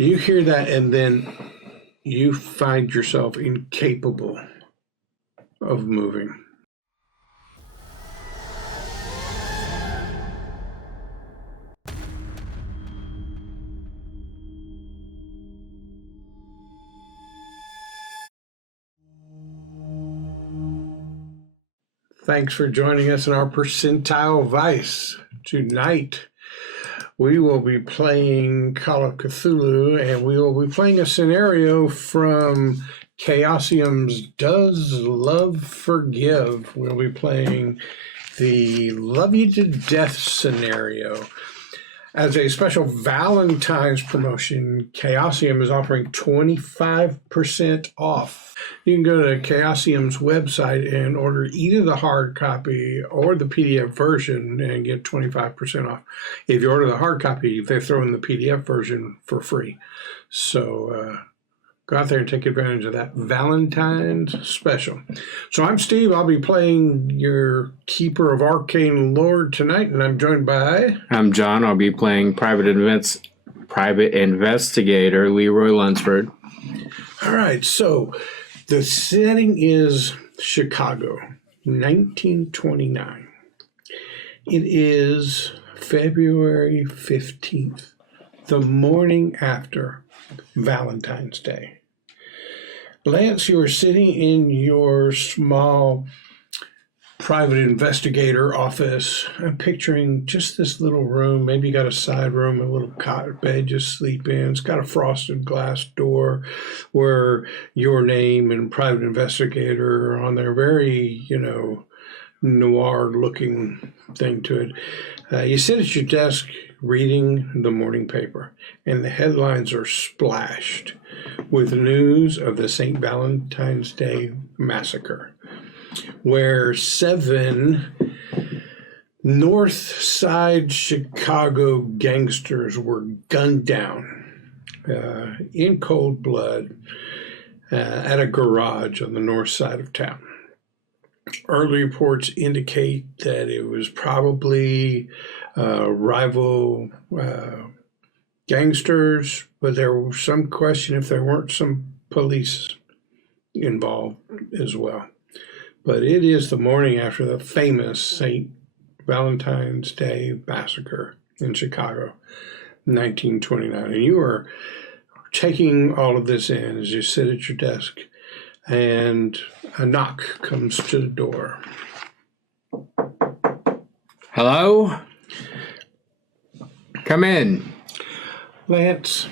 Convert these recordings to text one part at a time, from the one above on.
You hear that, and then you find yourself incapable of moving. Thanks for joining us in our Percentile Vice. Tonight, we will be playing Call of Cthulhu, and we will be playing a scenario from Chaosium's Does Love Forgive? We'll be playing the Love You to Death scenario. As a special Valentine's promotion, Chaosium is offering 25% off. You can go to Chaosium's website and order either the hard copy or the PDF version and get 25% off. If you order the hard copy, they throw in the PDF version for free. So go out there and take advantage of that Valentine's special. So I'm Steve. I'll be playing your Keeper of Arcane Lore tonight, and I'm joined by... I'm John. I'll be playing Private Investigator Leroy Lunceford. All right, so the setting is Chicago, 1929. It is February 15th, the morning after Valentine's Day. Lance, you are sitting in your small private investigator office. I'm picturing just this little room. Maybe you got a side room, a little cot bed you sleep in. It's got a frosted glass door where your name and private investigator are on there. Very, noir-looking thing to it. You sit at your desk reading the morning paper, and the headlines are splashed with news of the St. Valentine's Day Massacre, where 7 North Side Chicago gangsters were gunned down in cold blood at a garage on the north side of town. Early reports indicate that it was probably rival gangsters, but there was some question if there weren't some police involved as well. But it is the morning after the famous St. Valentine's Day Massacre in Chicago, 1929. And you are taking all of this in as you sit at your desk, and a knock comes to the door. Hello? Come in. Lance,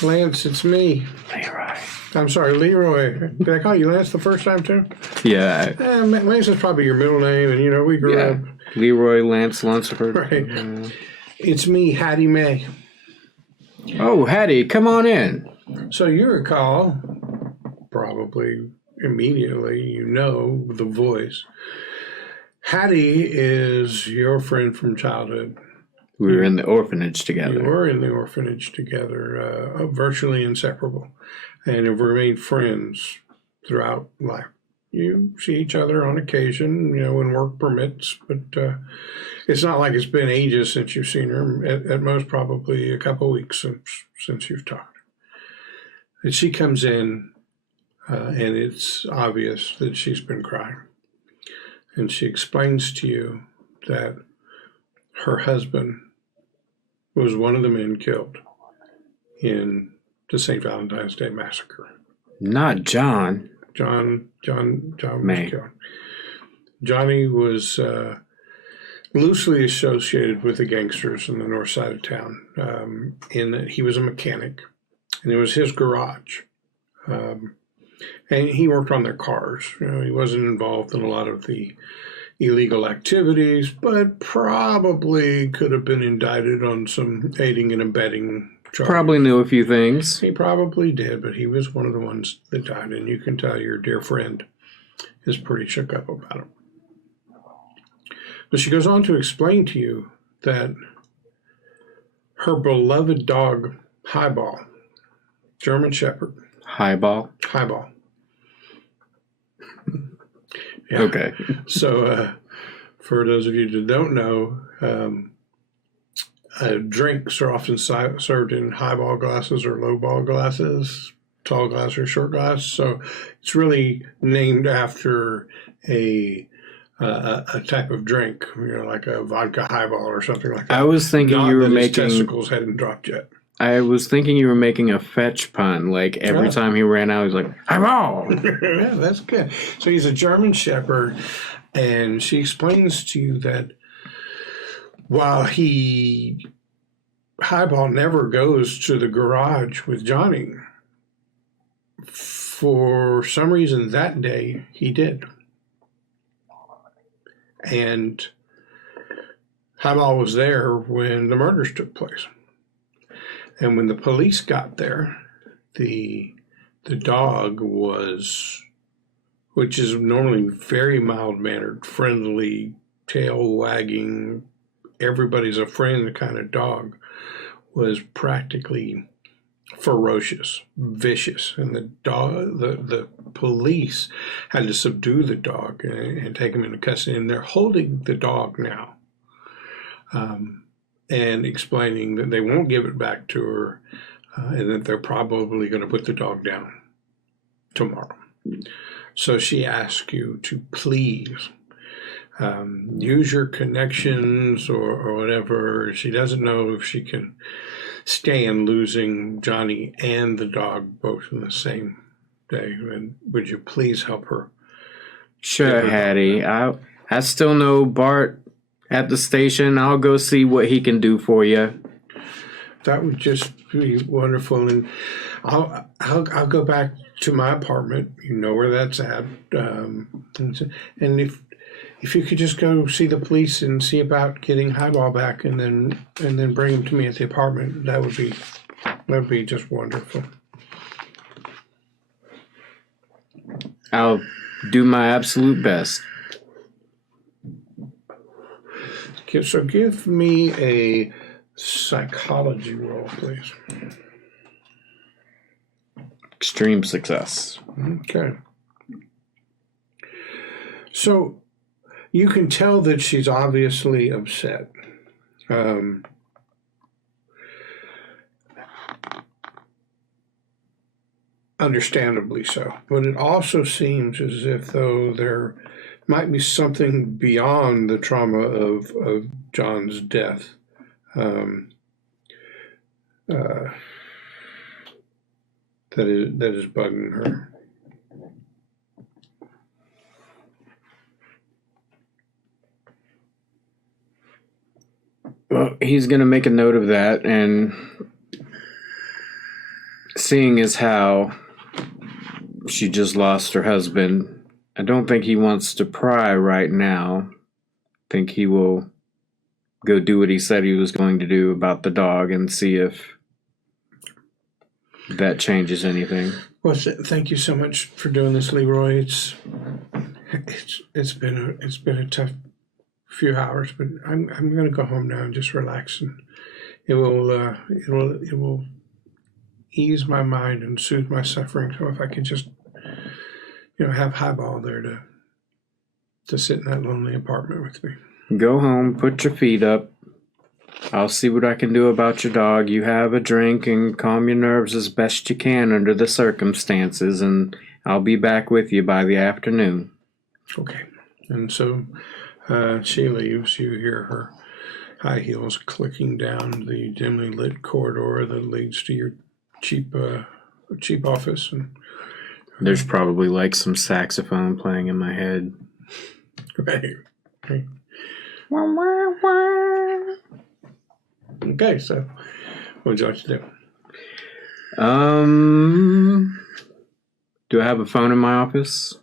it's me. Leroy. I'm sorry, Leroy. Did I call you Lance the first time, too? Yeah. Lance is probably your middle name, and, we grew up. Leroy Lance Lunceford. Right. It's me, Hattie Mae. Oh, Hattie, come on in. So you recall, probably immediately, the voice. Hattie is your friend from childhood. We were in the orphanage together. You were in the orphanage together, virtually inseparable, and have remained friends throughout life. You see each other on occasion, when work permits, but it's not like it's been ages since you've seen her. At most, probably a couple of weeks since you've talked. And she comes in, and it's obvious that she's been crying. And she explains to you that her husband was one of the men killed in the St. Valentine's Day Massacre. Not John. John May. was killed. Johnny was loosely associated with the gangsters in the north side of town, in that he was a mechanic, and it was his garage. And he worked on their cars. He wasn't involved in a lot of the illegal activities, but probably could have been indicted on some aiding and abetting charges. Probably knew a few things. He probably did, but he was one of the ones that died, and you can tell your dear friend is pretty shook up about it. But she goes on to explain to you that her beloved dog, Highball, German Shepherd. Highball? Highball. Yeah. Okay. So for those of you that don't know, drinks are often served in highball glasses or lowball glasses, tall glass or short glass. So it's really named after a type of drink, like a vodka highball or something like that. I was thinking Not you were that his making. testicles hadn't dropped yet. I was thinking you were making a fetch pun. Like every time he ran out, he was like, "Highball!" Yeah, that's good. So he's a German Shepherd, and she explains to you that while Highball never goes to the garage with Johnny, for some reason that day he did. And Highball was there when the murders took place. And when the police got there, the dog was, which is normally very mild-mannered, friendly, tail-wagging, everybody's a friend kind of dog, was practically ferocious, vicious. And the police had to subdue the dog and take him into custody. And they're holding the dog now. And explaining that they won't give it back to her, and that they're probably going to put the dog down tomorrow. So she asks you to please use your connections or whatever. She doesn't know if she can stand losing Johnny and the dog both in the same day. And would you please help her? Sure, Hattie. I still know Bart at the station. I'll go see what he can do for you. That would just be wonderful, and I'll go back to my apartment. You know where that's at, and if you could just go see the police and see about getting Highball back, and then bring him to me at the apartment, that would be just wonderful. I'll do my absolute best. So give me a psychology roll, please. Extreme success. Okay. So you can tell that she's obviously upset. Understandably so. But it also seems as if though there might be something beyond the trauma of John's death. That is bugging her. Well, he's going to make a note of that, and seeing as how she just lost her husband, I don't think he wants to pry right now. I think he will go do what he said he was going to do about the dog and see if that changes anything. Well, thank you so much for doing this, Leroy. It's been a tough few hours, but I'm going to go home now and just relax, and it will ease my mind and soothe my suffering. So if I could just have Highball there to sit in that lonely apartment with me. Go home, put your feet up. I'll see what I can do about your dog. You have a drink and calm your nerves as best you can under the circumstances, and I'll be back with you by the afternoon. Okay. And so she leaves. You hear her high heels clicking down the dimly lit corridor that leads to your cheap office. And there's probably like some saxophone playing in my head. Right. Okay, so what would you like to do? Do I have a phone in my office?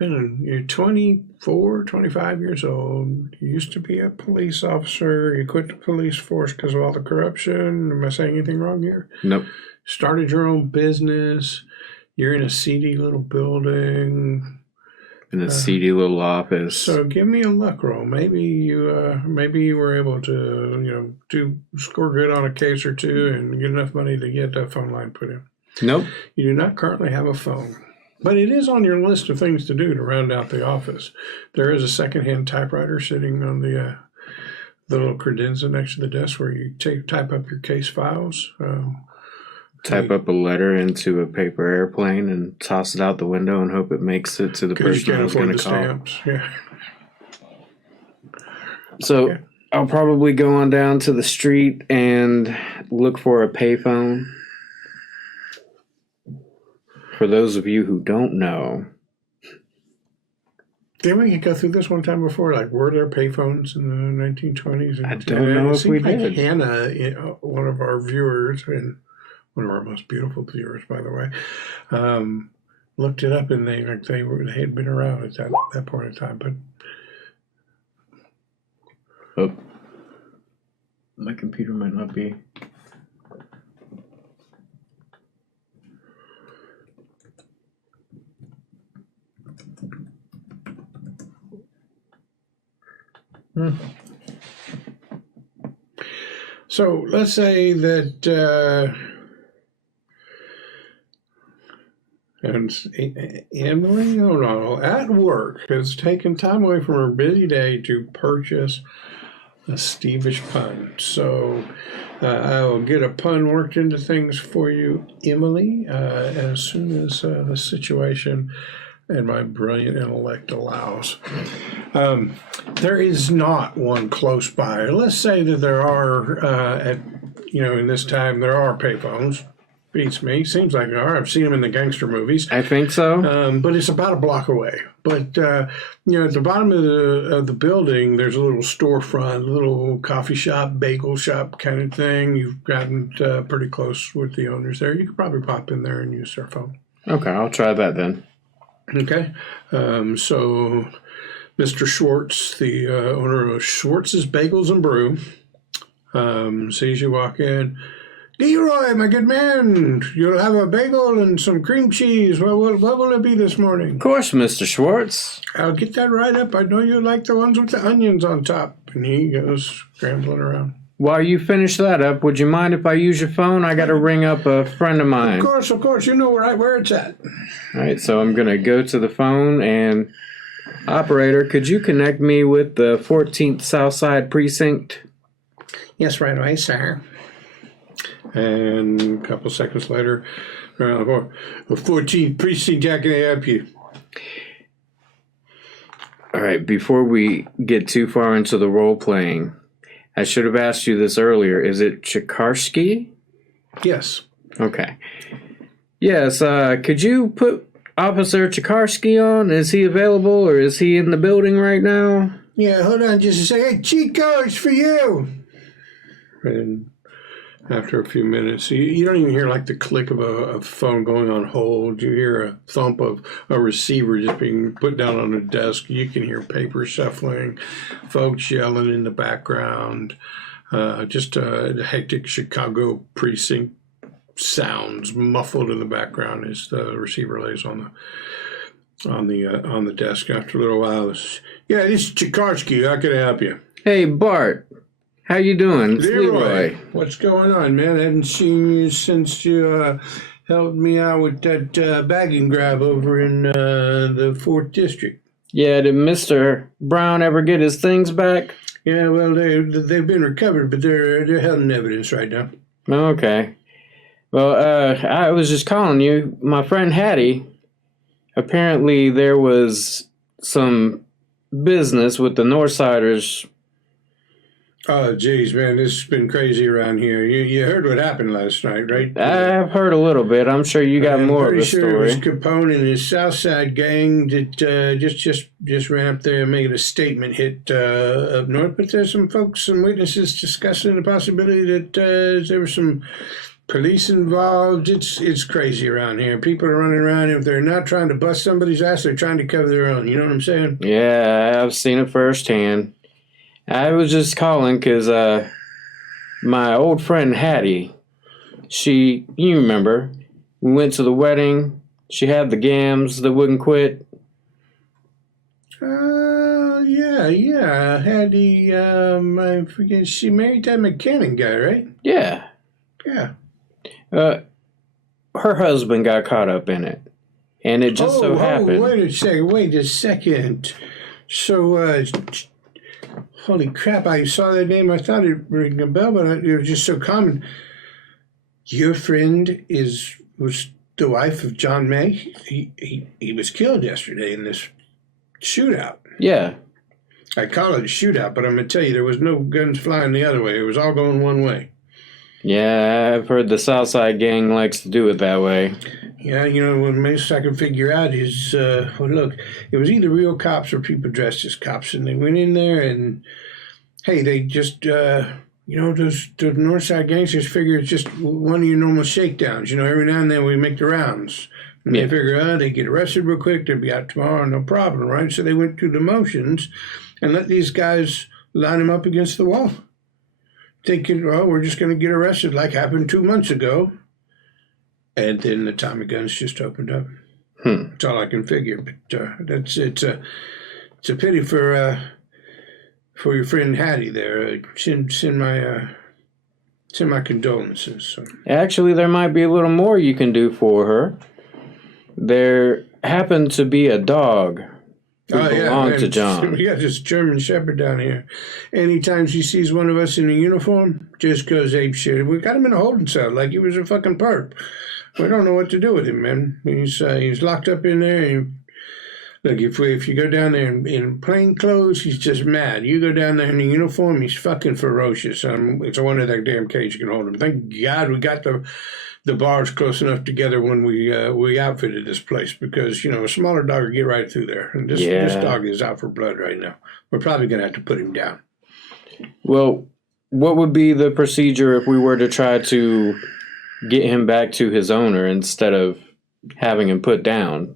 You're 24, 25 years old. You used to be a police officer. You quit the police force because of all the corruption. Am I saying anything wrong here? Nope. Started your own business. You're in a seedy little building. In a seedy little office. So give me a luck roll. Maybe you were able to score good on a case or two and get enough money to get a phone line put in. Nope. You do not currently have a phone. But it is on your list of things to do to round out the office. There is a secondhand typewriter sitting on the little credenza next to the desk where you type up your case files. Type up a letter into a paper airplane and toss it out the window and hope it makes it to the person I was going to call. Stamps. Yeah. So okay. I'll probably go on down to the street and look for a payphone. For those of you who don't know. Didn't we go through this one time before? Like, were there payphones in the 1920s? I don't know if we did. Hannah, one of our viewers, and one of our most beautiful viewers, by the way, looked it up, and they had been around at that point in time. But my computer might not be. So let's say that Emily O'Donnell at work has taken time away from her busy day to purchase a Stevish pun. So I will get a pun worked into things for you, Emily, as soon as the situation and my brilliant intellect allows. There is not one close by. Let's say that there are, in this time, there are payphones. Beats me. Seems like there are. I've seen them in the gangster movies. I think so. But it's about a block away. But, at the bottom of the building, there's a little storefront, a little coffee shop, bagel shop kind of thing. You've gotten pretty close with the owners there. You could probably pop in there and use their phone. Okay, I'll try that then. Okay, so Mr. Schwartz, the owner of Schwartz's Bagels and Brew, sees you walk in. Leroy, my good man, you'll have a bagel and some cream cheese. What will it be this morning? Of course, Mr. Schwartz. I'll get that right up. I know you like the ones with the onions on top. And he goes scrambling around. While you finish that up, would you mind if I use your phone? I got to ring up a friend of mine. Of course. You know right where it's at. All right, so I'm going to go to the phone and... Operator, could you connect me with the 14th Southside Precinct? Yes, right away, sir. And a couple seconds later, the 14th Precinct, how can I help you? All right, before we get too far into the role-playing... I should have asked you this earlier. Is it Chikarsky? Yes. Okay. Yes, could you put Officer Chikarsky on? Is he available or is he in the building right now? Yeah, hold on just a second. Hey, Chico, it's for you. And after a few minutes, you don't even hear like the click of a phone going on hold. You hear a thump of a receiver just being put down on a desk. You can hear paper shuffling, folks yelling in the background. Just a hectic Chicago precinct sounds muffled in the background as the receiver lays on the desk. After a little while, yeah, this is Chikarsky. How can I help you? Hey, Bart. How you doing? It's Leroy. What's going on, man? I haven't seen you since you helped me out with that bag and grab over in the 4th District. Yeah, did Mr. Brown ever get his things back? Yeah, well, they've been recovered, but they're held in evidence right now. Okay. Well, I was just calling you. My friend Hattie, apparently there was some business with the Northsiders. Oh, geez, man, this has been crazy around here. You heard what happened last night, right? I've heard a little bit. I'm sure you got more of a story. I'm pretty sure it was Capone and his Southside gang that just ran up there and made a statement hit up north. But there's some folks, some witnesses discussing the possibility that there was some police involved. It's crazy around here. People are running around. If they're not trying to bust somebody's ass, they're trying to cover their own. You know what I'm saying? Yeah, I've seen it firsthand. I was just calling because my old friend Hattie, you remember, we went to the wedding. She had the gams that wouldn't quit. Yeah. Hattie, I forget, she married that mechanic guy, right? Yeah. Yeah. Her husband got caught up in it. And it just so happened. Wait a second. So, holy crap, I saw that name. I thought it rang a bell, but it was just so common. Your friend was the wife of John May? He was killed yesterday in this shootout. Yeah. I call it a shootout, but I'm going to tell you, there was no guns flying the other way. It was all going one way. Yeah, I've heard the Southside gang likes to do it that way. Yeah, what most I can figure out is, look, it was either real cops or people dressed as cops, and they went in there and, hey, they just, those Northside gangsters figure it's just one of your normal shakedowns. Every now and then we make the rounds. And they figure, they get arrested real quick, they'll be out tomorrow, no problem, right? So they went through the motions and let these guys line them up against the wall. Thinking, we're just going to get arrested like happened 2 months ago. And then the Tommy guns just opened up. That's all I can figure. But it's a pity for your friend Hattie there. Send my condolences. So. Actually, there might be a little more you can do for her. There happened to be a dog who belonged to John. We got this German Shepherd down here. Anytime she sees one of us in a uniform, just goes ape shit. We got him in a holding cell like he was a fucking perp. We don't know what to do with him, man. He's locked up in there. And, look, if you go down there in plain clothes, he's just mad. You go down there in a uniform, he's fucking ferocious. It's a wonder that damn cage can hold him. Thank God we got the bars close enough together when we outfitted this place, because a smaller dog would get right through there. And this dog is out for blood right now. We're probably gonna have to put him down. Well, what would be the procedure if we were to try to get him back to his owner instead of having him put down?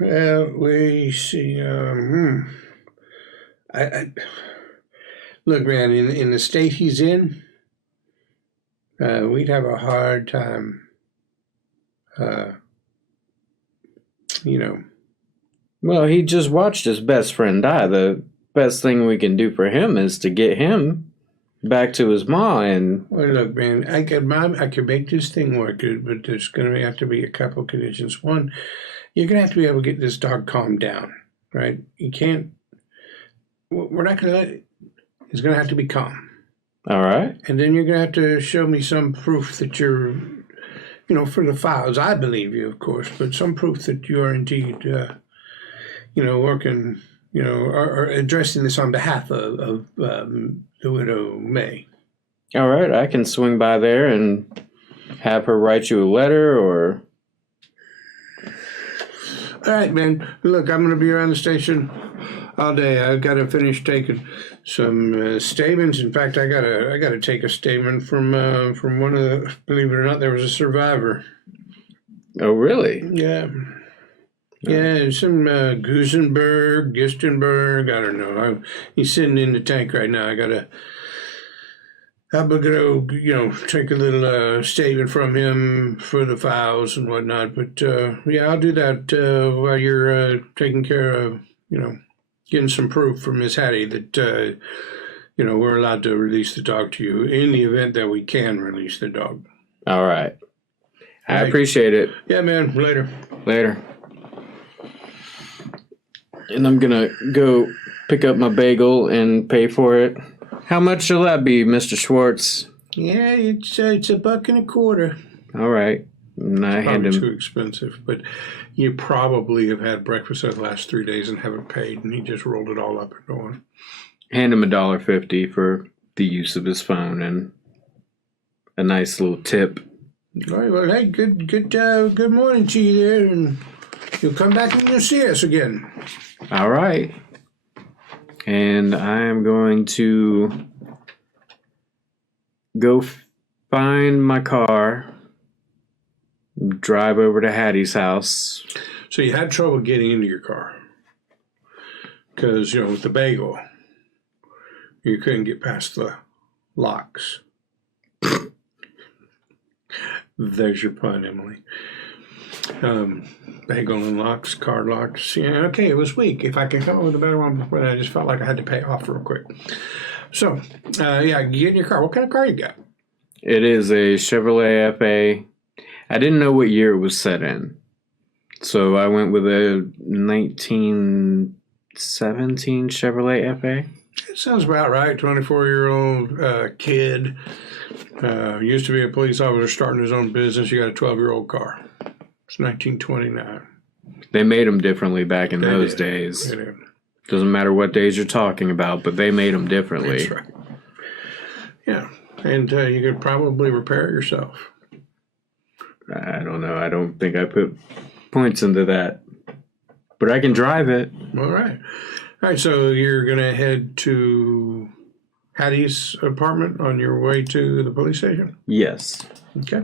We see. I look, man. In the state he's in, we'd have a hard time. Well, he just watched his best friend die. The best thing we can do for him is to get him back to his ma. And well, look, man, I could make this thing work, but there's going to have to be a couple of conditions. One, you're going to have to be able to get this dog calmed down, right? You can't. We're not going to let it. It's going to have to be calm. All right. And then you're going to have to show me some proof that you're, for the files. I believe you, of course, but some proof that you are indeed, working, or addressing this on behalf of the widow May. All right. I can swing by there and have her write you a letter or... All right, man. Look, I'm going to be around the station all day. I've got to finish taking some statements. In fact, I gotta take a statement from one of the. Believe it or not, there was a survivor. Oh, really? Yeah. Yeah, some Gusenberg, Gistenberg. I don't know. He's sitting in the tank right now. I'm gonna take a little statement from him for the files and whatnot. But I'll do that while you're taking care of, getting some proof from Miss Hattie that we're allowed to release the dog to you in the event that we can release the dog. All right. I appreciate it. Yeah, man. Later. And I'm gonna go pick up my bagel and pay for it. How much will that be, Mr. Schwartz? Yeah, it's $1.25. All right. And I hand him. Too expensive, but you probably have had breakfast the last 3 days and haven't paid, and he just rolled it all up and going. Hand him $1.50 for the use of his phone and a nice little tip. All right. Well, hey, good morning to you there, and you'll come back and you'll see us again. All right. And I am going to go find my car, drive over to Hattie's house. So you had trouble getting into your car because, with the bagel, you couldn't get past the locks. There's your pun, Emily. Bagel and locks, car locks. Yeah, okay, it was weak. If I can come up with a better one before that, I just felt like I had to pay off real quick. So, get in your car. What kind of car you got? It is a Chevrolet FA. I didn't know what year it was set in. So I went with a 1917 Chevrolet FA. It sounds about right. 24-year-old kid. Used to be a police officer starting his own business. You got a 12-year-old car. It's 1929. They made them differently back in those did. days. They did. Doesn't matter what days you're talking about, but they made them differently. That's right. Yeah. And you could probably repair it yourself. I don't know. I don't think I put points into that. But I can drive it. All right. All right, so you're going to head to Hattie's apartment on your way to the police station? Yes. Okay.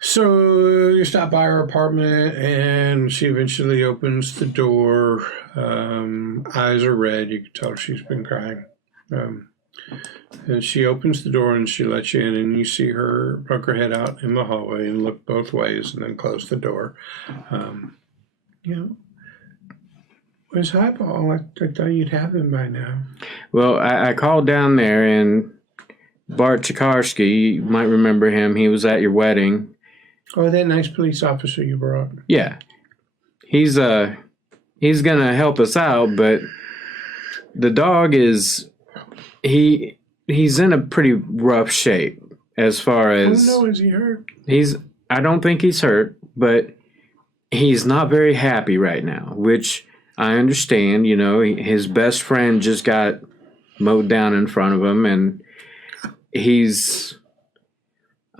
So you stop by her apartment, and she eventually opens the door. Eyes are red. You can tell she's been crying. And she opens the door, and she lets you in, and you see her poke her head out in the hallway and look both ways and then close the door. Where's Highball? I thought you'd have him by now. Well, I called down there, and Bart Chikarsky, you might remember him. He was at your wedding. Oh, that nice police officer you brought. Yeah. He's gonna help us out, but the dog is he's in a pretty rough shape as far as Oh no, is he hurt? I don't think he's hurt, but he's not very happy right now, which I understand. You know, his best friend just got mowed down in front of him, and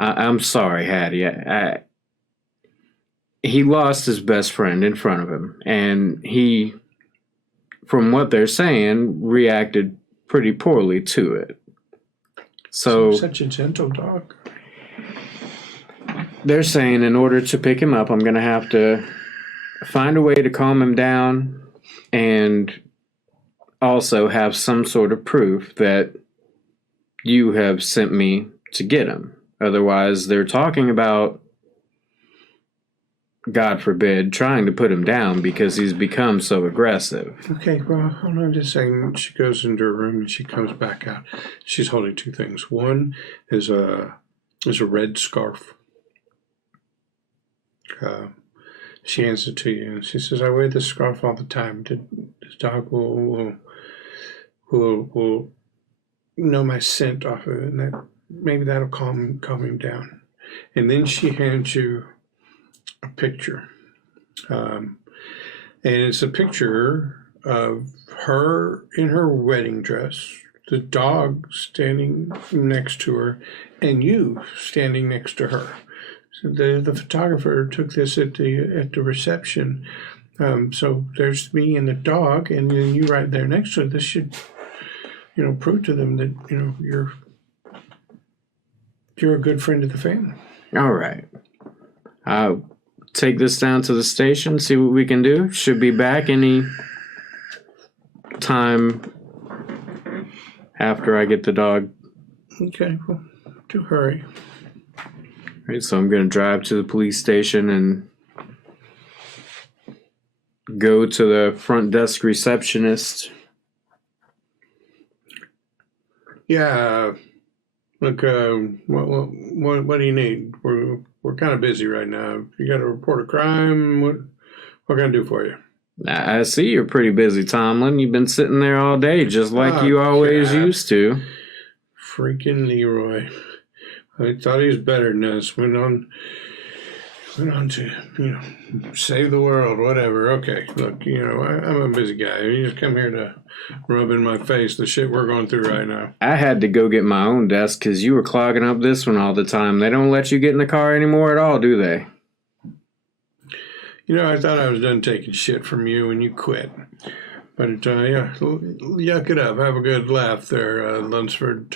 I'm sorry, Hattie. He lost his best friend in front of him, and he, from what they're saying, reacted pretty poorly to it. So Such a gentle dog. they're saying in order to pick him up, I'm going to have to find a way to calm him down and also have some sort of proof that you have sent me to get him. Otherwise, they're talking about, God forbid, trying to put him down because he's become so aggressive. Okay, well, hold on just a second. She goes into her room and she comes back out. She's holding two things. One is a red scarf. She hands it to you and she says, "I wear this scarf all the time. This dog will know my scent off of it, and maybe that'll calm him down." And then she hands you a picture, and it's a picture of her in her wedding dress, the dog standing next to her, and you standing next to her. So the photographer took this at the reception. So there's me and the dog, and then you right there next to it. This should, prove to them that you're a good friend of the family. All right. I'll take this down to the station, see what we can do. Should be back any time after I get the dog. Okay, well, do hurry. All right, so I'm going to drive to the police station and go to the front desk receptionist. Yeah. Look, what do you need? We're kind of busy right now. You got to report a crime. What can I do for you? I see you're pretty busy, Tomlin. You've been sitting there all day, just like you always used to. Freaking Leroy. I thought he was better than us. Went on to, save the world, whatever. Okay, look, I'm a busy guy. You just come here to rub in my face the shit we're going through right now. I had to go get my own desk because you were clogging up this one all the time. They don't let you get in the car anymore at all, do they? I thought I was done taking shit from you when you quit. But, yuck it up. Have a good laugh there, Lunceford.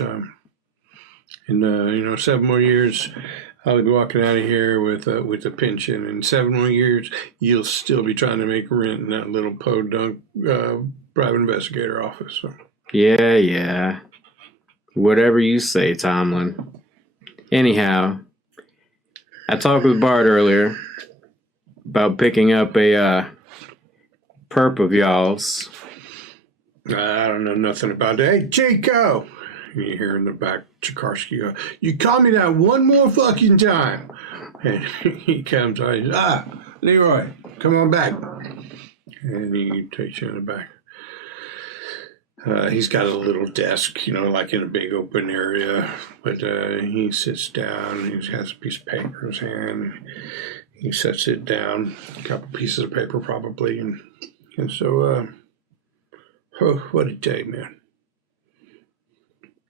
In 7 more years, I'll be walking out of here with a pension. In 7 more years, you'll still be trying to make rent in that little podunk private investigator office. So. Yeah. Whatever you say, Tomlin. Anyhow, I talked with Bart earlier about picking up a perp of y'all's. I don't know nothing about that. Hey, Chico! And you hear in the back Chikarsky go, "You call me that one more fucking time." And he comes on, he says, "Leroy, come on back." And he takes you in the back. He's got a little desk, like in a big open area. But he sits down. He has a piece of paper in his hand. He sets it down, a couple pieces of paper probably. And so, what a day, man.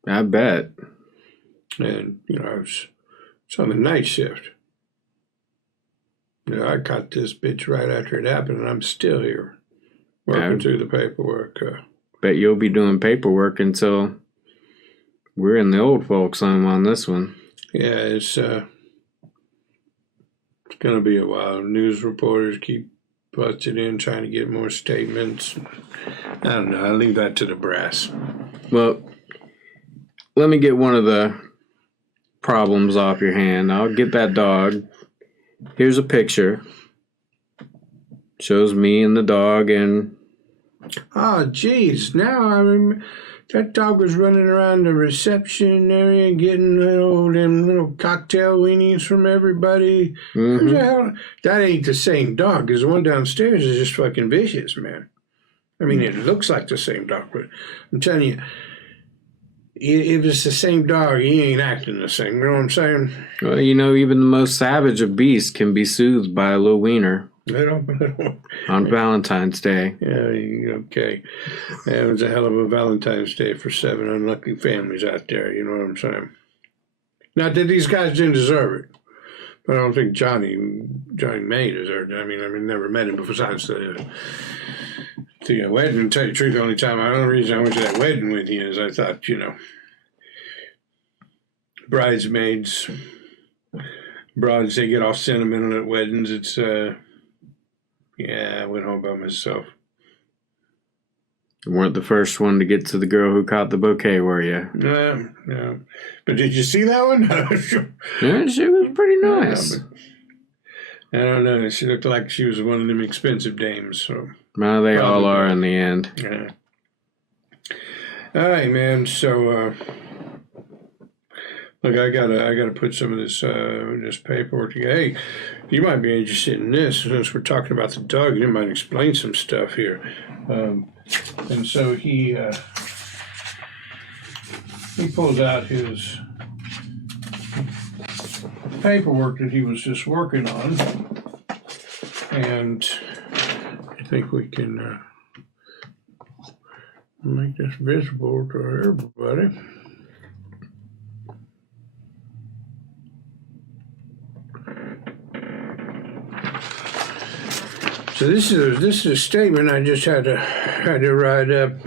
I bet. And, it's on the night shift. I caught this bitch right after it happened, and I'm still here working through the paperwork. Bet you'll be doing paperwork until we're in the old folks' home on this one. Yeah, it's going to be a while. News reporters keep busting in, trying to get more statements. I don't know. I'll leave that to the brass. Well, let me get one of the problems off your hand. I'll get that dog. Here's a picture. Shows me and the dog and... Oh, geez. Now I remember that dog was running around the reception area getting them little cocktail weenies from everybody. Mm-hmm. What the hell? That ain't the same dog, because the one downstairs is just fucking vicious, man. I mean, it looks like the same dog, but I'm telling you, if it's the same dog, he ain't acting the same. You know what I'm saying? Well, even the most savage of beasts can be soothed by a little wiener. I don't. On Valentine's Day. Yeah, okay. It was a hell of a Valentine's Day for 7 unlucky families out there, you know what I'm saying? Not that these guys didn't deserve it, but I don't think Johnny May deserved it. I mean, never met him besides the wedding. To tell you the truth, the only reason I went to that wedding with you is I thought, bridesmaids, broads, they get all sentimental at weddings. It's, I went home by myself. You weren't the first one to get to the girl who caught the bouquet, were you? No. But did you see that one? Yeah, she was pretty nice. I don't know. She looked like she was one of them expensive dames. So. Well, they all are in the end. Yeah. All right, man. So, look, I gotta put some of this paperwork together. Hey, you might be interested in this since we're talking about the dog. You might explain some stuff here. And so he pulls out his paperwork that he was just working on, and I think we can make this visible to everybody. So this is a statement I just had to write up.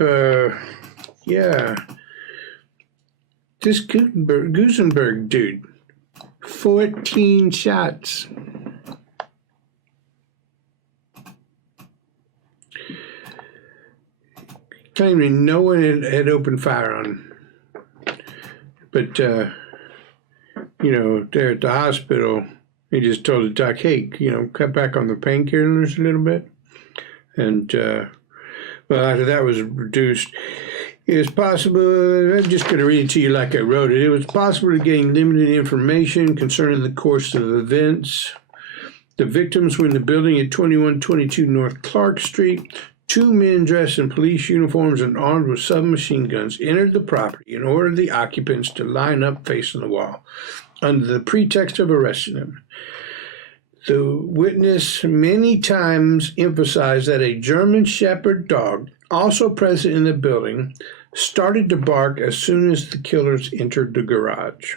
This Gusenberg dude, 14 shots. Claiming no one had opened fire on him. But there at the hospital, he just told the doc, "Hey, cut back on the painkillers a little bit." And, after that was reduced, it was possible, I'm just going to read it to you like I wrote it. It was possible to gain limited information concerning the course of events. The victims were in the building at 2122 North Clark Street. 2 men dressed in police uniforms and armed with submachine guns entered the property and ordered the occupants to line up facing the wall under the pretext of arresting them. The witness many times emphasized that a German Shepherd dog, also present in the building, started to bark as soon as the killers entered the garage.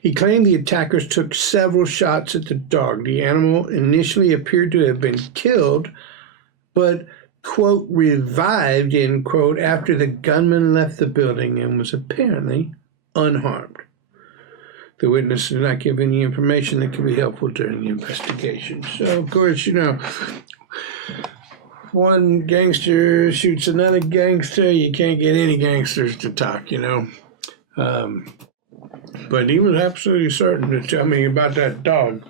He claimed the attackers took several shots at the dog. The animal initially appeared to have been killed, but, quote, revived, end quote, after the gunman left the building and was apparently unharmed. The witness did not give any information that could be helpful during the investigation. So, of course, one gangster shoots another gangster. You can't get any gangsters to talk, But he was absolutely certain to tell me about that dog.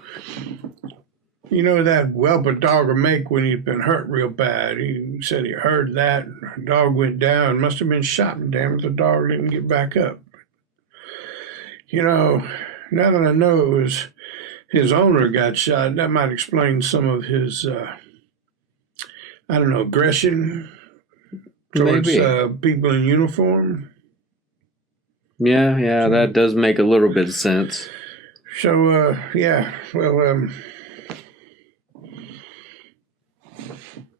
You know that whelp a dog will make when he's been hurt real bad. He said he heard that, and the dog went down. Must have been shot, and damn it, the dog didn't get back up. You know, now that I know it was his owner got shot, that might explain some of his, aggression towards people in uniform. Yeah, that does make a little bit of sense. So,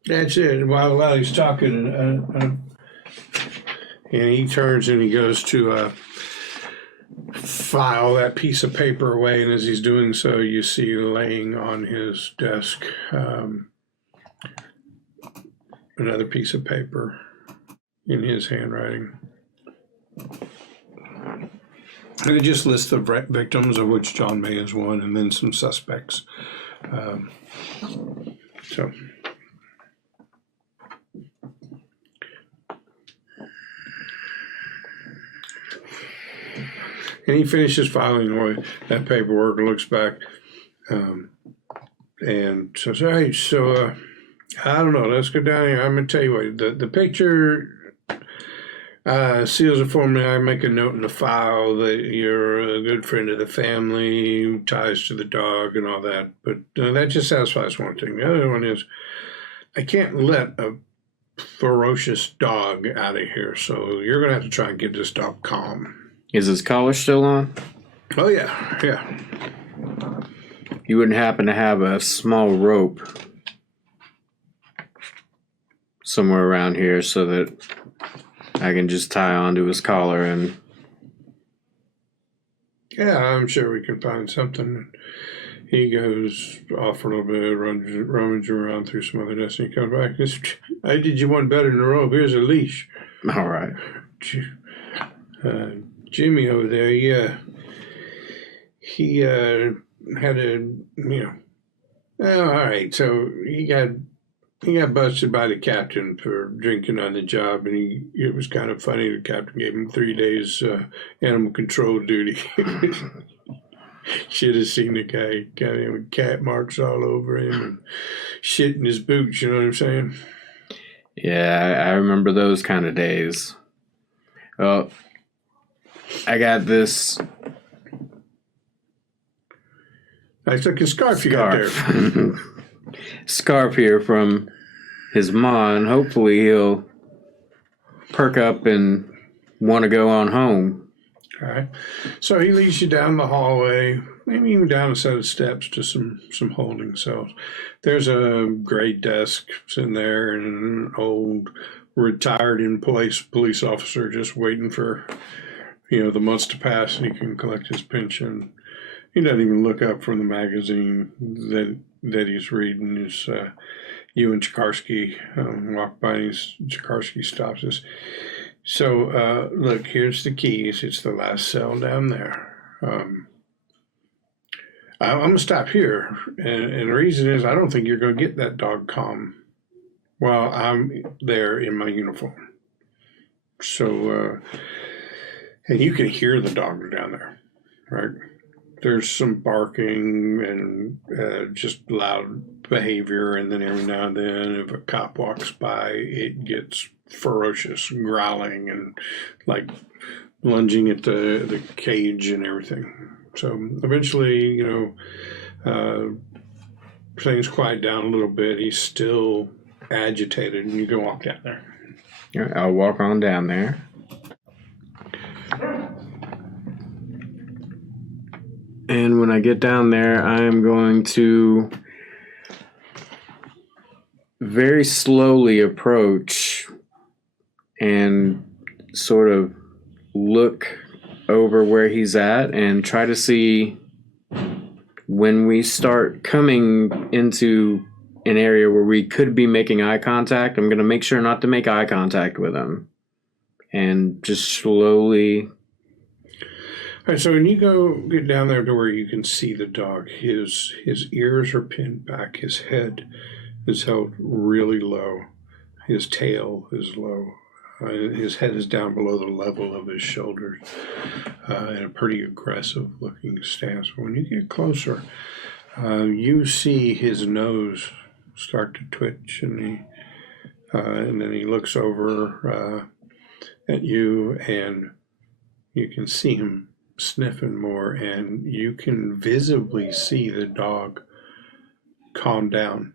that's it. While he's talking, and he turns and he goes to file that piece of paper away, and as he's doing so, you see laying on his desk another piece of paper in his handwriting. And it just lists the victims, of which John May is one, and then some suspects. And he finishes filing away that paperwork and looks back and says, "Hey, so I don't know. Let's go down here. I'm gonna tell you what. The picture seals it for me. I make a note in the file that you're a good friend of the family, ties to the dog and all that. But that just satisfies one thing. The other one is I can't let a ferocious dog out of here. So you're gonna have to try and get this dog calm." Is his collar still on? Oh, yeah. You wouldn't happen to have a small rope somewhere around here so that I can just tie onto his collar and... Yeah, I'm sure we can find something. He goes off for a little bit, rummage around through some other desks, and he comes back. I did you one better than a rope. Here's a leash. All right. Jimmy over there, he had a, all right, so he got busted by the captain for drinking on the job, and it was kind of funny. The captain gave him 3 days animal control duty. Should have seen the guy, got him with cat marks all over him and shit in his boots, you know what I'm saying? Yeah, I remember those kind of days. Well, I got this. Nice looking scarf you got there. Scarf here from his ma, and hopefully he'll perk up and want to go on home. All right. So he leads you down the hallway, maybe even down a set of steps to some holding cells. There's a gray desk sitting there and an old retired in police officer just waiting for the months to pass and he can collect his pension. He doesn't even look up from the magazine that he's reading. Is you and Chikarsky walk by and Chikarsky stops us. So, look, here's the keys. It's the last cell down there. I'm going to stop here. And the reason is I don't think you're going to get that dog calm while I'm there in my uniform. So, and you can hear the dog down there, right? There's some barking and just loud behavior. And then every now and then, if a cop walks by, it gets ferocious, growling and like lunging at the cage and everything. So eventually, things quiet down a little bit. He's still agitated, and you can walk down there. Yeah, I'll walk on down there. And when I get down there, I am going to very slowly approach and sort of look over where he's at and try to see when we start coming into an area where we could be making eye contact. I'm going to make sure not to make eye contact with him and just slowly. All right, so when you get down there to where you can see the dog, his ears are pinned back, his head is held really low, his tail is low, his head is down below the level of his shoulders, in a pretty aggressive looking stance. But when you get closer, You see his nose start to twitch, and then he looks over at you, and you can see him sniffing more, and you can visibly see the dog calm down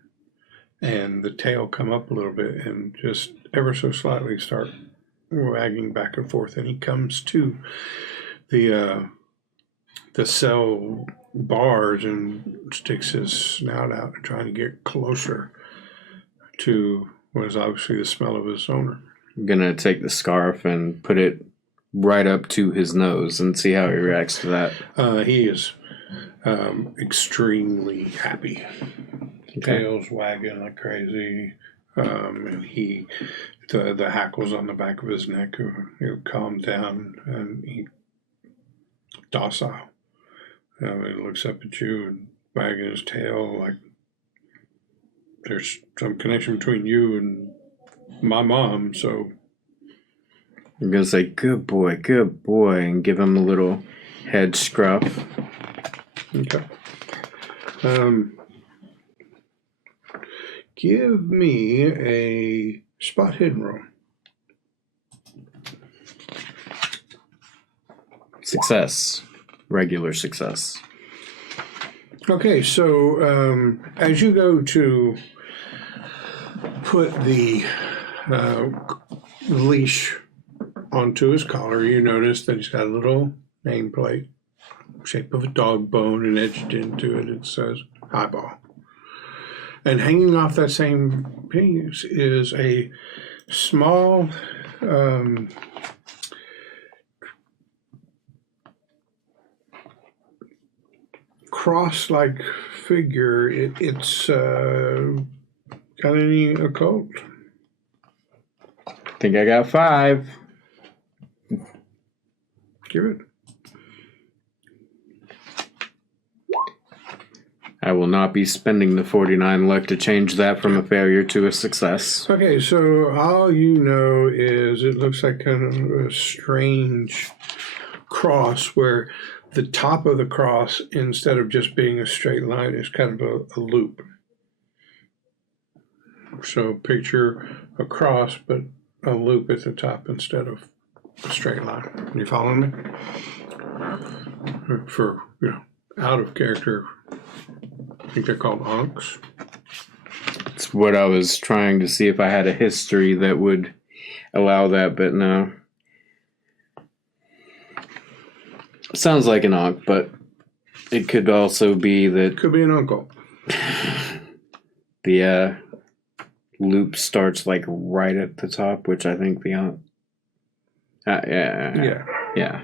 and the tail come up a little bit and just ever so slightly start wagging back and forth. And he comes to the cell bars and sticks his snout out and trying to get closer to what is obviously the smell of his owner. I'm gonna take the scarf and put it right up to his nose and see how he reacts to that. He is extremely happy. Okay. Tail's wagging like crazy, and the hackles on the back of his neck he'll calm down, and he docile. He looks up at you and wagging his tail like there's some connection between you and my mom. So I'm gonna say good boy, and give him a little head scruff. okay. Give me a spot hidden roll. Success. Regular success. Okay, so as you go to put the leash onto his collar, you notice that he's got a little nameplate, shape of a dog bone, and etched into it, it says Highball. And hanging off that same piece is a small cross-like figure. It's got any occult? Think I got 5. Give it. I will not be spending the 49 luck to change that from a failure to a success. Okay, so all you know is it looks like kind of a strange cross where the top of the cross, instead of just being a straight line, is kind of a loop. So picture a cross, but a loop at the top instead of a straight line. You following me? For, out of character, I think they're called onks. It's what I was trying to see if I had a history that would allow that, but no. Sounds like an onk, but it could also be that Could be an uncle. the loop starts like right at the top, which I think the onk. Yeah.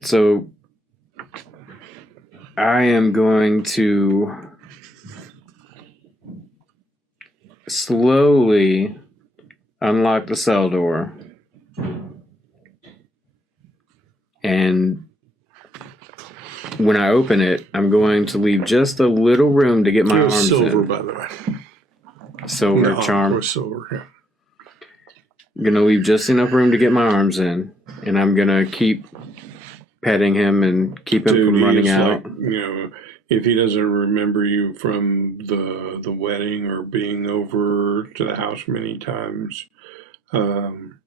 So I am going to slowly unlock the cell door, and when I open it, I'm going to leave just a little room to get my arms silver, in. by the way. Silver charm. Or silver, yeah. I'm going to leave just enough room to get my arms in, and I'm going to keep petting him and keep him from running out. Like, if he doesn't remember you from the wedding or being over to the house many times, then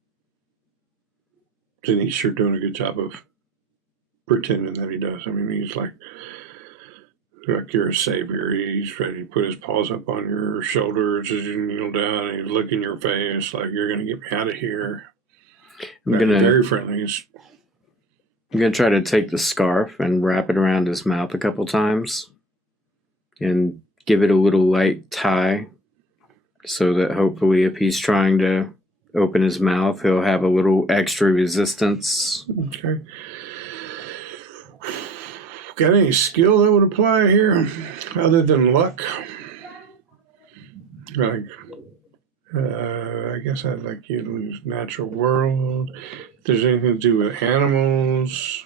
he's sure doing a good job of pretending that he does. I mean, he's like you're a savior. He's ready to put his paws up on your shoulders as you kneel down, and he's looking your face like you're going to get me out of here. Very friendly. I'm going to try to take the scarf and wrap it around his mouth a couple times and give it a little light tie so that hopefully if he's trying to open his mouth, he'll have a little extra resistance. Okay. Got any skill that would apply here other than luck? Like, I guess I'd like you to use natural world. If there's anything to do with animals,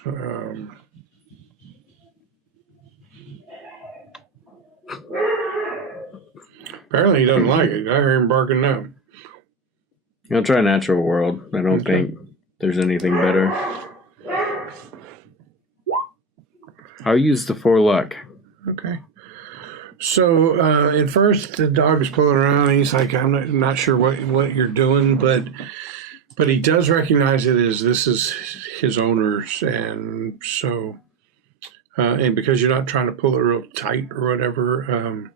apparently he doesn't like it. I hear him barking now. I'll try natural world. I don't think there's anything better. I'll use the 4 luck. Okay. So at first the dog is pulling around. And he's like, I'm not sure what you're doing, but he does recognize it as this is his owner's, and so and because you're not trying to pull it real tight or whatever,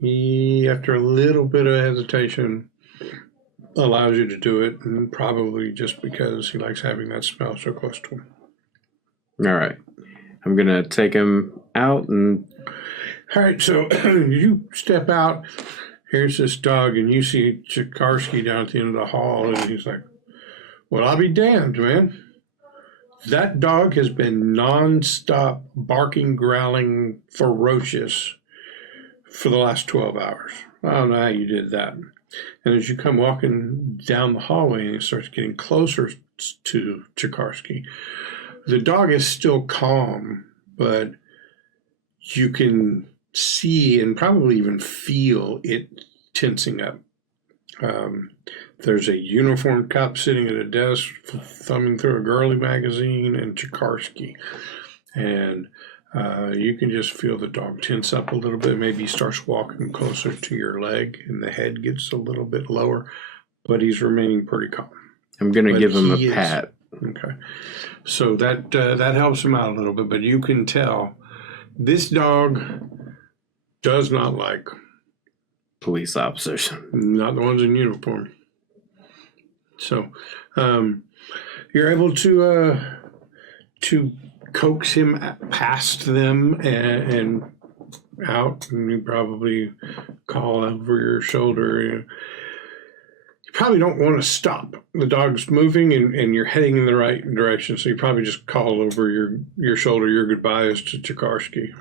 he, after a little bit of hesitation, allows you to do it, and probably just because he likes having that smell so close to him. All right. I'm going to take him out and... All right, so you step out. Here's this dog, and you see Chikarsky down at the end of the hall, and he's like, well, I'll be damned, man. That dog has been nonstop barking, growling, ferocious for the last 12 hours. I don't know how you did that. And as you come walking down the hallway and it starts getting closer to Chikarsky, the dog is still calm, but you can see and probably even feel it tensing up. There's a uniformed cop sitting at a desk thumbing through a girly magazine, and Chikarsky. And you can just feel the dog tense up a little bit. Maybe he starts walking closer to your leg and the head gets a little bit lower, but he's remaining pretty calm. I'm going to give him a pat. Okay. So that helps him out a little bit, but you can tell this dog does not like police officers. Not the ones in uniform. So you're able to coax him past them and out, and you probably call over your shoulder. You probably don't want to stop. The dog's moving and you're heading in the right direction, so you probably just call over your shoulder your goodbyes to Chikarsky.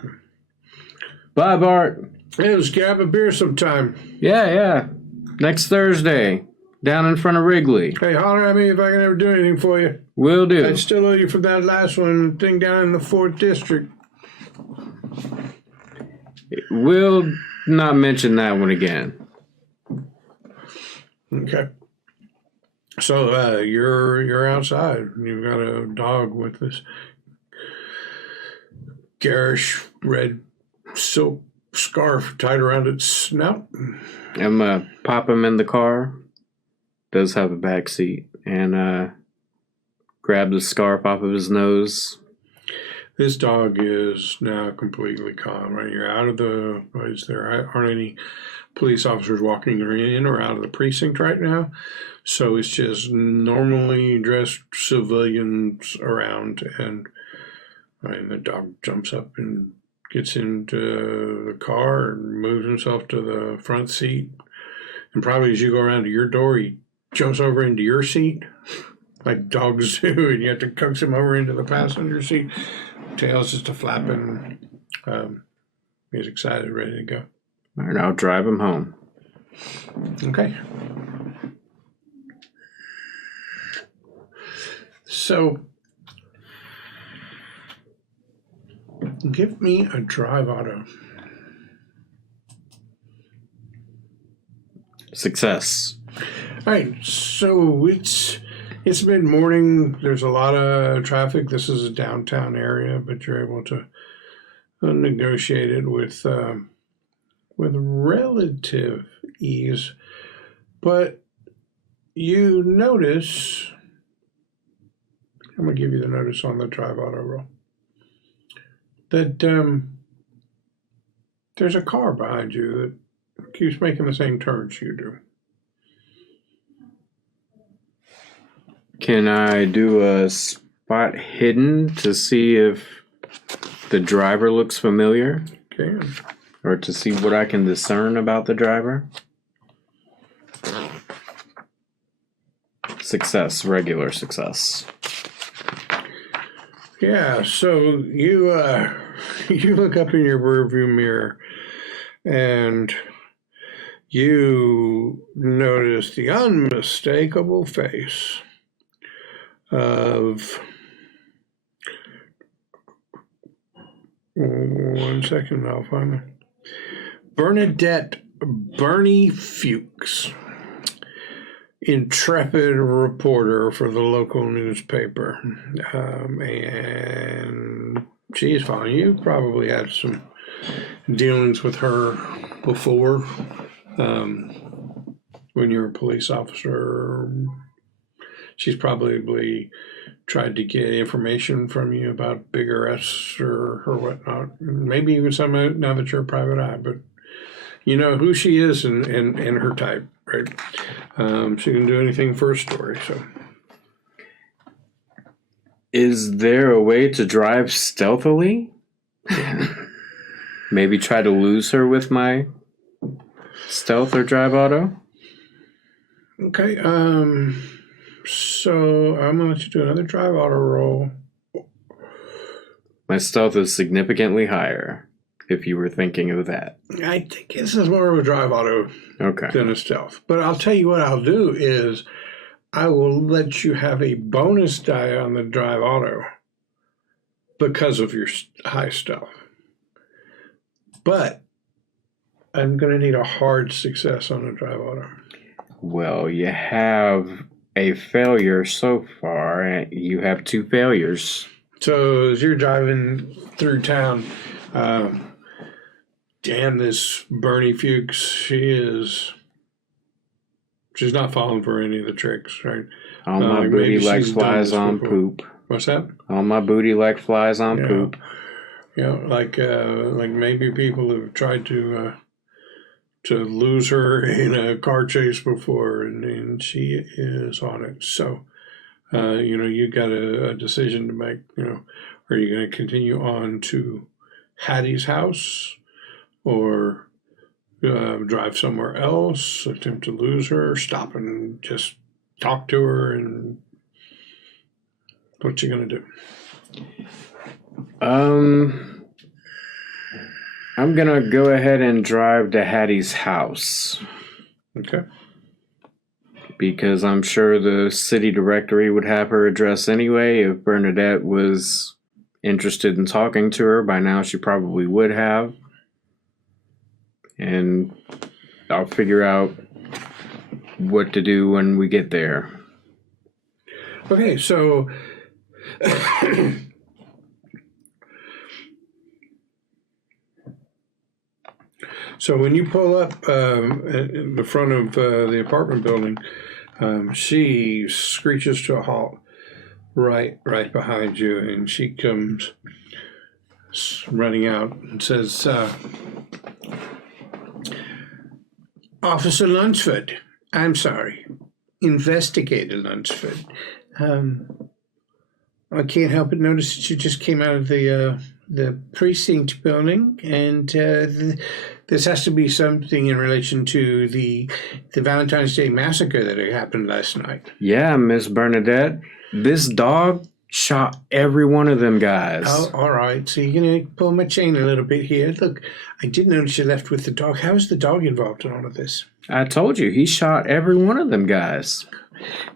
Bye, Bart. Hey, let's grab a beer sometime. Yeah. Next Thursday, down in front of Wrigley. Hey, holler at me if I can ever do anything for you. Will do. I still owe you for that last thing down in the 4th District. We'll not mention that one again. Okay. So you're outside. You've got a dog with this garish red silk scarf tied around its snout. I'm gonna pop him in the car. Does have a back seat, and grab the scarf off of his nose. This dog is now completely calm. Right, you're out of the. There aren't any police officers walking in or out of the precinct right now, so it's just normally dressed civilians around, and the dog jumps up and gets into the car and moves himself to the front seat. And probably as you go around to your door, he jumps over into your seat, like dogs do, and you have to coax him over into the passenger seat. Tail's just a flapping. He's excited, ready to go. All right, I'll drive him home. Okay. So, give me a drive auto. Success. All right, so it's mid-morning. There's a lot of traffic. This is a downtown area, but you're able to negotiate it with relative ease. But you notice, I'm going to give you the notice on the drive auto roll, that there's a car behind you that keeps making the same turns you do. Can I do a spot hidden to see if the driver looks familiar? Okay. Or to see what I can discern about the driver? Success, regular success. Yeah, so you you look up in your rearview mirror and you notice the unmistakable face of, one second, I'll find it, Bernadette Bernie Fuchs, intrepid reporter for the local newspaper. And she is fine. You probably had some dealings with her before, when you were a police officer. She's probably tried to get information from you about big arrests or whatnot. Maybe even some now that you're a private eye, but you know who she is and her type, right? She can do anything for a story, so. Is there a way to drive stealthily? Maybe try to lose her with my stealth or drive auto? Okay, so I'm gonna let you do another drive auto roll. My stealth is significantly higher, if you were thinking of that. I think this is more of a drive auto than a stealth. But I'll tell you what I'll do is I will let you have a bonus die on the drive auto because of your high stealth. But I'm going to need a hard success on a drive auto. Well, you have a failure so far, and you have 2 failures. So as you're driving through town, damn this Bernie Fuchs, she's not falling for any of the tricks, right? All my booty like flies on poop. What's that? All my booty like flies on poop. You know, like maybe people have tried to lose her in a car chase before, and she is on it. So, you got a decision to make. Are you going to continue on to Hattie's house, or drive somewhere else, attempt to lose her, stop and just talk to her, and what you going to do? I'm going to go ahead and drive to Hattie's house. Okay. Because I'm sure the city directory would have her address anyway. If Bernadette was interested in talking to her, by now she probably would have. And I'll figure out what to do when we get there. Okay, so so when you pull up in the front of the apartment building, she screeches to a halt right behind you, and she comes running out and says, Officer Lunceford, I'm sorry, Investigator Lunceford. I can't help but notice that you just came out of the precinct building, and this has to be something in relation to the Valentine's Day massacre that happened last night. Yeah, Miss Bernadette. This dog shot every one of them guys. Oh, all right. So you're going to pull my chain a little bit here. Look, I did notice you left with the dog. How is the dog involved in all of this? I told you, he shot every one of them guys.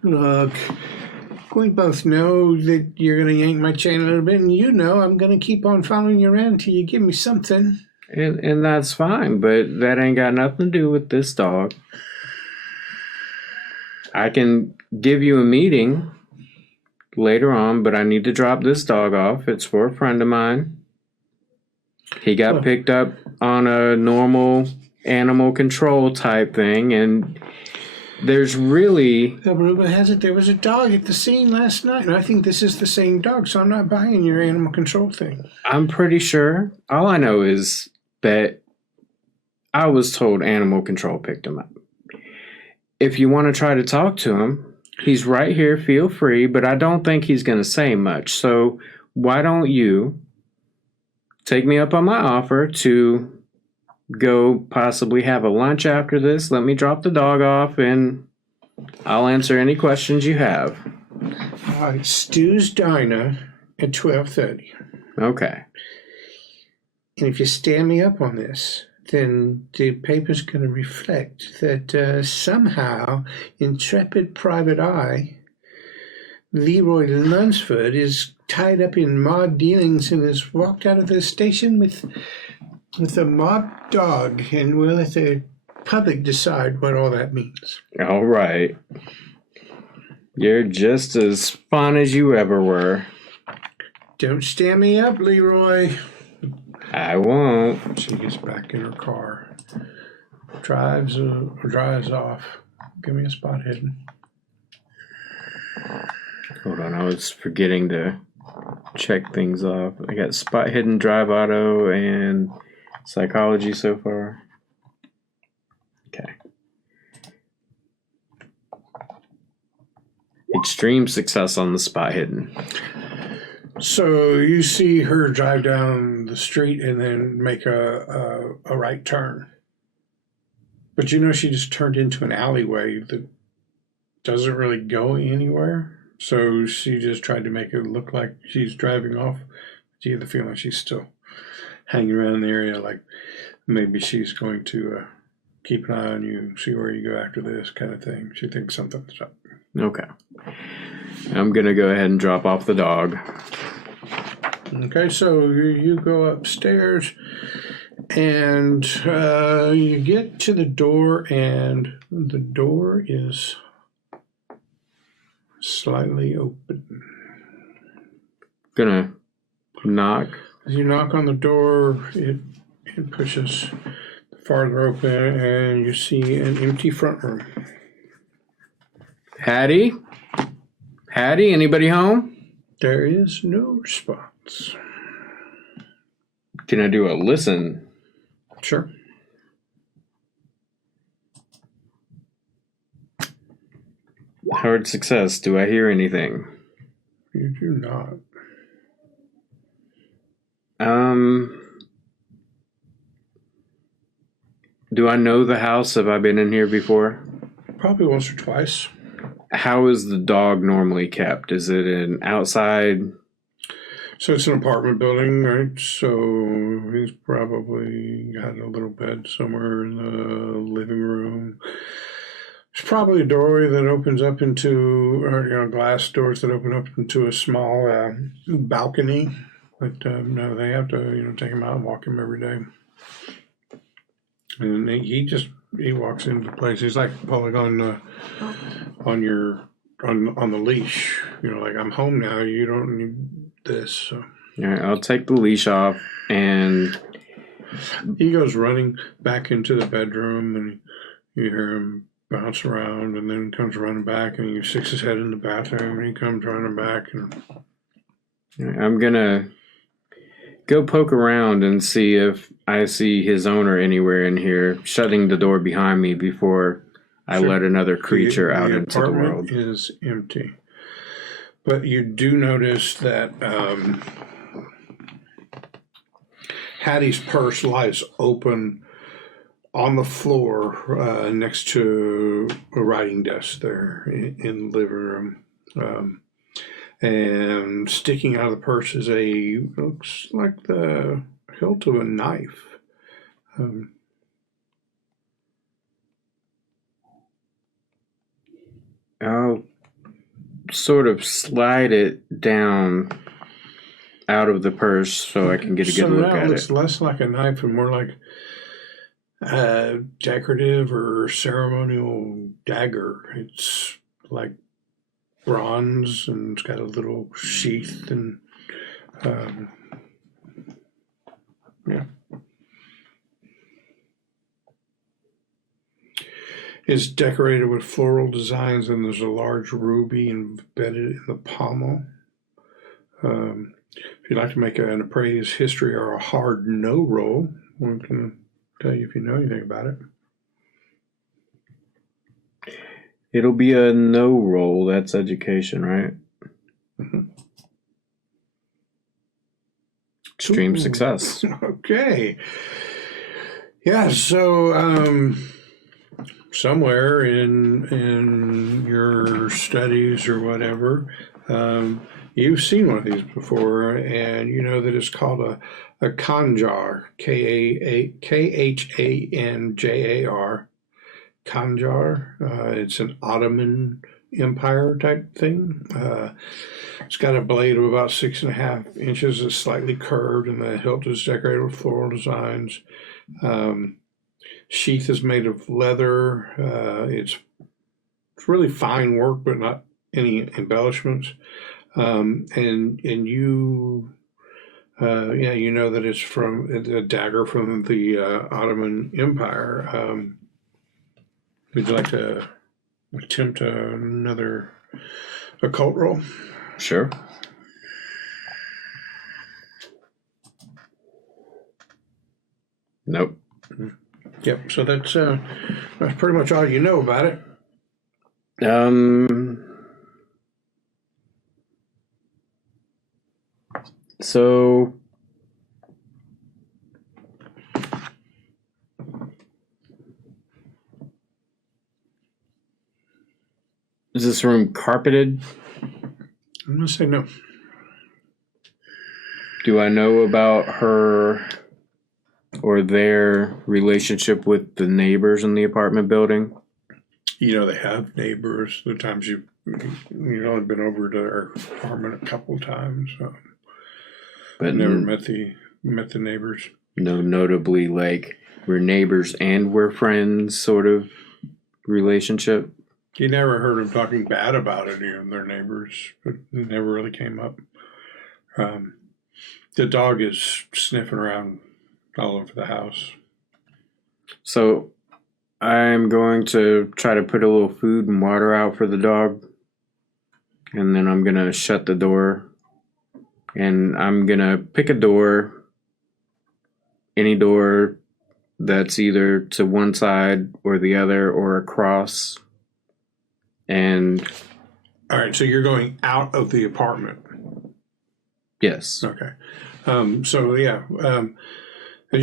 Look, we both know that you're going to yank my chain a little bit, and I'm going to keep on following you around until you give me something. And that's fine, but that ain't got nothing to do with this dog. I can give you a meeting later on, but I need to drop this dog off. It's for a friend of mine. He got picked up on a normal animal control type thing, and there's really... Rumor has it there was a dog at the scene last night, and I think this is the same dog, so I'm not buying your animal control thing. I'm pretty sure. All I know is that I was told animal control picked him up. If you want to try to talk to him, he's right here, feel free, but I don't think he's going to say much. So why don't you take me up on my offer to go possibly have a lunch after this? Let me drop the dog off, and I'll answer any questions you have. All right, Stu's Diner at 12:30. Okay. And if you stand me up on this, then the paper's going to reflect that somehow intrepid private eye Leroy Lunceford is tied up in mob dealings and has walked out of the station with a mob dog, and we'll let the public decide what all that means. All right. You're just as fun as you ever were. Don't stand me up, Leroy. I won't. She gets back in her car. Drives off. Give me a spot hidden. Hold on, I was forgetting to check things off. I got spot hidden, drive auto, and psychology so far. Okay. Extreme success on the spot hidden. So you see her drive down the street and then make a right turn. But you know she just turned into an alleyway that doesn't really go anywhere. So she just tried to make it look like she's driving off. You get the feeling she's still hanging around the area, like maybe she's going to keep an eye on you, see where you go after this kind of thing. She thinks something's up. Okay. I'm going to go ahead and drop off the dog. Okay, so you go upstairs and you get to the door, and the door is slightly open. Gonna knock. As you knock on the door, it pushes farther open, and you see an empty front room. Hattie? Hattie, anybody home? There is no response. Can I do a listen? Sure. Hard success. Do I hear anything? You do not. Do I know the house? Have I been in here before? Probably once or twice. How is the dog normally kept? Is it an outside? So it's an apartment building, right? So he's probably got a little bed somewhere in the living room. There's probably a doorway that opens up into, or glass doors that open up into a small balcony. But no, they have to, take him out and walk him every day. And he walks into the place. He's like pulling on the leash. Like, I'm home now. You don't need this. So. All right, I'll take the leash off, and he goes running back into the bedroom, and you hear him bounce around, and then comes running back, and he sticks his head in the bathroom, and he comes running back. And I'm gonna go poke around and see if I see his owner anywhere in here, shutting the door behind me before I let another creature out into the world. The apartment is empty. But you do notice that Hattie's purse lies open on the floor next to a writing desk there in the living room. And sticking out of the purse is looks like the hilt of a knife. I'll sort of slide it down out of the purse so I can get a good look at it. So looks less like a knife and more like a decorative or ceremonial dagger. It's like bronze, and it's got a little sheath, and yeah. It's decorated with floral designs, and there's a large ruby embedded in the pommel. If you'd like to make an appraise history or a hard no roll, we can tell you if you know anything about it. It'll be a no roll. That's education, right? Mm-hmm. Extreme success. Okay. Yeah, so somewhere in your studies or whatever, you've seen one of these before, and you know that it's called a khanjar, Khanjar. Khanjar. It's an Ottoman Empire type thing. It's got a blade of about 6.5 inches. It's slightly curved, and the hilt is decorated with floral designs. Sheath is made of leather. It's really fine work, but not any embellishments. And you, you know that it's from a dagger from the Ottoman Empire. Would you like to attempt another occult roll? Sure. Nope. Yep. So that's pretty much all you know about it. So is this room carpeted? I'm gonna say no. Do I know about her or their relationship with the neighbors in the apartment building? You know, they have neighbors. The times you've only been over to their apartment a couple times, so. But never met the neighbors. No, notably like we're neighbors and we're friends sort of relationship. You never heard them talking bad about any of their neighbors. It never really came up. The dog is sniffing around all over the house. So I'm going to try to put a little food and water out for the dog. And then I'm going to shut the door. And I'm going to pick a door, any door that's either to one side or the other or across. And... All right, so you're going out of the apartment. Yes. Okay. As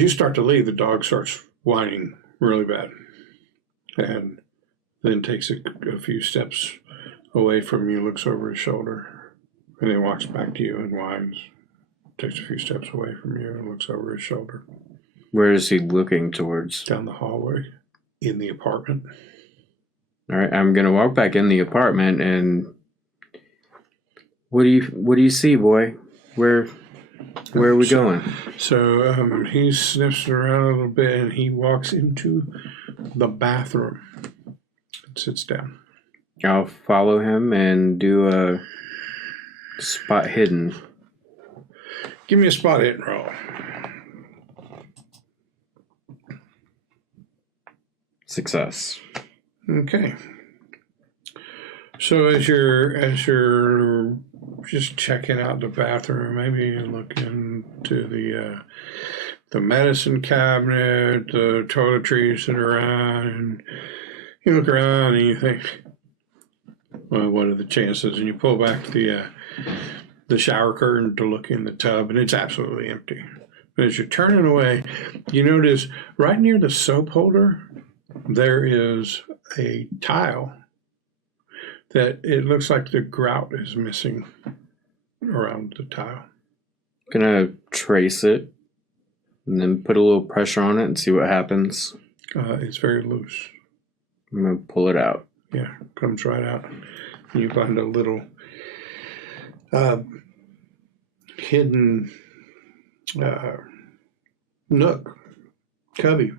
you start to leave, the dog starts whining really bad. And then takes a few steps away from you, looks over his shoulder. And then walks back to you and whines. Takes a few steps away from you and looks over his shoulder. Where is he looking towards? Down the hallway in the apartment. All right, I'm gonna walk back in the apartment and what do you see, boy? Where are we going? So he sniffs around a little bit and he walks into the bathroom and sits down. I'll follow him and do a spot hidden. Give me a spot hidden roll. Success. Okay. So as you're just checking out the bathroom, maybe you look into the medicine cabinet, the toiletries that are around, and you look around and you think, well, what are the chances? And you pull back the shower curtain to look in the tub, and it's absolutely empty. But as you're turning away, you notice right near the soap holder, there is a tile that it looks like the grout is missing around the tile. Gonna trace it and then put a little pressure on it and see what happens. It's very loose. I'm gonna pull it out. Yeah, comes right out. And you find a little hidden nook, cubby.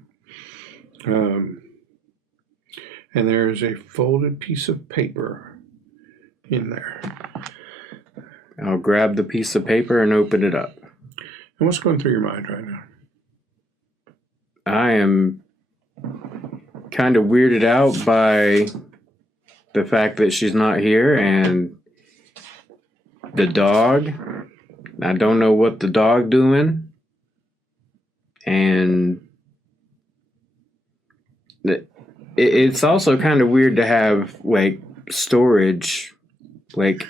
And there's a folded piece of paper in there. I'll grab the piece of paper and open it up. And what's going through your mind right now? I am kind of weirded out by the fact that she's not here and the dog. I don't know what the dog doing. And it's also kind of weird to have like storage, like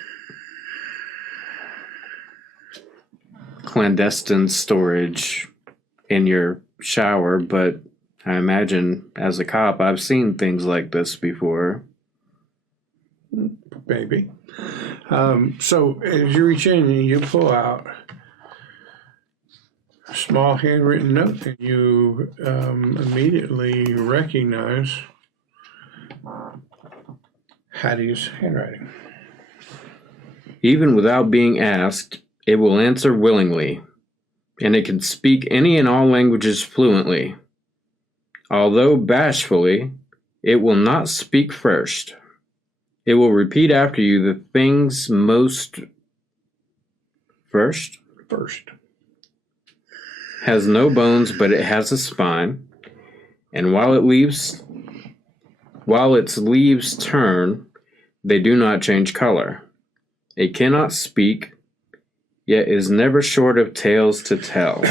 clandestine storage in your shower, but I imagine as a cop I've seen things like this before. Maybe. So as you reach in and you pull out a small handwritten note, and you immediately recognize Hattie's handwriting. Even without being asked, it will answer willingly, and it can speak any and all languages fluently. Although bashfully, it will not speak first. It will repeat after you the things most First. Has no bones, but it has a spine. And while its leaves turn, they do not change color. It cannot speak, yet is never short of tales to tell.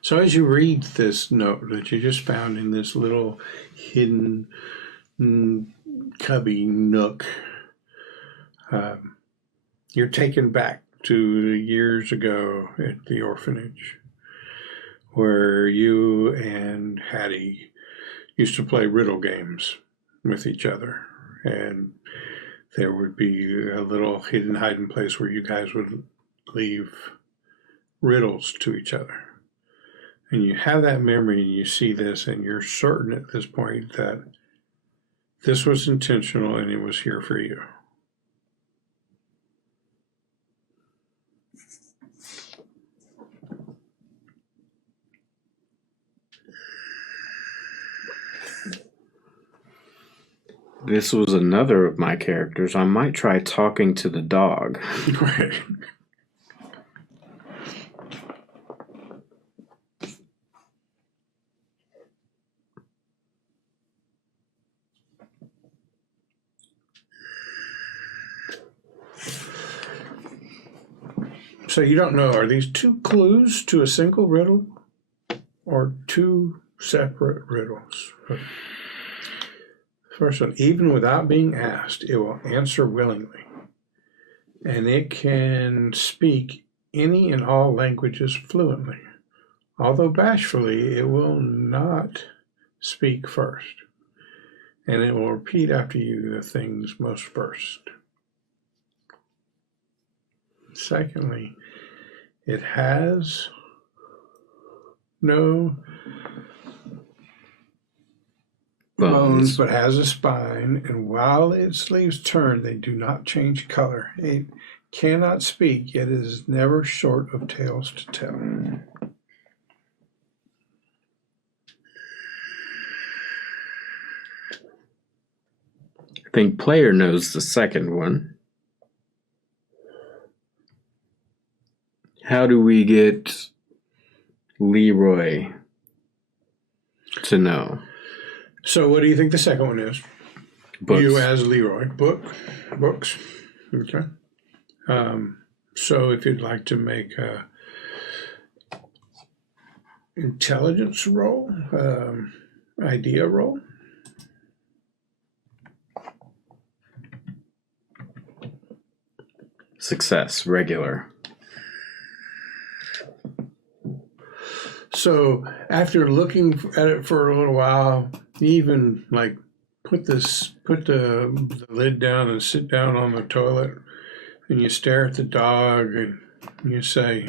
So as you read this note that you just found in this little hidden cubby nook, you're taken back to years ago at the orphanage where you and Hattie used to play riddle games with each other. And there would be a little hidden hiding place where you guys would leave riddles to each other. And you have that memory and you see this and you're certain at this point that this was intentional and it was here for you. This was another of my characters. I might try talking to the dog. Right. So you don't know, are these two clues to a single riddle or two separate riddles? First one, even without being asked, it will answer willingly. And it can speak any and all languages fluently. Although bashfully, it will not speak first. And it will repeat after you the things most first. Secondly, it has no bones, but has a spine, and while its leaves turn, they do not change color. It cannot speak, yet is never short of tales to tell. I think player knows the second one. How do we get Leroy to know? So what do you think the second one is? Books. You as Leroy. Books. Okay. So if you'd like to make a intelligence roll, idea roll. Success, regular. So after looking at it for a little while, you even like put the lid down and sit down on the toilet, and you stare at the dog and you say,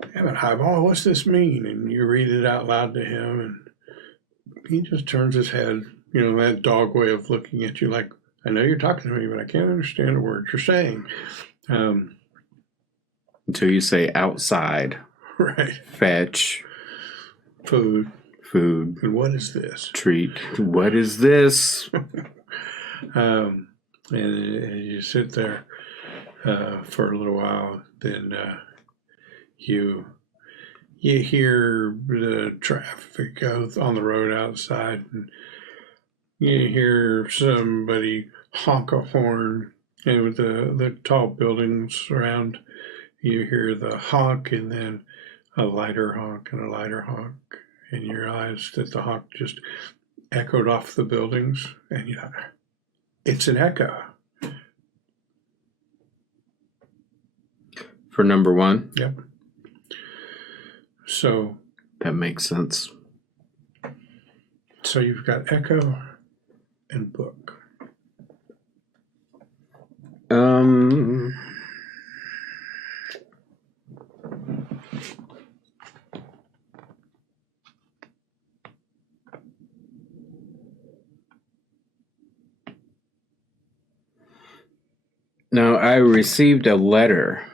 "Damn it, Highball, what's this mean?" And you read it out loud to him, and he just turns his head, that dog way of looking at you like, "I know you're talking to me, but I can't understand a word you're saying." Until you say outside. Right. Fetch. Food. And what is this? Treat. What is this? And you sit there for a little while. Then you hear the traffic go on the road outside, and you hear somebody honk a horn. And with the tall buildings around, you hear the honk, and then a lighter honk and a lighter honk, and you realize that the honk just echoed off the buildings, and it's an echo. For number one? Yep. So that makes sense. So you've got echo and book. Now, I received a letter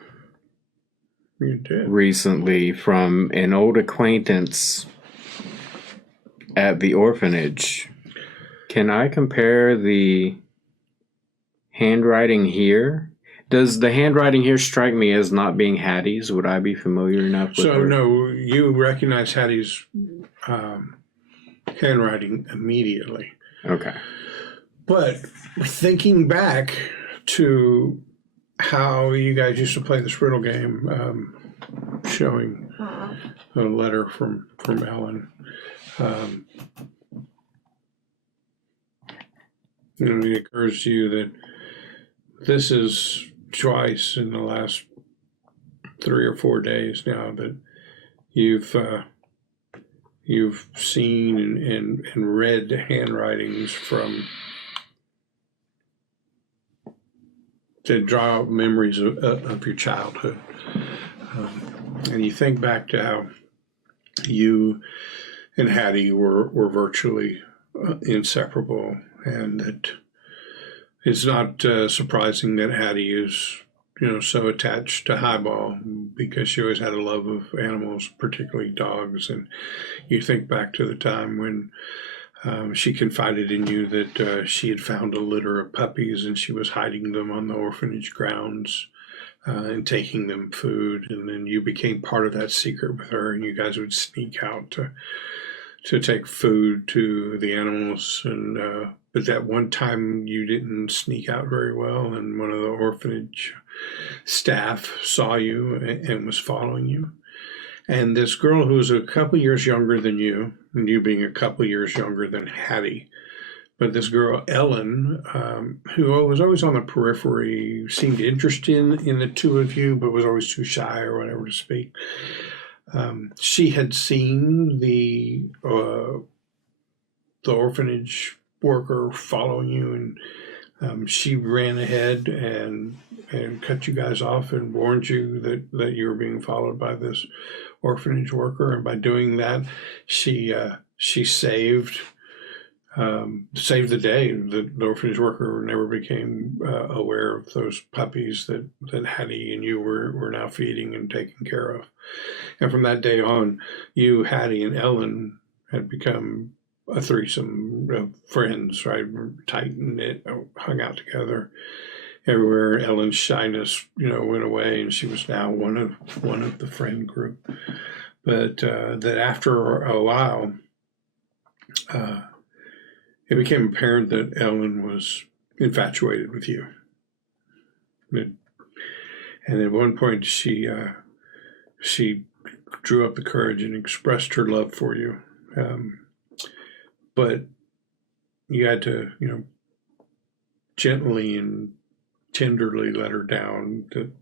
You did. recently from an old acquaintance at the orphanage. Can I compare the handwriting here Does the handwriting here strike me as not being Hattie's? Would I be familiar enough with So, her? no, you recognize Hattie's handwriting immediately. Okay. But thinking back to how you guys used to play this riddle game, showing a letter from Ellen, it occurs to you that this is twice in the last 3 or 4 days now that you've seen and read handwritings from to draw out memories of your childhood. And you think back to how you and Hattie were virtually inseparable, and that it's not surprising that Hattie is, so attached to Highball, because she always had a love of animals, particularly dogs. And you think back to the time when she confided in you that she had found a litter of puppies and she was hiding them on the orphanage grounds and taking them food. And then you became part of that secret with her, and you guys would sneak out to take food to the animals. And but that one time you didn't sneak out very well, and one of the orphanage staff saw you and was following you. And this girl who was a couple years younger than you, and you being a couple years younger than Hattie, but this girl, Ellen, who was always on the periphery, seemed interested in the two of you, but was always too shy or whatever to speak. She had seen the orphanage worker following you, and she ran ahead and cut you guys off and warned you that you were being followed by this orphanage worker. And by doing that, she saved the day. The orphanage worker never became aware of those puppies that Hattie and you were now feeding and taking care of. And from that day on, you, Hattie, and Ellen had become a threesome of friends, right? Tight knit, hung out together everywhere. Ellen's shyness, went away, and she was now one of the friend group. But that after a while, it became apparent that Ellen was infatuated with you. And at one point, she drew up the courage and expressed her love for you. But you had to, gently and tenderly let her down that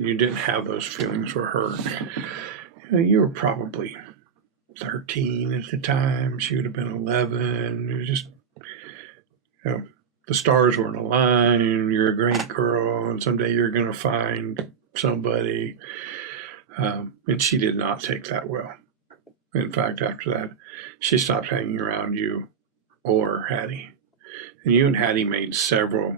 you didn't have those feelings for her. You were probably 13 at the time. She would have been 11. It was just, the stars weren't aligned. You're a great girl, and someday you're going to find somebody. And she did not take that well. In fact, after that, she stopped hanging around you or Hattie. And you and Hattie made several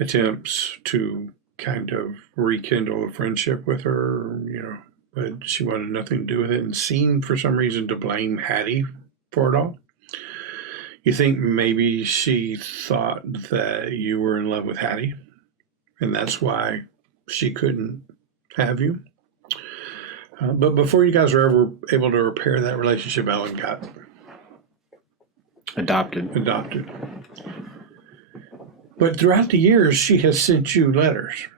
attempts to kind of rekindle a friendship with her, but she wanted nothing to do with it and seemed for some reason to blame Hattie for it all. You think maybe she thought that you were in love with Hattie, and that's why she couldn't have you. But before you guys were ever able to repair that relationship, Ellen got adopted. But throughout the years, she has sent you letters,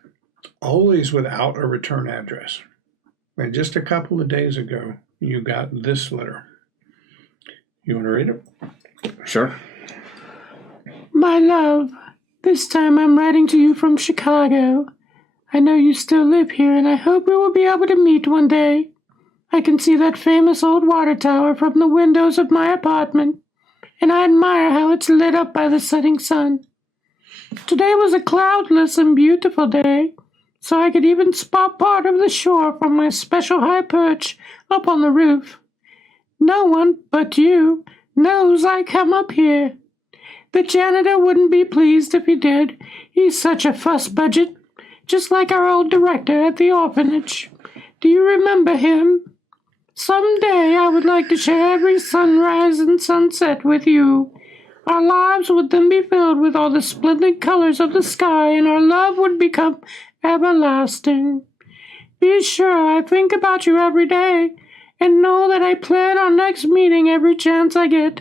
always without a return address. And just a couple of days ago, you got this letter. You want to read it? Sure. My love, this time I'm writing to you from Chicago. I know you still live here, and I hope we will be able to meet one day. I can see that famous old water tower from the windows of my apartment, and I admire how it's lit up by the setting sun. Today was a cloudless and beautiful day, so I could even spot part of the shore from my special high perch up on the roof. No one but you knows I come up here. The janitor wouldn't be pleased if he did. He's such a fuss budget, just like our old director at the orphanage. Do you remember him? Someday I would like to share every sunrise and sunset with you. Our lives would then be filled with all the splendid colors of the sky, and our love would become everlasting. Be sure I think about you every day, and know that I plan our next meeting every chance I get.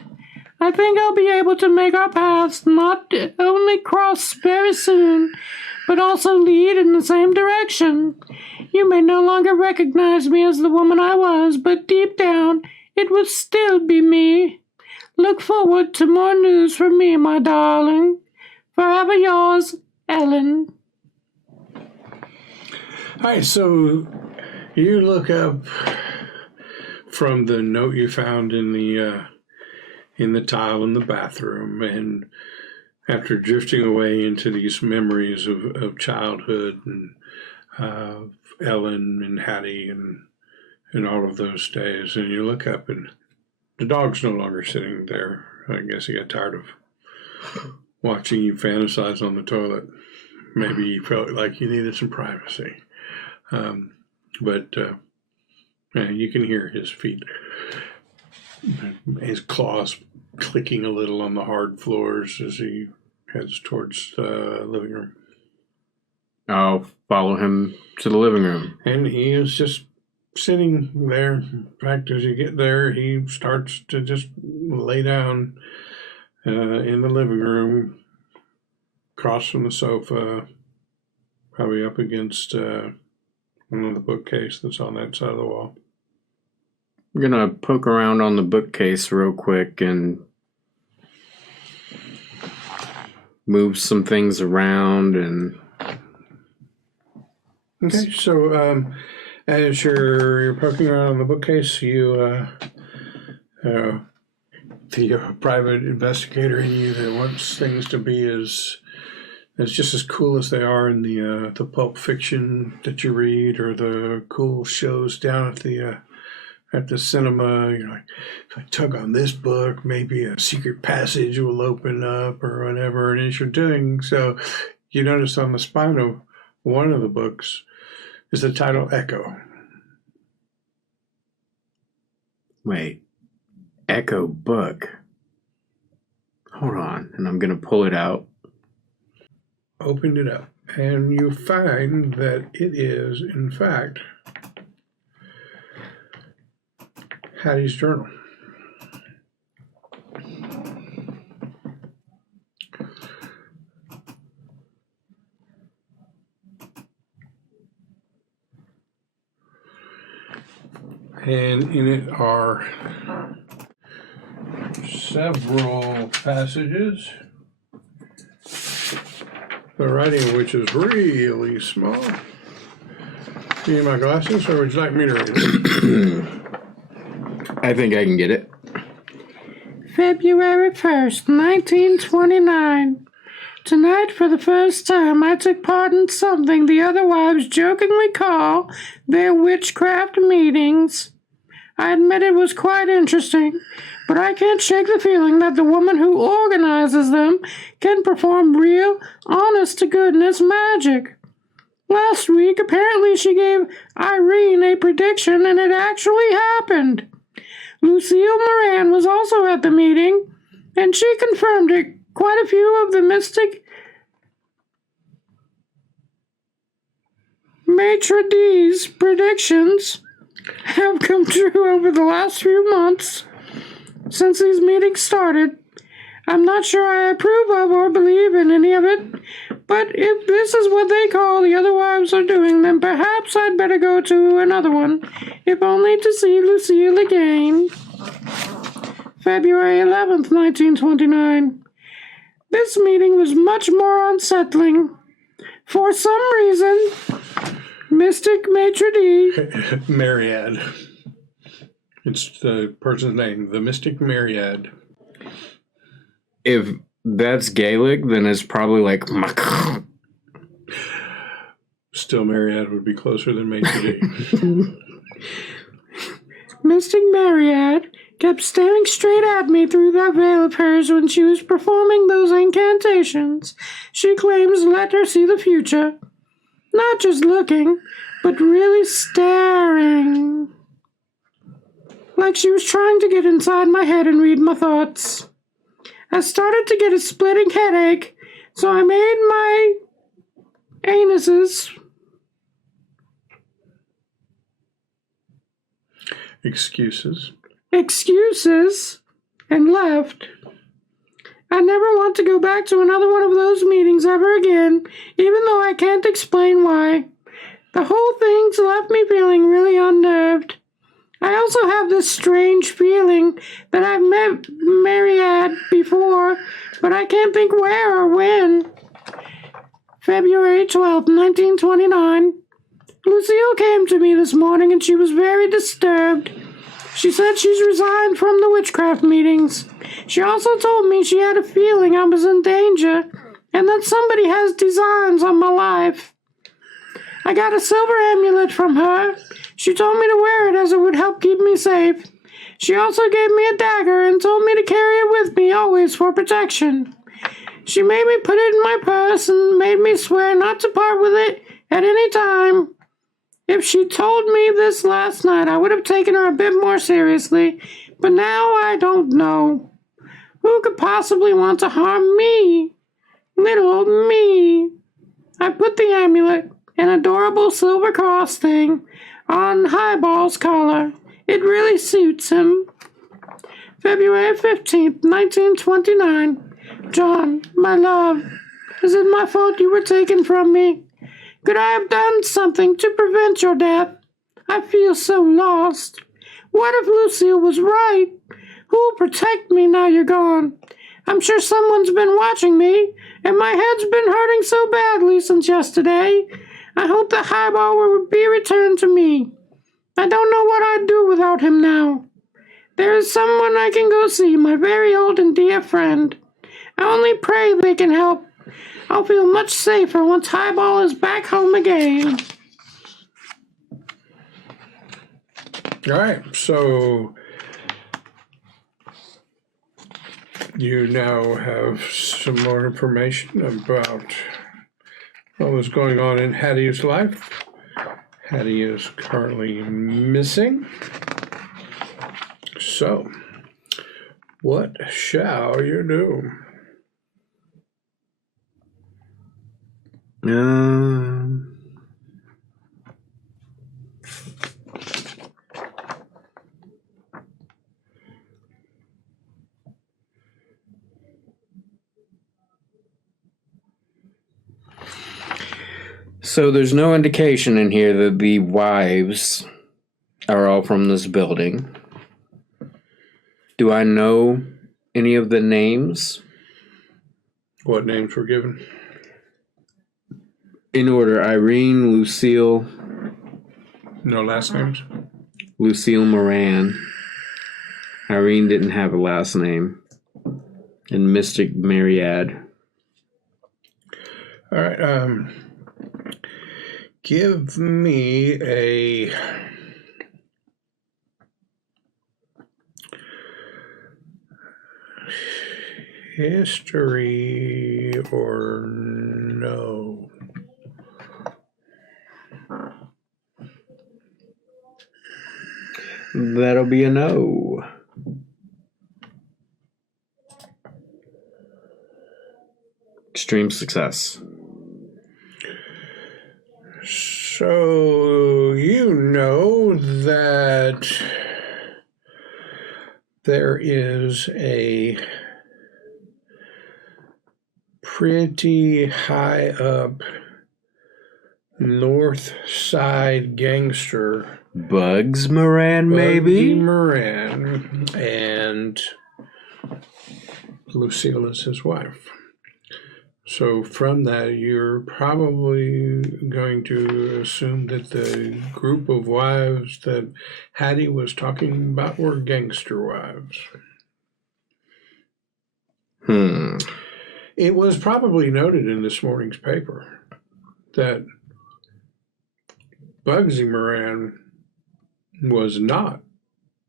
I think I'll be able to make our paths not only cross very soon, but also lead in the same direction. You may no longer recognize me as the woman I was, but deep down, it will still be me. Look forward to more news from me, my darling. Forever yours, Ellen. All right, so you look up from the note you found in the tile in the bathroom, and after drifting away into these memories of childhood and Ellen and Hattie and all of those days, and you look up and the dog's no longer sitting there. I guess he got tired of watching you fantasize on the toilet. Maybe he felt like you needed some privacy. But you can hear his feet, his claws clicking a little on the hard floors as he heads towards the living room. I'll follow him to the living room. And he is just sitting there. In fact, as you get there, he starts to just lay down in the living room, across from the sofa, probably up against one of the bookcase that's on that side of the wall. I'm going to poke around on the bookcase real quick and move some things around. And okay, so as you're poking around on the bookcase, you the private investigator in you that wants things to be as just as cool as they are in the pulp fiction that you read, or the cool shows down at the cinema. You're like, if I tug on this book, maybe a secret passage will open up or whatever. And as you're doing so, you notice on the spine of one of the books is the title Echo. wait, Echo book. Hold on, and I'm going to pull it out. Opened it up, and you find that it is, in fact, Hattie's journal. And in it are several passages, the writing of which is really small. Do you need my glasses, or would you like me to read it? I think I can get it. February 1st, 1929. Tonight, for the first time, I took part in something the other wives jokingly call their witchcraft meetings. I admit it was quite interesting, but I can't shake the feeling that the woman who organizes them can perform real, honest-to-goodness magic. Last week, apparently she gave Irene a prediction, and it actually happened. Lucille Moran was also at the meeting, and she confirmed it. Quite a few of the mystic maitre d's predictions have come true over the last few months since these meetings started. I'm not sure I approve of or believe in any of it, but if this is what they call the other wives are doing, then perhaps I'd better go to another one, if only to see Lucille again. February 11th, 1929. This meeting was much more unsettling. For some reason, Mystic Maitre D... Myriad. It's the person's name, the Mystic Myriad. If that's Gaelic, then it's probably like... Still, Myriad would be closer than Maitre D. Mystic Myriad kept staring straight at me through that veil of hers when she was performing those incantations. She claims let her see the future. Not just looking, but really staring. Like she was trying to get inside my head and read my thoughts. I started to get a splitting headache, so I made my anuses. Excuses. And left. I never want to go back to another one of those meetings ever again, even though I can't explain why. The whole thing's left me feeling really unnerved. I also have this strange feeling that I've met Myriad before, but I can't think where or when. February 12th, 1929. Lucille came to me this morning and she was very disturbed. She said she's resigned from the witchcraft meetings. She also told me she had a feeling I was in danger and that somebody has designs on my life. I got a silver amulet from her. She told me to wear it as it would help keep me safe. She also gave me a dagger and told me to carry it with me always for protection. She made me put it in my purse and made me swear not to part with it at any time. If she told me this last night, I would have taken her a bit more seriously, but now I don't know. Who could possibly want to harm me? Little old me. I put the amulet, an adorable silver cross thing, on Highball's collar. It really suits him. February 15th, 1929. John, my love, is it my fault you were taken from me? Could I have done something to prevent your death? I feel so lost. What if Lucille was right? Who'll protect me now you're gone? I'm sure someone's been watching me, and my head's been hurting so badly since yesterday. I hope the highball will be returned to me. I don't know what I'd do without him now. There is someone I can go see, my very old and dear friend. I only pray they can help. I'll feel much safer once Highball is back home again. All right, so you now have some more information about what was going on in Hattie's life. Hattie is currently missing. So, what shall you do? So there's no indication in here that the wives are all from this building. Do I know any of the names? What names were given? In order, Irene, Lucille. No last names? Lucille Moran. Irene didn't have a last name. And Mystic Myriad. All right, give me a history or no. That'll be a no. Extreme success. So you know that there is a pretty high up north side gangster, Bugs Moran, maybe? Bugsy Moran, and Lucille is his wife. So from that, you're probably going to assume that the group of wives that Hattie was talking about were gangster wives. It was probably noted in this morning's paper that Bugsy Moran was not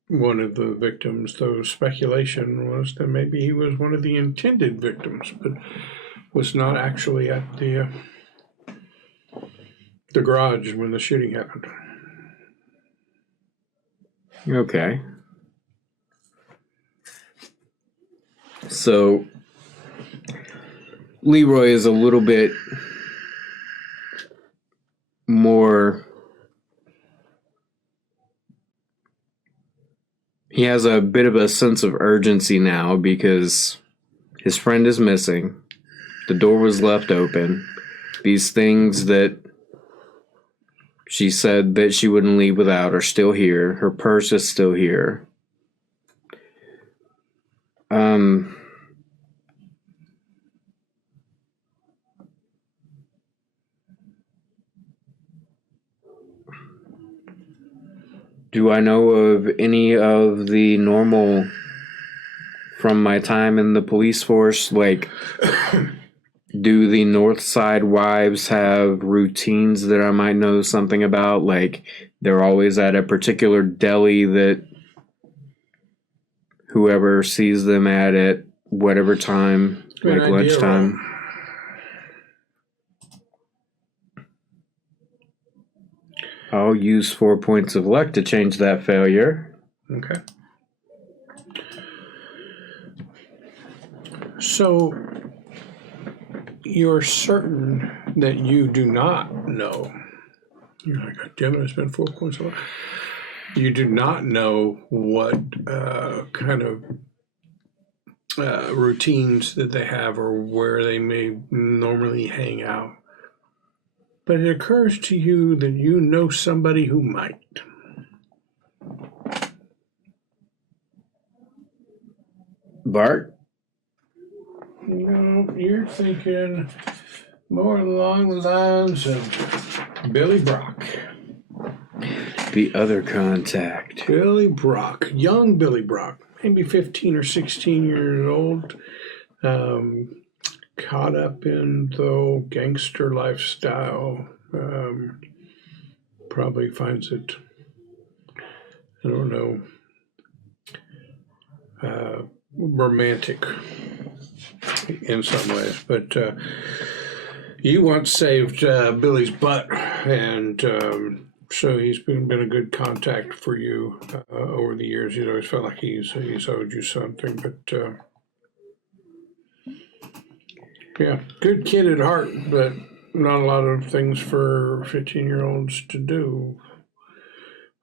one of the victims, though speculation was that maybe he was one of the intended victims, but was not actually at the garage when the shooting happened. Okay. So Leroy is a little bit more. He has a bit of a sense of urgency now because his friend is missing. The door was left open. These things that she said that she wouldn't leave without are still here. Her purse is still here. Do I know of any of the normal, from my time in the police force, like, do the North Side wives have routines that I might know something about? Like, they're always at a particular deli that whoever sees them at whatever time, like lunchtime. I'll use 4 points of luck to change that failure. Okay. So, you're certain that you do not know. You're like, God damn it, I spent 4 points of luck. You do not know what kind of routines that they have or where they may normally hang out. But it occurs to you that you know somebody who might. Bart? No, you're thinking more along the lines of Billy Brock. The other contact. Billy Brock, young Billy Brock, maybe 15 or 16 years old. Caught up in the old gangster lifestyle, probably finds it, I don't know, romantic in some ways. But you once saved Billy's butt, and so he's been a good contact for you over the years. He's always felt like he's owed you something, but yeah, good kid at heart, but not a lot of things for 15-year-olds to do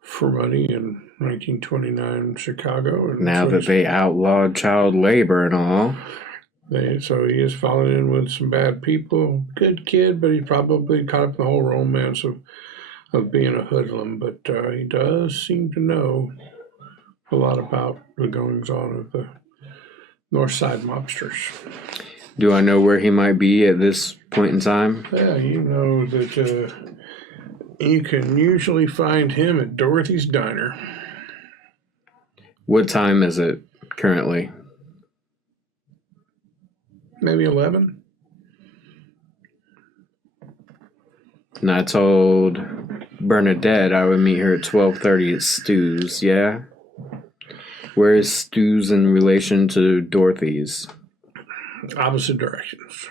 for money in 1929 Chicago. And now so that they outlawed child labor and all. So he is falling in with some bad people. Good kid, but he probably caught up in the whole romance of being a hoodlum. But he does seem to know a lot about the goings-on of the North Side mobsters. Do I know where he might be at this point in time? Yeah, you know that you can usually find him at Dorothy's Diner. What time is it currently? Maybe 11. And I told Bernadette I would meet her at 12:30 at Stu's, yeah? Where is Stu's in relation to Dorothy's? Opposite directions.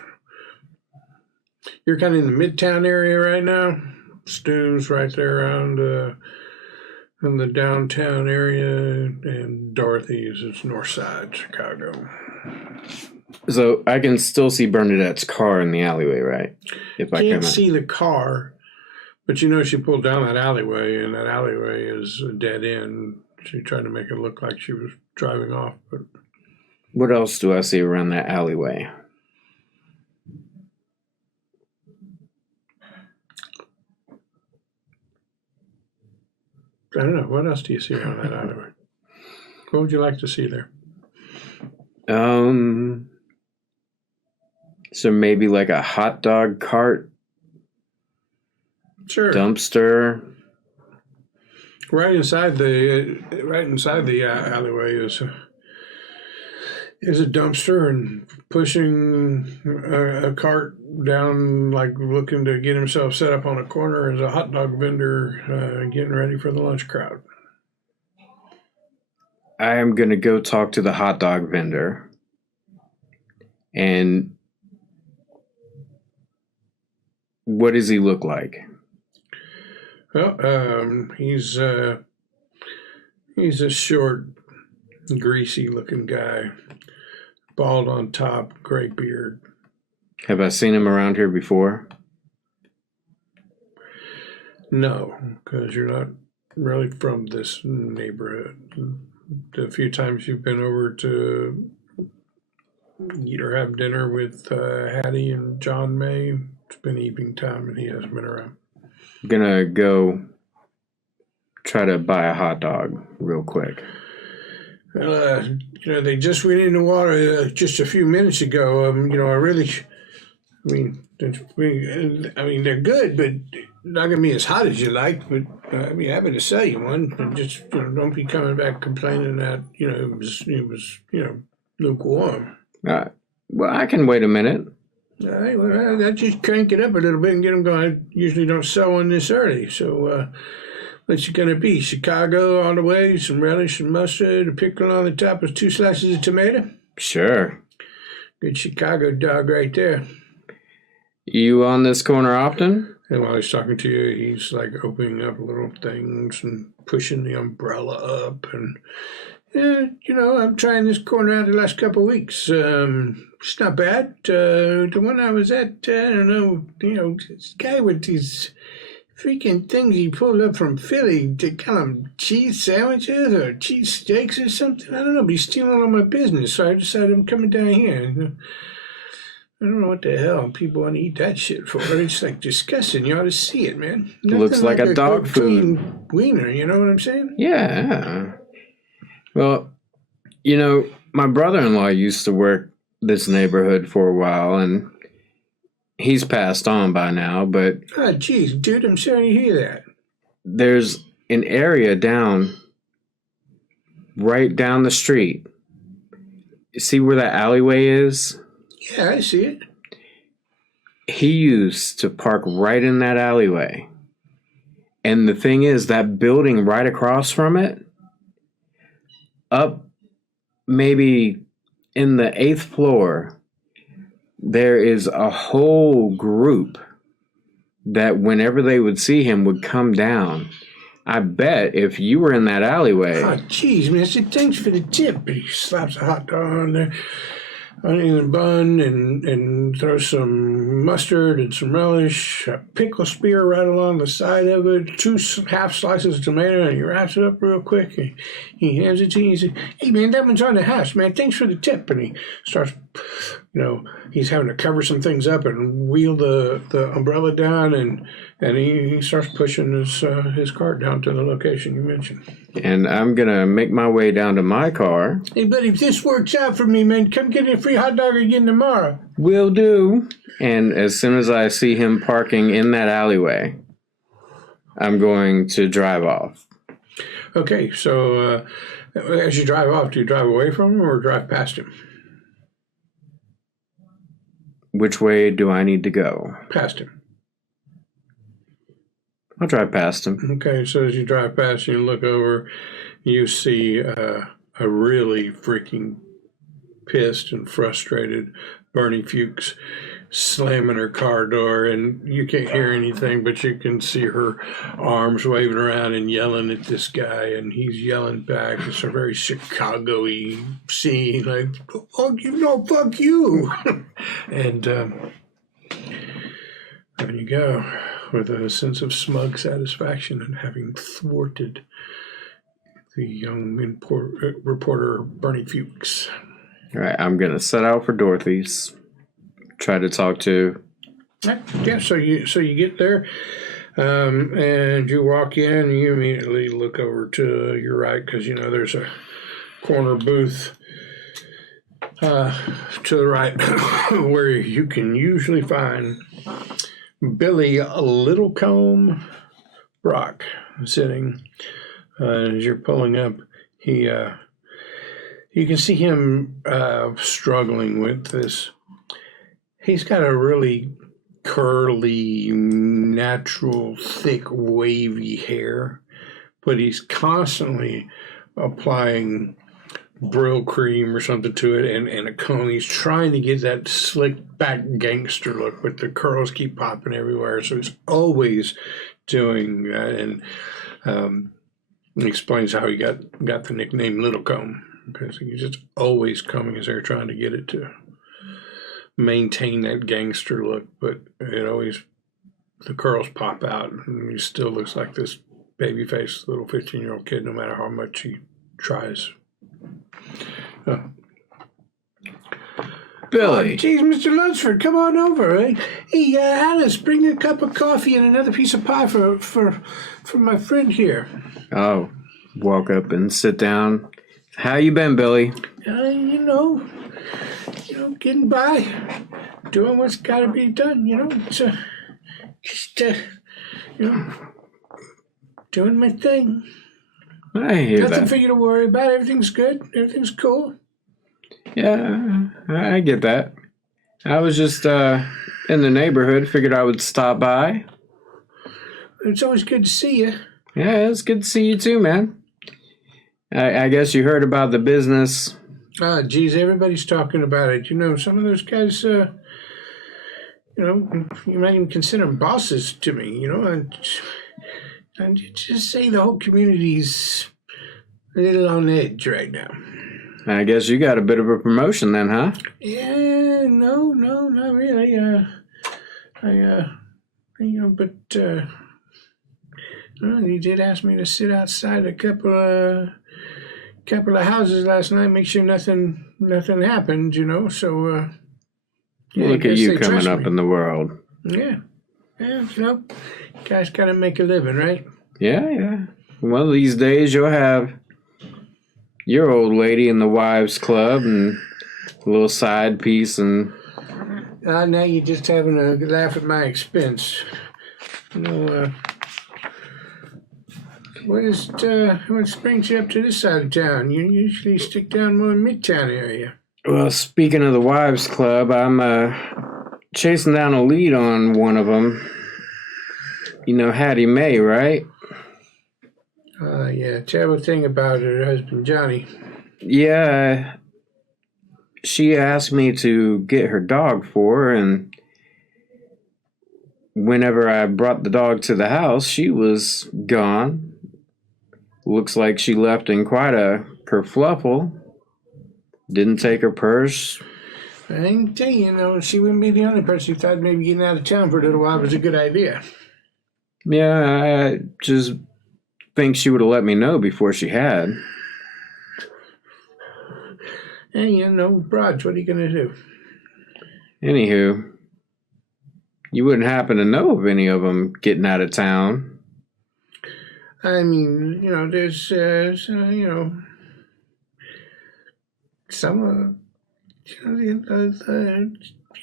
You're kind of in the Midtown area right now. Stu's right there around in the downtown area, and Dorothy's is north side Chicago. So I can still see Bernadette's car in the alleyway, right? If I can't see the car, but you know she pulled down that alleyway, and that alleyway is a dead end. She tried to make it look like she was driving off, but what else do I see around that alleyway? I don't know. What else do you see around that alleyway? What would you like to see there? So maybe like a hot dog cart? Sure. Dumpster? Right inside the alleyway is a dumpster, and pushing a cart down, like looking to get himself set up on a corner, is a hot dog vendor getting ready for the lunch crowd. I am going to go talk to the hot dog vendor. And what does he look like? Well, he's a short, greasy-looking guy. bald on top, gray beard. Have I seen him around here before? No, because you're not really from this neighborhood. The few times you've been over to eat or have dinner with Hattie and John May, it's been evening time and he hasn't been around. I'm gonna go try to buy a hot dog real quick. They just went in the water just a few minutes ago. They're good, but not gonna be as hot as you like. But I'd be happy to sell you one. But just don't be coming back complaining that it was lukewarm. Well, I can wait a minute. All right, well, I just crank it up a little bit and get them going. I usually don't sell one this early, so. What's it gonna be? Chicago all the way, some relish and mustard, a pickle on the top with 2 slices of tomato? Sure. Good Chicago dog right there. You on this corner often? And while he's talking to you, he's like opening up little things and pushing the umbrella up. And, I'm trying this corner out the last couple of weeks. It's not bad. The one I was at, I don't know, this guy with these freaking things he pulled up from Philly to call them cheese sandwiches or cheese steaks or something. I don't know, but he's stealing all my business, so I decided I'm coming down here. I don't know what the hell people want to eat that shit for. It's like disgusting. You ought to see it, man. Nothing looks like a dog food wiener, you know what I'm saying? Yeah. Well, my brother-in-law used to work this neighborhood for a while, and he's passed on by now, but... Oh, geez, dude, I'm sorry to hear that. There's an area right down the street. See where that alleyway is? Yeah, I see it. He used to park right in that alleyway. And the thing is, that building right across from it, up maybe in the 8th floor, there is a whole group that whenever they would see him would come down. I bet if you were in that alleyway... Oh, jeez, mister, thanks for the tip. He slaps a hot dog on there, onion and bun, and throws some mustard and some relish, a pickle spear right along the side of it, 2 half slices of tomato, and he wraps it up real quick. And he hands it to you. He says, "Hey, man, that one's on the house, man. Thanks for the tip." And he starts... he's having to cover some things up and wheel the umbrella down, and he starts pushing his cart down to the location you mentioned. And I'm going to make my way down to my car. Hey, but if this works out for me, man, come get a free hot dog again tomorrow. Will do. And as soon as I see him parking in that alleyway, I'm going to drive off. Okay, so as you drive off, do you drive away from him or drive past him? Which way do I need to go? Past him. I'll drive past him. Okay, so as you drive past, you look over, you see a really freaking pissed and frustrated Bernie Fuchs slamming her car door, and you can't hear anything, but you can see her arms waving around and yelling at this guy, and he's yelling back. It's a very Chicago-y scene, like, "Fuck you, no, fuck you." And there you go, with a sense of smug satisfaction in having thwarted the young reporter Bernie Fuchs. All right, I'm going to set out for Dorothy's. Try to talk to... Yeah, so you get there, and you walk in, and you immediately look over to your right, because, there's a corner booth to the right where you can usually find Billy Littlecomb Brock sitting. As you're pulling up, you can see him struggling with this. He's got a really curly, natural, thick, wavy hair, but he's constantly applying Brill cream or something to it and a comb. He's trying to get that slick back gangster look, but the curls keep popping everywhere, so he's always doing that. And he explains how he got the nickname Littlecomb. Because he's just always coming as they're trying to get it to maintain that gangster look, but it always, the curls pop out, and he still looks like this baby-faced little 15-year-old kid, no matter how much he tries. Billy. Oh, geez, Mr. Lunceford, come on over. Hey, Alice, bring a cup of coffee and another piece of pie for my friend here. Oh, walk up and sit down. How you been, Billy? You know, getting by, doing what's got to be done. It's just doing my thing. I hear Nothing that. for you to worry about. Everything's good. Everything's cool. Yeah, I get that. I was just in the neighborhood. Figured I would stop by. It's always good to see you. Yeah, it's good to see you too, man. I guess you heard about the business. Geez, everybody's talking about it. Some of those guys, you might even consider them bosses to me, and just say the whole community's a little on edge right now. I guess you got a bit of a promotion then, huh? Yeah, no, not really. But he did ask me to sit outside a couple of houses last night, make sure nothing happened, So yeah, Look I at guess you they coming trust up me. in the world. Yeah, guys gotta make a living, right? Yeah. One of these days you'll have your old lady in the wives club and a little side piece and... Now you're just having a laugh at my expense. What brings you up to this side of town? You usually stick down more in Midtown area. Well, speaking of the wives club, I'm chasing down a lead on one of them. Hattie Mae, right? Yeah, terrible thing about her husband, Johnny. Yeah, she asked me to get her dog for her, and whenever I brought the dog to the house, she was gone. Looks like she left in quite a kerfluffle. Didn't take her purse. I can tell you, she wouldn't be the only person who thought maybe getting out of town for a little while was a good idea. Yeah, I just think she would have let me know before she had. Hey, broads, what are you going to do? Anywho, you wouldn't happen to know of any of them getting out of town? I mean, there's, some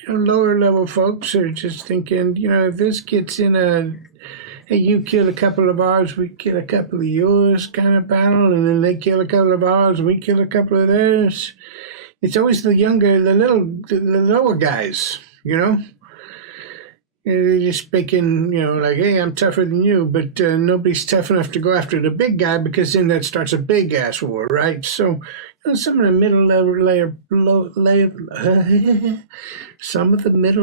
the lower level folks are just thinking, if this gets in a, hey, you kill a couple of ours, we kill a couple of yours kind of battle, and then they kill a couple of ours, and we kill a couple of theirs. It's always the lower guys, They're just speaking, like, hey, I'm tougher than you, but nobody's tough enough to go after the big guy because then that starts a big ass war, right? So, some of the middle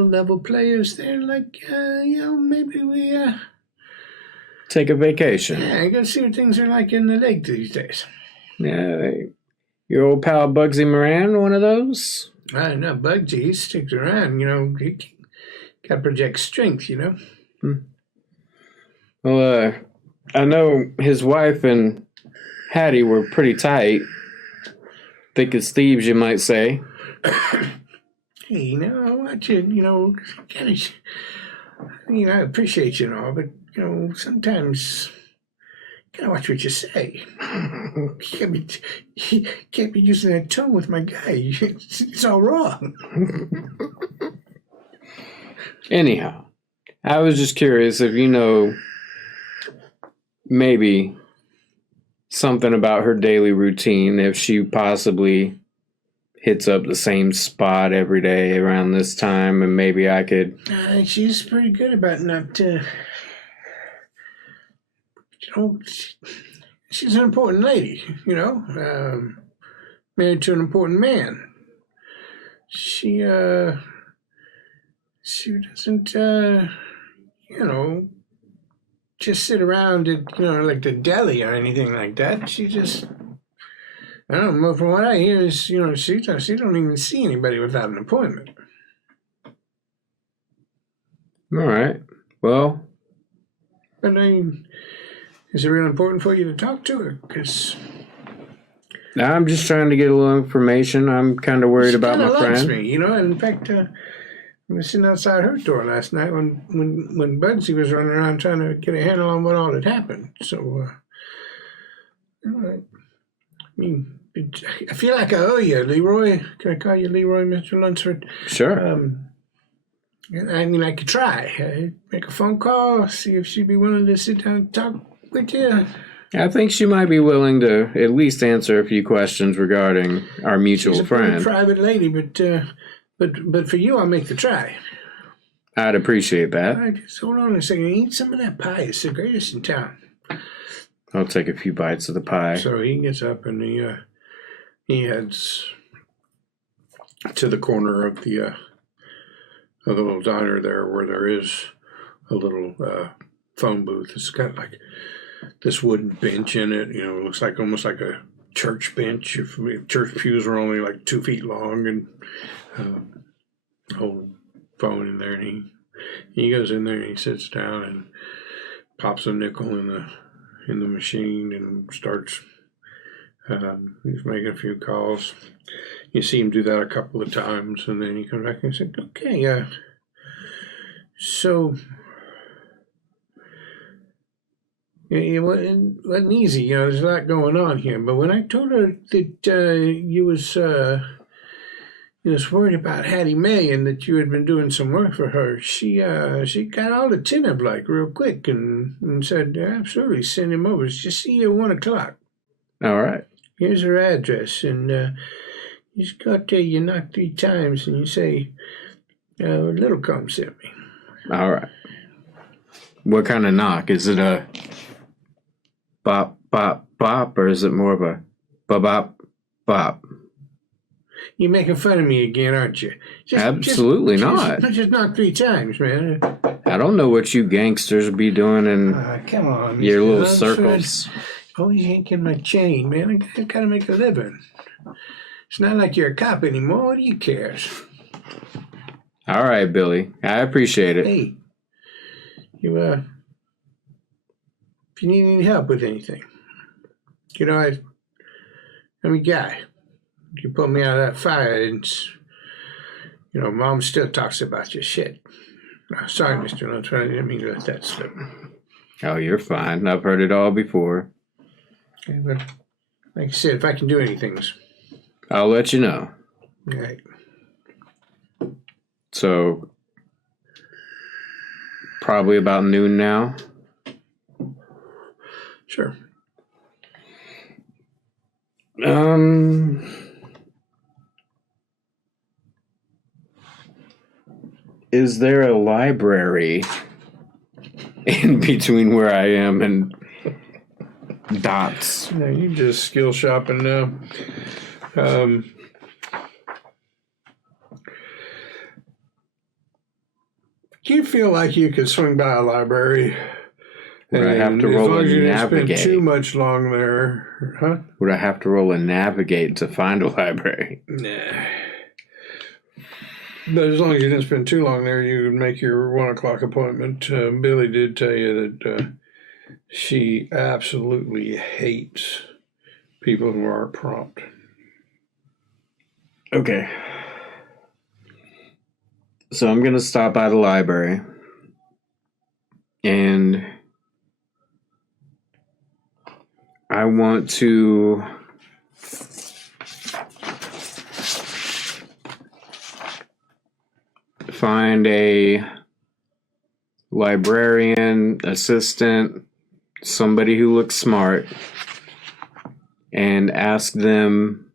level players, they're like, maybe we Take a vacation. I gotta see what things are like in the lake these days. Yeah, your old pal Bugsy Moran, one of those? No, Bugsy, he sticks around, he gotta project strength, Well, I know his wife and Hattie were pretty tight. Thick as thieves, you might say. Hey, I want you, I appreciate you and all, but, sometimes you gotta watch what you say. You can't be using that tone with my guy. It's all wrong. Anyhow, I was just curious if maybe something about her daily routine, if she possibly hits up the same spot every day around this time, and maybe I could... She's pretty good about not, she's an important lady, married to an important man. She doesn't, just sit around at, like the deli or anything like that. She just I don't know. From what I hear, is she don't even see anybody without an appointment. All right. Well, But I mean, is it real important for you to talk to her? Because I'm just trying to get a little information. I'm kind of worried about my likes friend. me, In fact, I was sitting outside her door last night when Bugsy was running around trying to get a handle on what all had happened. So, I mean, I feel like I owe you, Leroy. Can I call you Leroy, Mr. Lunceford? Sure. I mean, I could try. Make a phone call, see if she'd be willing to sit down and talk with you. I think she might be willing to at least answer a few questions regarding our mutual She's a friend. pretty private lady, but for you, I'll make the try. I'd appreciate that. All right, just hold on a second. Eat some of that pie. It's the greatest in town. I'll take a few bites of the pie. So he gets up and he heads to the corner of the little diner there, where there is a little phone booth. It's got like this wooden bench in it. It looks like almost like a church bench. If church pews are only like 2 feet long, and whole phone in there. And he goes in there and he sits down and pops a nickel in the machine and starts. He's making a few calls. You see him do that a couple of times, and then he comes back and says, "Okay, so it wasn't easy. There's a lot going on here. But when I told her that you was worried about Hattie Mae and that you had been doing some work for her, she got all attentive like real quick and said, absolutely, send him over. Just see you at 1 o'clock. All right. Here's her address, and you just go out there, you knock 3 times, and you say, Littlecomb sent me." All right. What kind of knock? Is it a bop, bop, bop, or is it more of a bop, bop, bop? You're making fun of me again, aren't you? Absolutely not. Just knock 3 times, man. I don't know what you gangsters be doing in Come on, your Mr. little Lunceford. circles. Always yanking my chain, man. I gotta make a living. It's not like you're a cop anymore. What do you care? All right, Billy. I appreciate it. Hey, if you need any help with anything, I'm a guy. You put me out of that fire, and Mom still talks about your shit. Sorry, Mr. Lunceford. I didn't mean to let that slip. Oh, you're fine. I've heard it all before. Okay, but like I said, if I can do anything, I'll let you know. all right. So, probably about noon now. Sure. Is there a library in between where I am and Dots? No, you just skill shopping now. Do you feel like you could swing by a library? Would I have to roll as long a as you didn't navigate? spend too much long there, huh? Would I have to roll a navigate to find a library? Nah. But as long as you didn't spend too long there, you would make your 1 o'clock appointment. Billy did tell you that she absolutely hates people who aren't prompt. Okay. So I'm going to stop by the library. And I want to find a librarian, assistant, somebody who looks smart, and ask them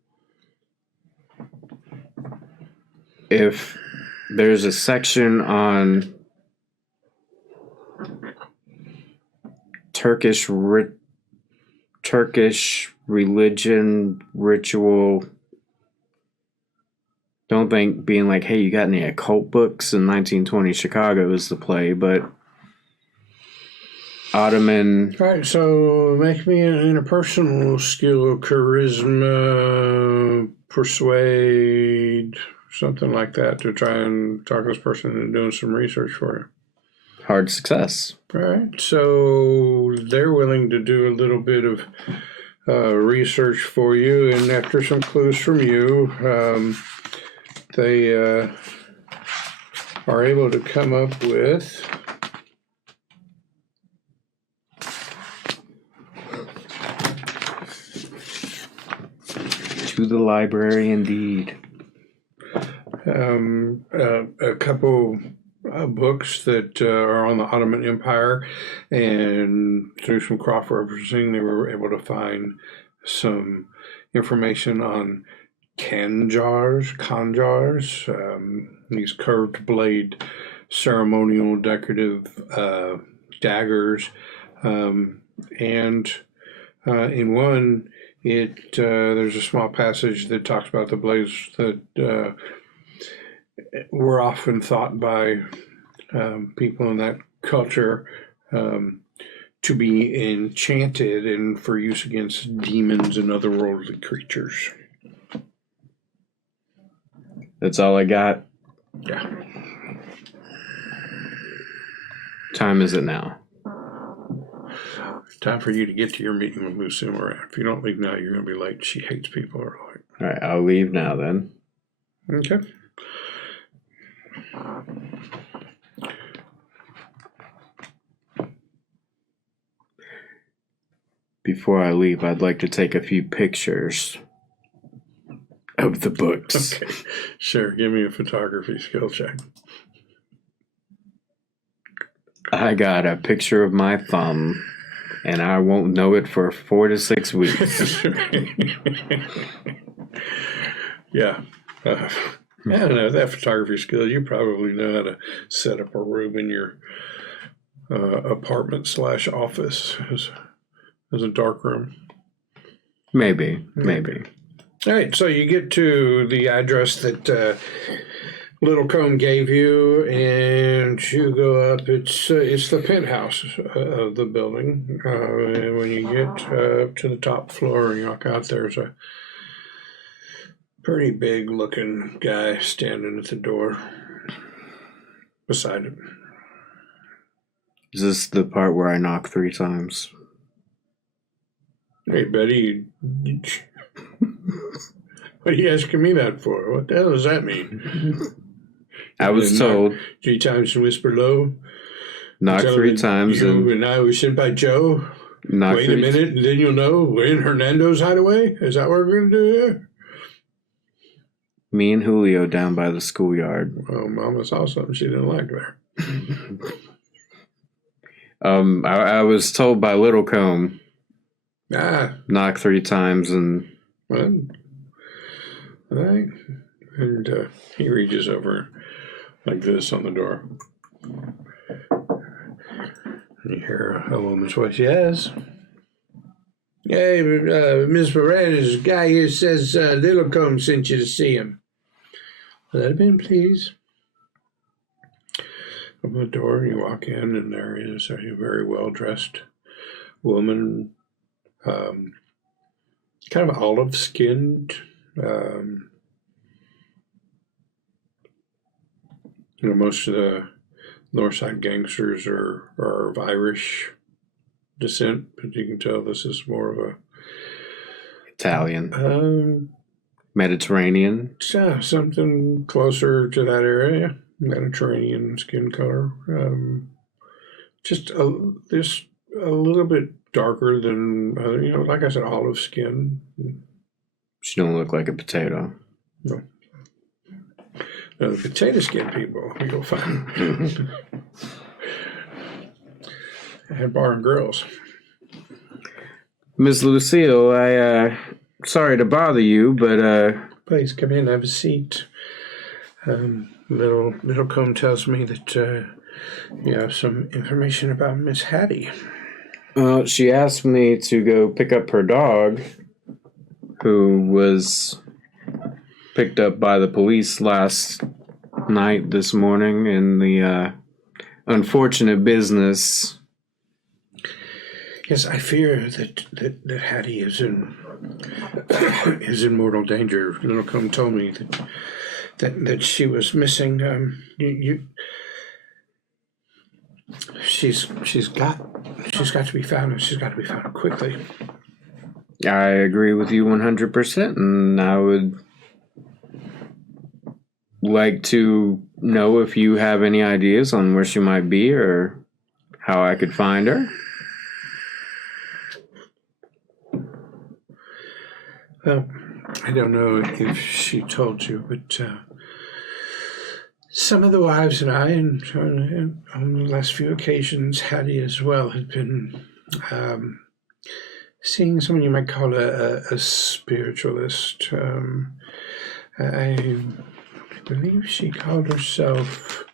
if there's a section on Turkish religion, ritual. Don't think being like, hey, you got any occult books in 1920 Chicago is the play, but Ottoman. All right, so make me an interpersonal skill, charisma, persuade, something like that to try and talk this person into doing some research for you. Hard success. All right, so they're willing to do a little bit of research for you, and after some clues from you, they are able to come up with to the library, indeed. A couple books that are on the Ottoman Empire, and through some cross-referencing, they were able to find some information on khanjars, these curved blade, ceremonial decorative daggers, and in one, there's a small passage that talks about the blades that were often thought by people in that culture to be enchanted and for use against demons and otherworldly creatures. That's all I got. Yeah. Time is it now? Time for you to get to your meeting with Lucy Moran. If you don't leave now, you're going to be late. She hates people who are late. All right, I'll leave now then. Okay. Before I leave, I'd like to take a few pictures of the books. Okay. Sure. Give me a photography skill check. I got a picture of my thumb, and I won't know it for 4 to 6 weeks. Yeah. I don't know. That photography skill, you probably know how to set up a room in your apartment / office as a dark room. Maybe. All right, so you get to the address that Littlecomb gave you, and you go up. It's the penthouse of the building. And when you get up to the top floor and you walk out, there's a pretty big-looking guy standing at the door beside him. Is this the part where I knock 3 times? Hey, Betty, what are you asking me that for? What the hell does that mean? I was told. 3 times and whisper low. Knock 3 times and I was sent by Joe. Wait a minute, and then you'll know we're in Hernando's hideaway. Is that what we're going to do here? Me and Julio down by the schoolyard. Well, Mama saw something she didn't like there. I was told by Littlecomb. Knock 3 times and. Well, all right. And he reaches over like this on the door. And you hear a woman's voice. Yes. Hey, Miss Moran's guy here says Littlecomb sent you to see him. Let him in, please. Open the door, and you walk in, and there is a very well-dressed woman, kind of olive-skinned. Most of the Northside gangsters are of Irish descent, but you can tell this is more of a Italian, Mediterranean. Yeah, something closer to that area. Mediterranean skin color. Just a little bit darker than like I said, olive skin. She don't look like a potato. No. No, the potato skin people you'll find. I had bar and grills. Miss Lucille, I sorry to bother you, but please come in, have a seat. Littlecomb tells me that you have some information about Miss Hattie. She asked me to go pick up her dog, who was picked up by the police last night, this morning, in the unfortunate business Yes, I fear that Hattie is in mortal danger. Little Combe told me that she was missing. She's got to be found, and she's got to be found quickly. I agree with you 100%, and I would like to know if you have any ideas on where she might be or how I could find her. Well, I don't know if she told you, but some of the wives and I, and on the last few occasions, Hattie as well, had been seeing someone you might call a spiritualist. I believe she called herself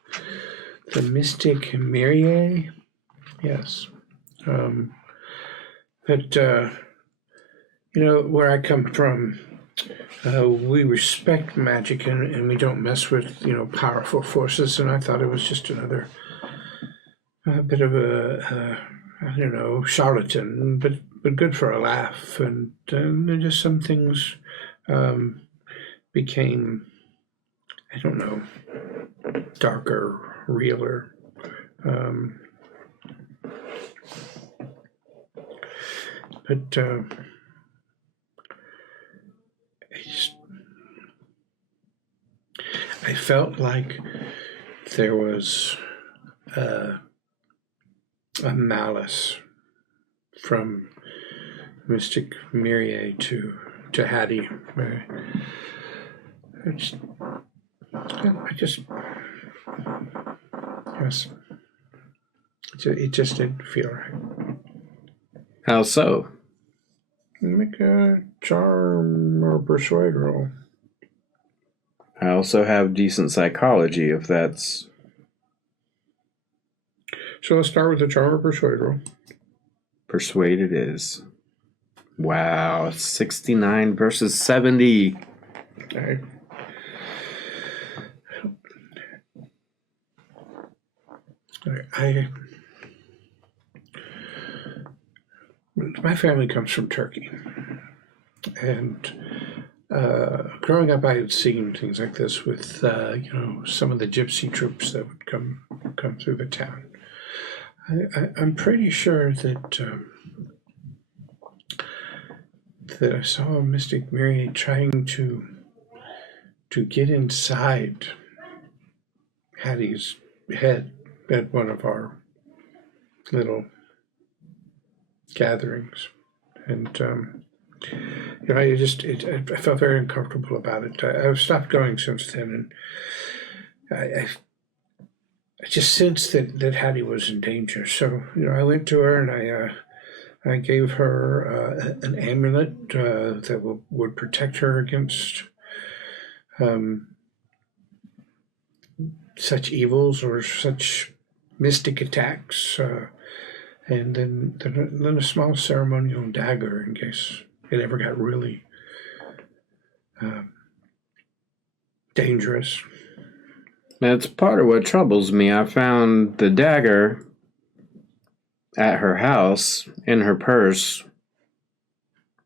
the Mystic Myriad. Yes. But, where I come from, we respect magic and we don't mess with, powerful forces. And I thought it was just another bit of charlatan, but good for a laugh. And just some things became, I don't know, darker, realer. But I felt like there was a malice from Mystic Myriad to Hattie. Yes, it just didn't feel right. How so? Make a charm or persuade roll. I also have decent psychology, if that's... So let's start with the charm or persuade roll. Persuade it is. Wow, 69 versus 70. Okay. My family comes from Turkey, and growing up, I had seen things like this with some of the gypsy troops that would come through the town. I'm pretty sure that I saw Mystic Myriad trying to get inside Hattie's head at one of our little gatherings, and I felt very uncomfortable about it. I've stopped going since then, and I just sensed that Hattie was in danger. So I went to her and I gave her an amulet that would protect her against such evils or such mystic attacks. And then a small ceremonial dagger in case it ever got really dangerous. That's part of what troubles me. I found the dagger at her house in her purse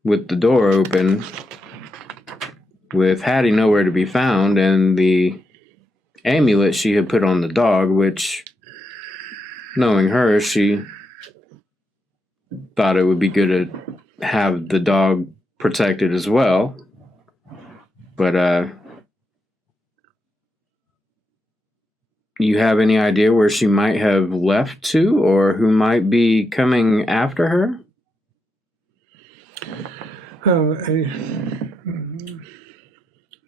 with the door open, with Hattie nowhere to be found, and the amulet she had put on the dog, which, knowing her, she thought it would be good to have the dog protected as well. But, you have any idea where she might have left to, or who might be coming after her?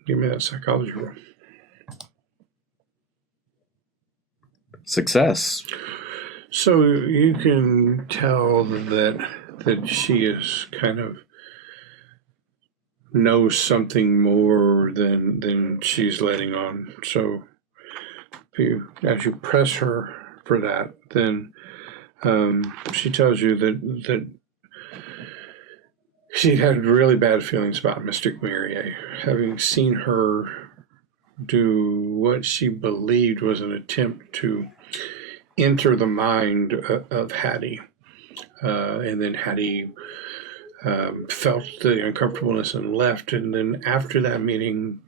Give me that psychology roll. Success. So you can tell that she is kind of knows something more than she's letting on. So as you press her for that, then she tells you that she had really bad feelings about Mystic Myriad, having seen her do what she believed was an attempt to enter the mind of Hattie. And then Hattie felt the uncomfortableness and left. And then after that meeting,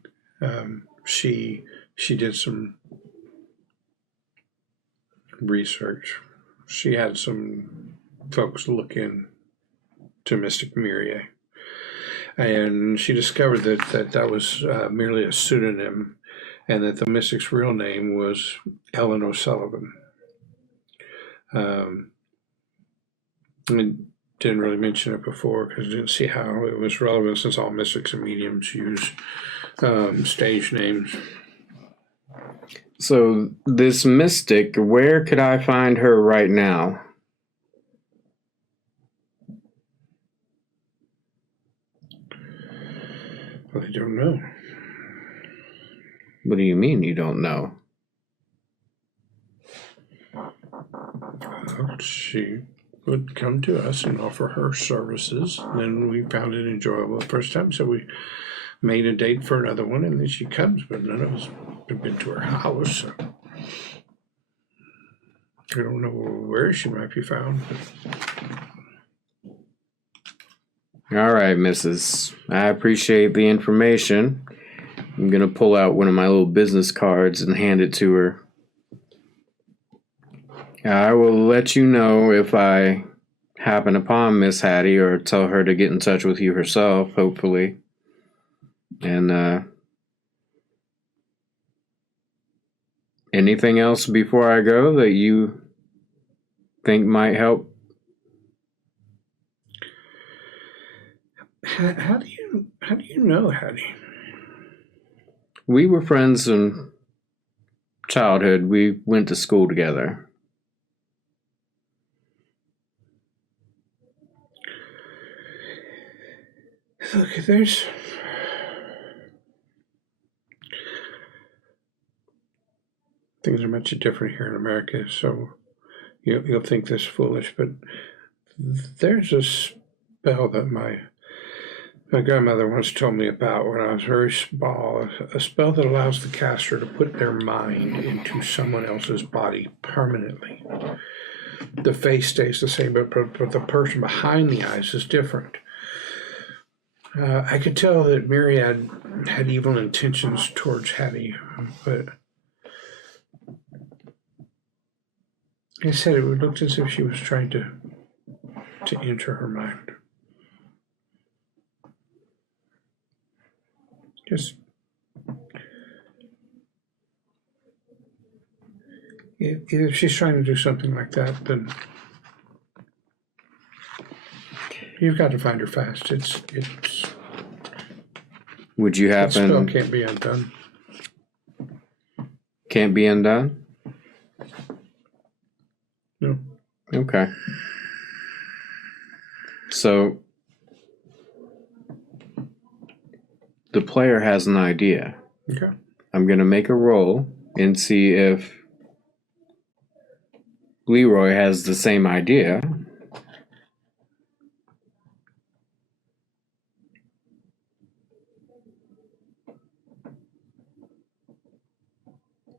she did some research. She had some folks look in to Mystic Mirie, and she discovered that was merely a pseudonym, and that the mystic's real name was Ellen O'Sullivan. I didn't really mention it before because I didn't see how it was relevant, since all mystics and mediums use stage names. So this mystic, where could I find her right now? Well, I don't know. What do you mean you don't know? Well, she would come to us and offer her services. Then we found it enjoyable the first time, so we made a date for another one, and then she comes, but none of us have been to her house. So I don't know where she might be found. All right, Mrs. I appreciate the information. I'm going to pull out one of my little business cards and hand it to her. I will let you know if I happen upon Miss Hattie, or tell her to get in touch with you herself, hopefully. And anything else before I go that you think might help? How do you know Hattie? We were friends in childhood. We went to school together. Look, there's things are much different here in America, so you'll think this foolish, but there's a spell that my grandmother once told me about when I was very small, a spell that allows the caster to put their mind into someone else's body permanently. The face stays the same, but the person behind the eyes is different. I could tell that Myriad had evil intentions towards Hattie, but like I said, it looked as if she was trying to enter her mind. Just if she's trying to do something like that, then you've got to find her fast. It's. Would you happen? The spell can't be undone. Can't be undone? No. Okay. So the player has an idea. Okay. I'm going to make a roll and see if Leroy has the same idea.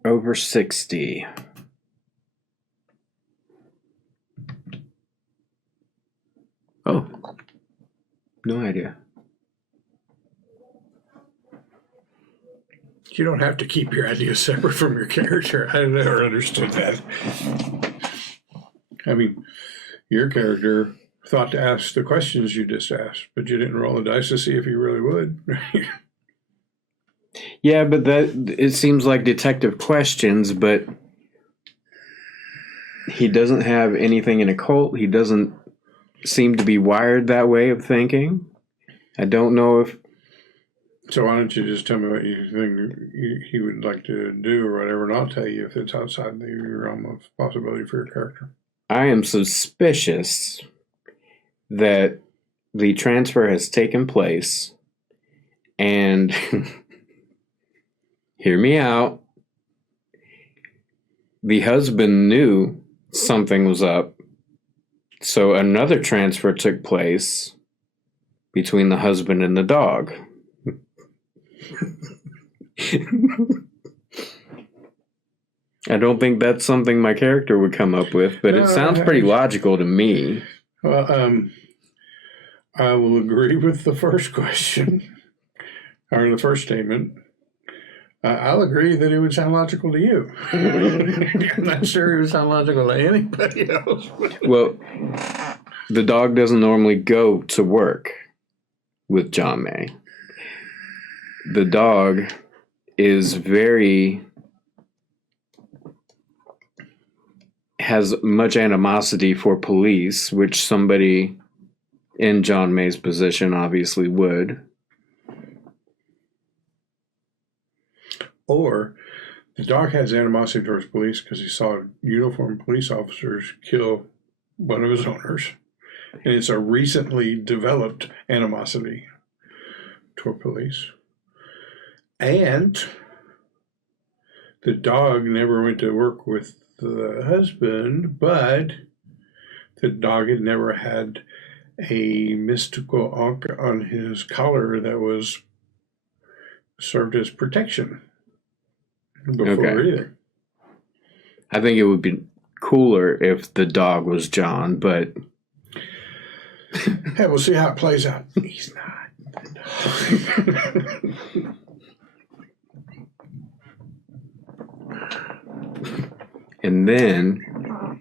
Over 60. Oh, no idea. You don't have to keep your ideas separate from your character. I never understood that. I mean, your character thought to ask the questions you just asked, but you didn't roll the dice to see if you really would. Yeah, but it seems like detective questions, but he doesn't have anything in occult. He doesn't seem to be wired that way of thinking. I don't know if... So why don't you just tell me what you think he would like to do or whatever, and I'll tell you if it's outside the realm of possibility for your character. I am suspicious that the transfer has taken place, and hear me out, the husband knew something was up, so another transfer took place between the husband and the dog. I don't think that's something my character would come up with, but it sounds pretty logical to me. Well, I will agree with the first question, or the first statement. I'll agree that it would sound logical to you. I'm not sure it would sound logical to anybody else. Well, the dog doesn't normally go to work with John May. The dog is has much animosity for police, which somebody in John May's position obviously would. Or the dog has animosity towards police because he saw uniformed police officers kill one of his owners. And it's a recently developed animosity toward police. And the dog never went to work with the husband, but the dog had never had a mystical ankh on his collar that was served as protection before either. I think it would be cooler if the dog was John, but hey, we'll see how it plays out. He's not. And then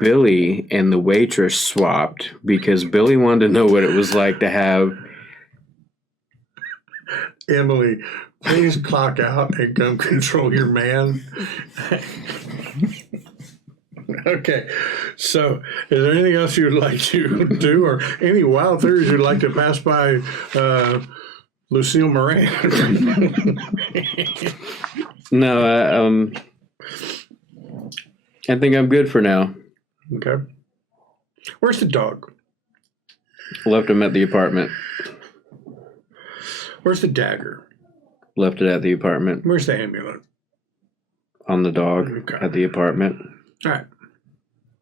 Billy and the waitress swapped because Billy wanted to know what it was like to have Emily, please clock out and come control your man. Okay, so is there anything else you'd like to do, or any wild theories you'd like to pass by Lucille Moran? No, I think I'm good for now. Okay. Where's the dog? Left him at the apartment. Where's the dagger? Left it at the apartment. Where's the amulet? On the dog at the apartment. All right.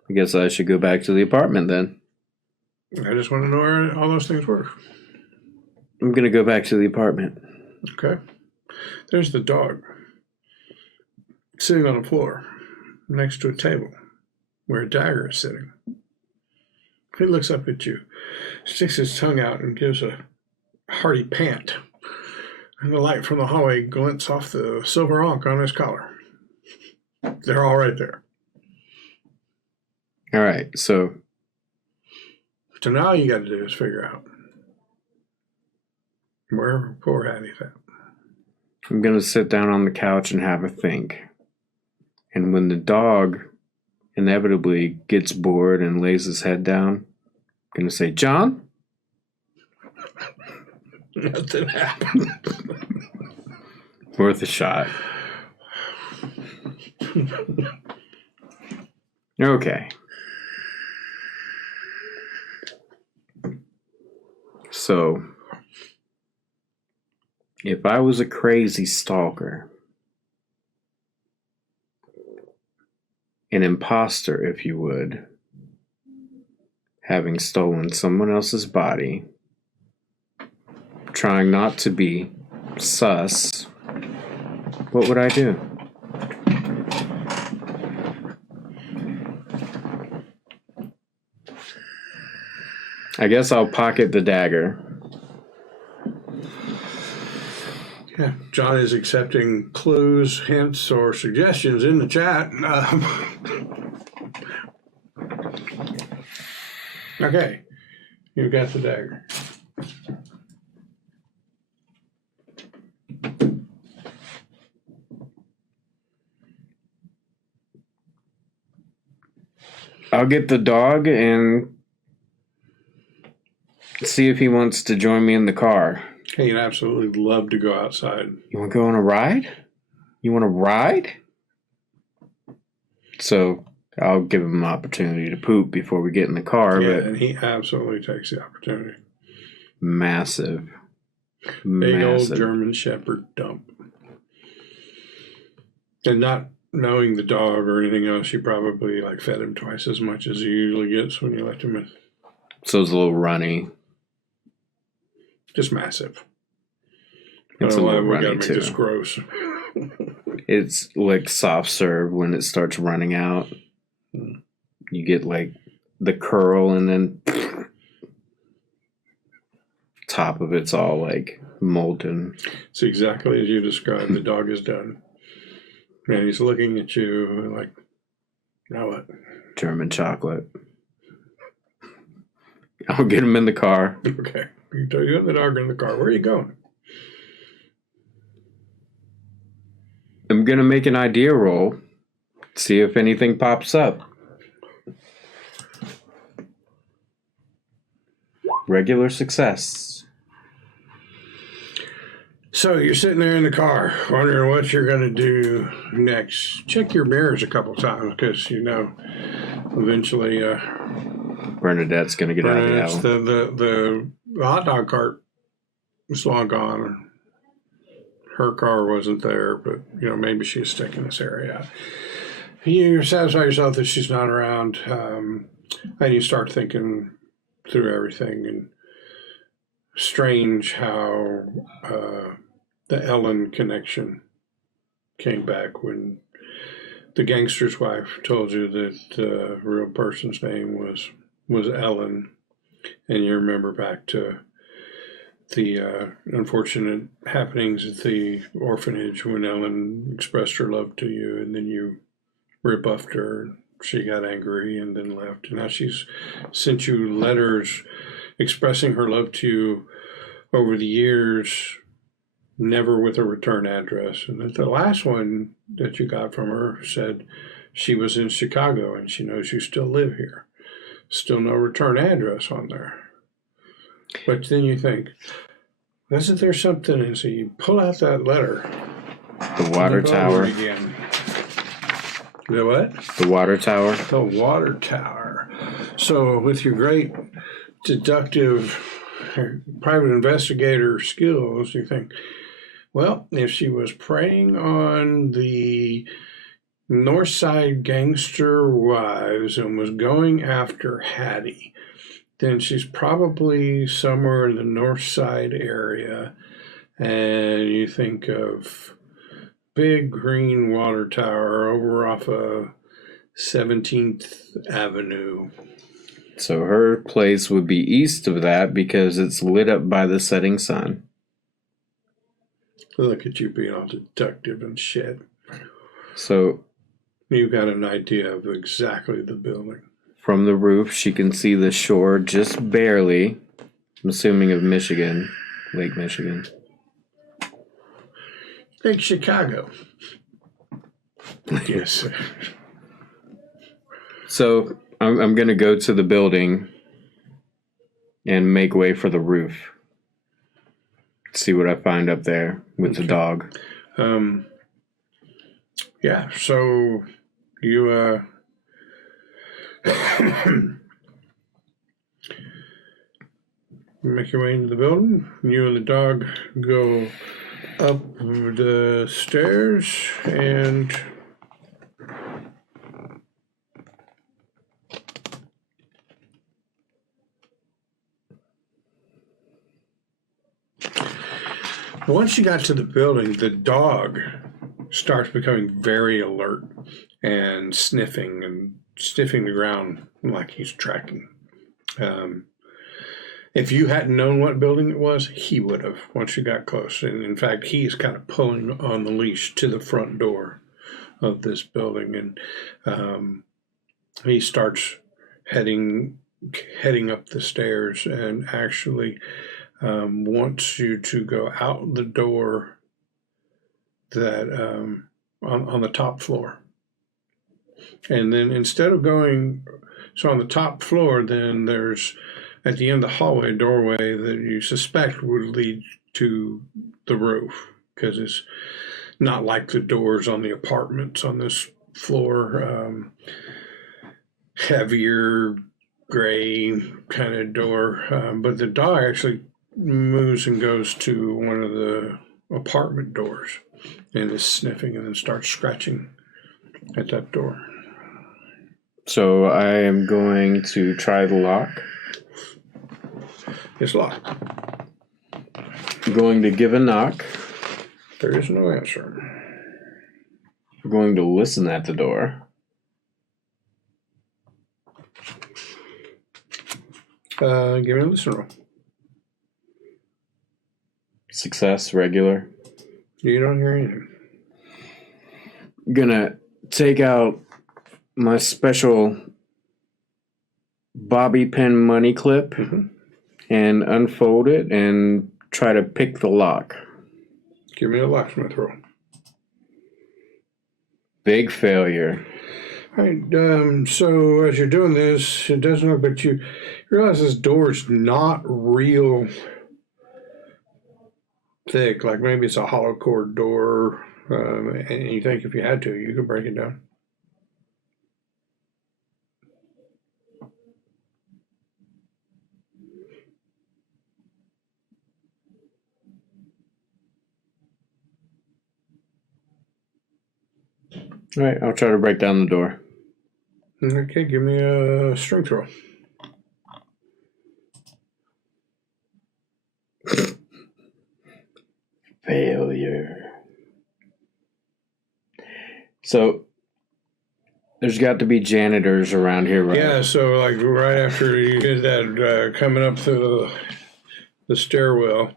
I guess I should go back to the apartment then. I just want to know where all those things were. I'm going to go back to the apartment. Okay. There's the dog sitting on the floor next to a table where a dagger is sitting. He looks up at you, sticks his tongue out, and gives a hearty pant. And the light from the hallway glints off the silver ankh on his collar. They're all right there. All right, so now all you got to do is figure out where poor Hattie's at. I'm going to sit down on the couch and have a think. And when the dog inevitably gets bored and lays his head down, I'm going to say, John? Nothing happened. Worth a shot. Okay. So, if I was a crazy stalker, an imposter, if you would, having stolen someone else's body, trying not to be sus, what would I do? I guess I'll pocket the dagger. Yeah, John is accepting clues, hints, or suggestions in the chat. Okay, you've got the dagger. I'll get the dog and see if he wants to join me in the car. He'd absolutely love to go outside. You want to go on a ride? You want to ride? So I'll give him an opportunity to poop before we get in the car. Yeah, but and he absolutely takes the opportunity. Massive. Big old German Shepherd dump. And not knowing the dog or anything else, you probably fed him twice as much as he usually gets when you let him in. So it's a little runny. Just massive. It's a little we gotta runny make too. this gross. It's like soft serve when it starts running out. You get the curl, and then top of it's all like molten. It's exactly as you described. The dog is done. And he's looking at you like, now what? German chocolate. I'll get him in the car. Okay. You and the dog are in the car. Where are you going? I'm going to make an idea roll. See if anything pops up. Regular success. So you're sitting there in the car wondering what you're going to do next. Check your mirrors a couple times because, eventually... Bernadette's going to get out of the alley. The hot dog cart was long gone. Her car wasn't there, but, maybe she's stuck in this area. You satisfy yourself that she's not around, and you start thinking through everything. And strange how the Ellen connection came back when the gangster's wife told you that the real person's name was Ellen, and you remember back to the unfortunate happenings at the orphanage when Ellen expressed her love to you, and then you rebuffed her. She got angry and then left. And now she's sent you letters expressing her love to you over the years, never with a return address. And the last one that you got from her said she was in Chicago and she knows you still live here. Still no return address on there. But then you think, isn't there something? And so you pull out that letter. The water tower. Again. The what? The water tower. The water tower. So with your great deductive private investigator skills, you think, well, if she was preying on the North Side gangster wives and was going after Hattie, then she's probably somewhere in the North Side area. And you think of big green water tower over off of 17th Avenue. So her place would be east of that because it's lit up by the setting sun. Look at you being all deductive and shit. So you've got an idea of exactly the building. From the roof, she can see the shore just barely. I'm assuming of Michigan, Lake Michigan. Lake Chicago. Yes. So I'm going to go to the building and make way for the roof. See what I find up there with the dog. Yeah, so you make your way into the building. You and the dog go up the stairs and once you got to the building, the dog starts becoming very alert and sniffing the ground like he's tracking. If you hadn't known what building it was, he would have once you got close. And in fact, he's kind of pulling on the leash to the front door of this building. And he starts heading up the stairs and actually wants you to go out the door that on the top floor. And then instead of going, so on the top floor, then there's at the end of the hallway doorway that you suspect would lead to the roof, because it's not like the doors on the apartments on this floor. Heavier gray kind of door, but the dog actually moves and goes to one of the apartment doors and is sniffing and then starts scratching at that door. So I am going to try the lock. It's locked. I'm going to give a knock. There is no answer. I'm going to listen at the door. Give me a listen roll. Success, regular. You don't hear anything. Gonna take out my special bobby pin money clip and unfold it and try to pick the lock. Give me a locksmith roll. Big failure. All right, so as you're doing this, it doesn't look, but you realize this door is not real thick. Like maybe it's a hollow core door, and you think if you had to, you could break it down. All right, I'll try to break down the door. Okay, give me a strength roll. Failure. So, there's got to be janitors around here, right? Yeah, so like right after you hit that, coming up through the stairwell,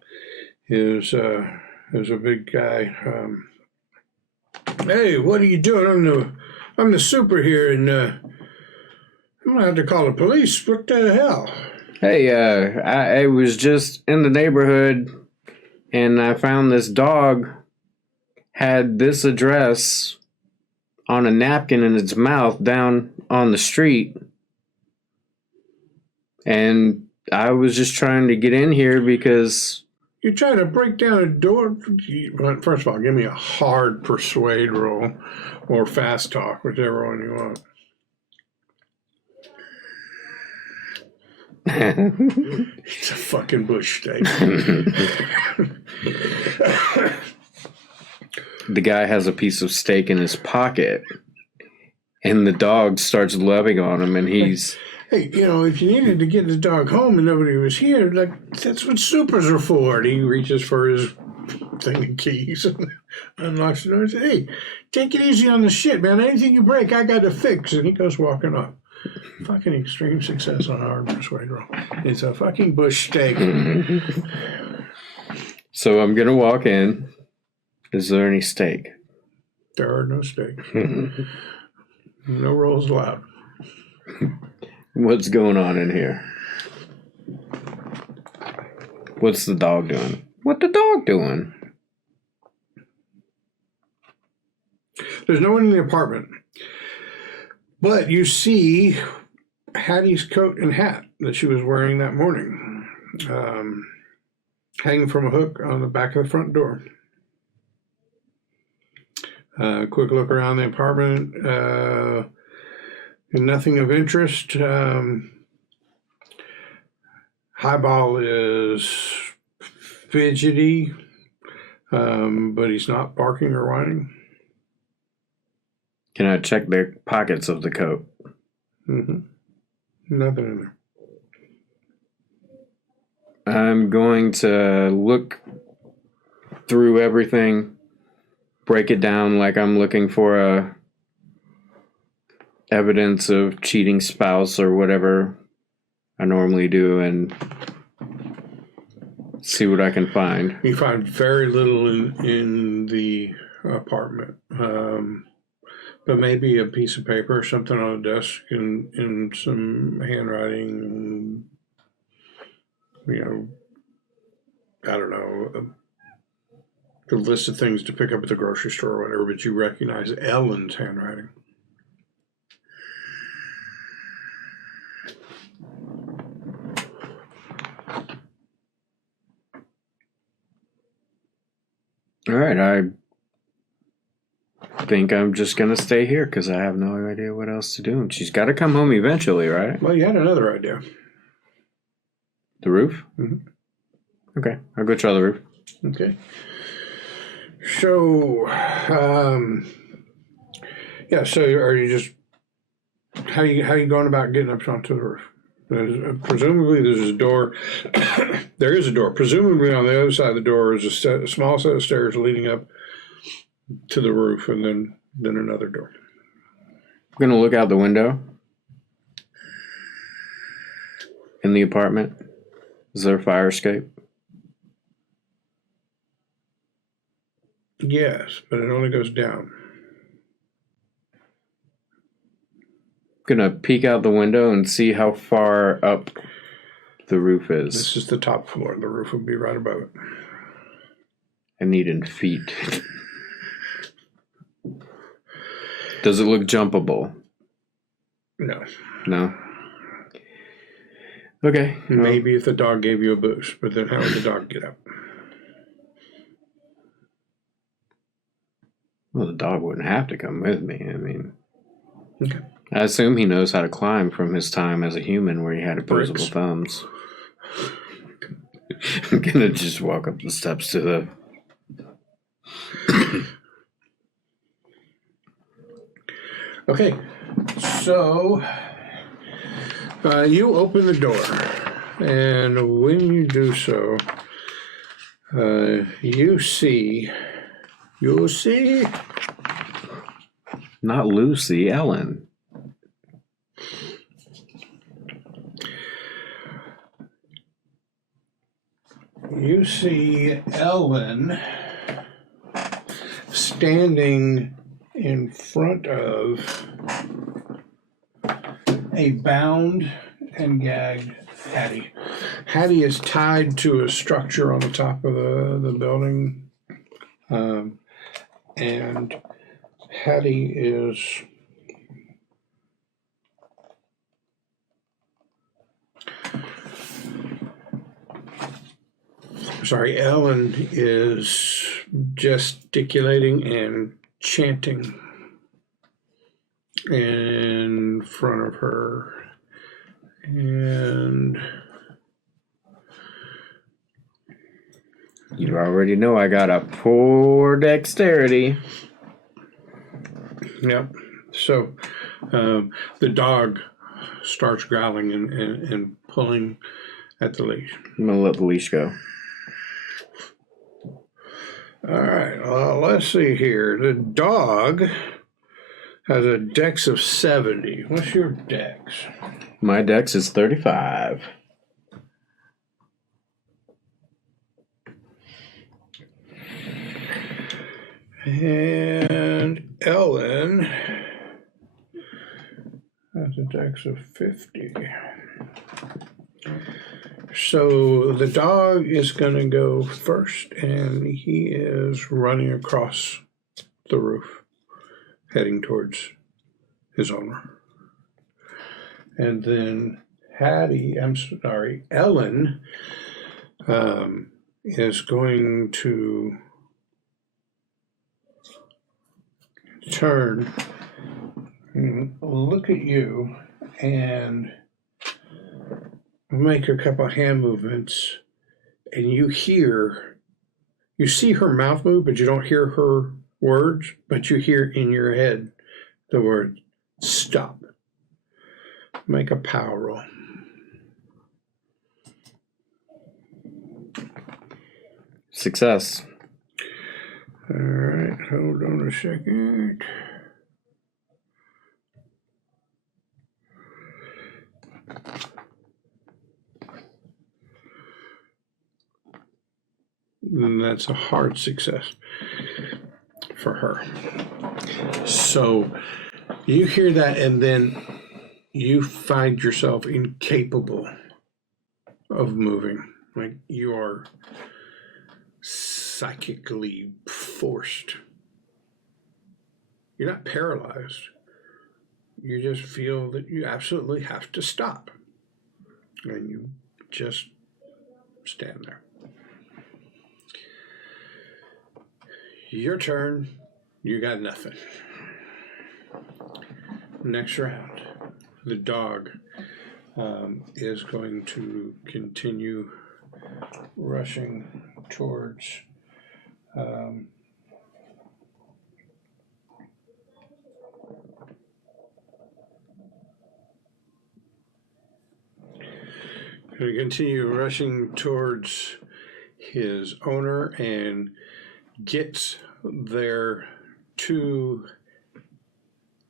is a big guy. Hey, what are you doing? I'm the super here, and I'm gonna have to call the police. What the hell? Hey, I was just in the neighborhood, and I found this dog had this address on a napkin in its mouth down on the street. And I was just trying to get in here because... You're trying to break down a door? First of all, give me a hard persuade roll or fast talk, whichever one you want. It's a fucking bush steak. The guy has a piece of steak in his pocket, and the dog starts loving on him, and he's... Hey, if you needed to get the dog home and nobody was here, that's what supers are for. And he reaches for his thing of keys and unlocks the door and says, hey, take it easy on the shit, man. Anything you break, I got to fix. And he goes walking off. Fucking extreme success on our persuade roll. It's a fucking bush steak. So I'm going to walk in. Is there any steak? There are no steaks. No rolls allowed. What's going on in here? What's the dog doing? What the dog doing? There's no one in the apartment. But you see Hattie's coat and hat that she was wearing that morning, hanging from a hook on the back of the front door. Quick look around the apartment. Nothing of interest. Highball is fidgety, but he's not barking or whining. Can I check the pockets of the coat? Mm-hmm. Nothing in there. I'm going to look through everything, break it down like I'm looking for a evidence of cheating spouse or whatever I normally do, and see what I can find. You find very little in the apartment, but maybe a piece of paper or something on a desk and some handwriting. I don't know, the list of things to pick up at the grocery store or whatever, but you recognize Ellen's handwriting. All right, I think I'm just going to stay here because I have no idea what else to do. And she's got to come home eventually, right? Well, you had another idea. The roof? Mm-hmm. Okay, I'll go try the roof. Okay. So, so are you just, how you going about getting up onto the roof? Presumably there's a door. There is a door. Presumably on the other side of the door is a small set of stairs leading up to the roof, and then another door. I'm going to look out the window in the apartment? Is there a fire escape? Yes, but it only goes down. Gonna peek out the window and see how far up the roof is. This is the top floor. The roof will be right above it. I need in feet. Does it look jumpable? No. No. Okay. Maybe if the dog gave you a boost, but then how would the dog get up? Well, the dog wouldn't have to come with me. I mean, Okay. I assume he knows how to climb from his time as a human where he had opposable Bricks. thumbs. I'm gonna just walk up the steps to the... Okay, so you open the door, and when you do so, you'll see, Not Lucy, Ellen. you see Ellen standing in front of a bound and gagged Hattie. Hattie is tied to a structure on the top of the building, and Hattie is Ellen is gesticulating and chanting in front of her, and You already know I got a poor dexterity. yep. So the dog starts growling and pulling at the leash. I'm gonna let the leash go. All right, let's see here. The dog has a dex of 70. What's your dex? My dex is 35. And Ellen has a dex of 50. So the dog is going to go first, and he is running across the roof, heading towards his owner. And then Ellen is going to turn and look at you and make a couple of hand movements, and you see her mouth move, but you don't hear her words, but you hear in your head the word stop. Make a power roll. Success. All right, hold on a second. And that's a hard success for her. So you hear that, and then you find yourself incapable of moving. Like you are psychically forced. You're not paralyzed. You just feel that you absolutely have to stop. And you just stand there. Your turn. You got nothing. Next round, the dog is going to continue rushing towards going to continue rushing towards his owner and gets there to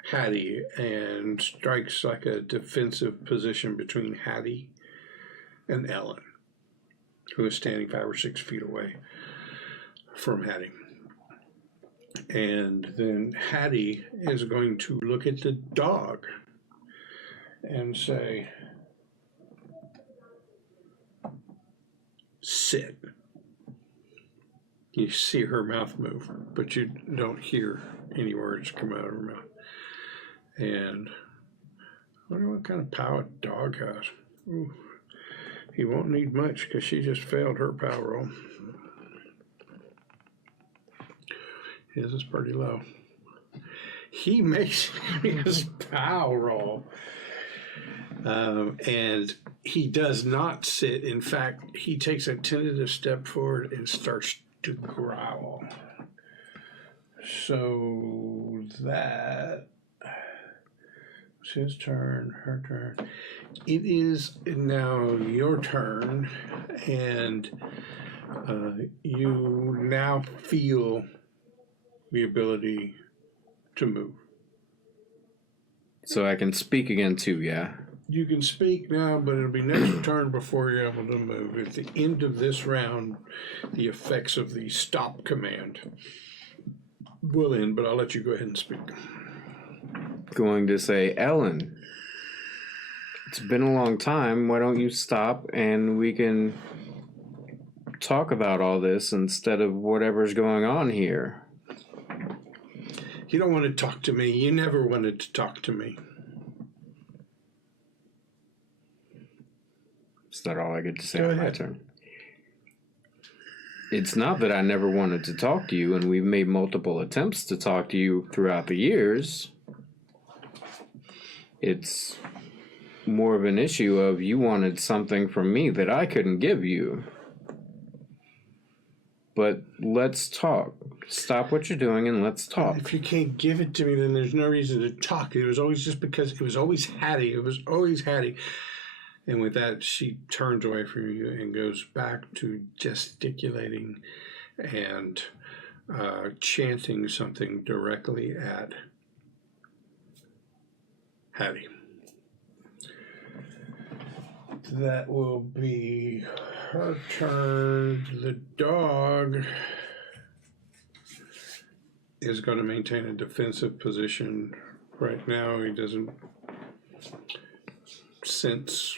Hattie and strikes like a defensive position between Hattie and Ellen, who is standing 5 or 6 feet away from Hattie. And then Hattie is going to look at the dog and say, sit. You see her mouth move, but you don't hear any words come out of her mouth. And I wonder what kind of power the dog has. Ooh. He won't need much because she just failed her power roll. His is pretty low. He makes his power roll. And he does not sit. In fact, he takes a tentative step forward and starts to growl. So that was his turn, her turn. It is now your turn, and you now feel the ability to move. So I can speak again too, yeah? You can speak now, but it'll be next turn before you're able to move. At the end of this round, the effects of the stop command will end, but I'll let you go ahead and speak. Going to say, Ellen, it's been a long time. Why don't you stop and we can talk about all this instead of whatever's going on here? You don't want to talk to me. You never wanted to talk to me. Is that all I get to say Go on my ahead. turn? It's not that I never wanted to talk to you, and we've made multiple attempts to talk to you throughout the years. It's more of an issue of you wanted something from me that I couldn't give you. But let's talk. Stop what you're doing and let's talk. If you can't give it to me, then there's no reason to talk. It was always just because it was always Hattie. It was always Hattie. And with that, she turns away from you and goes back to gesticulating and chanting something directly at Hattie. That will be her turn. The dog is going to maintain a defensive position. Right now, he doesn't sense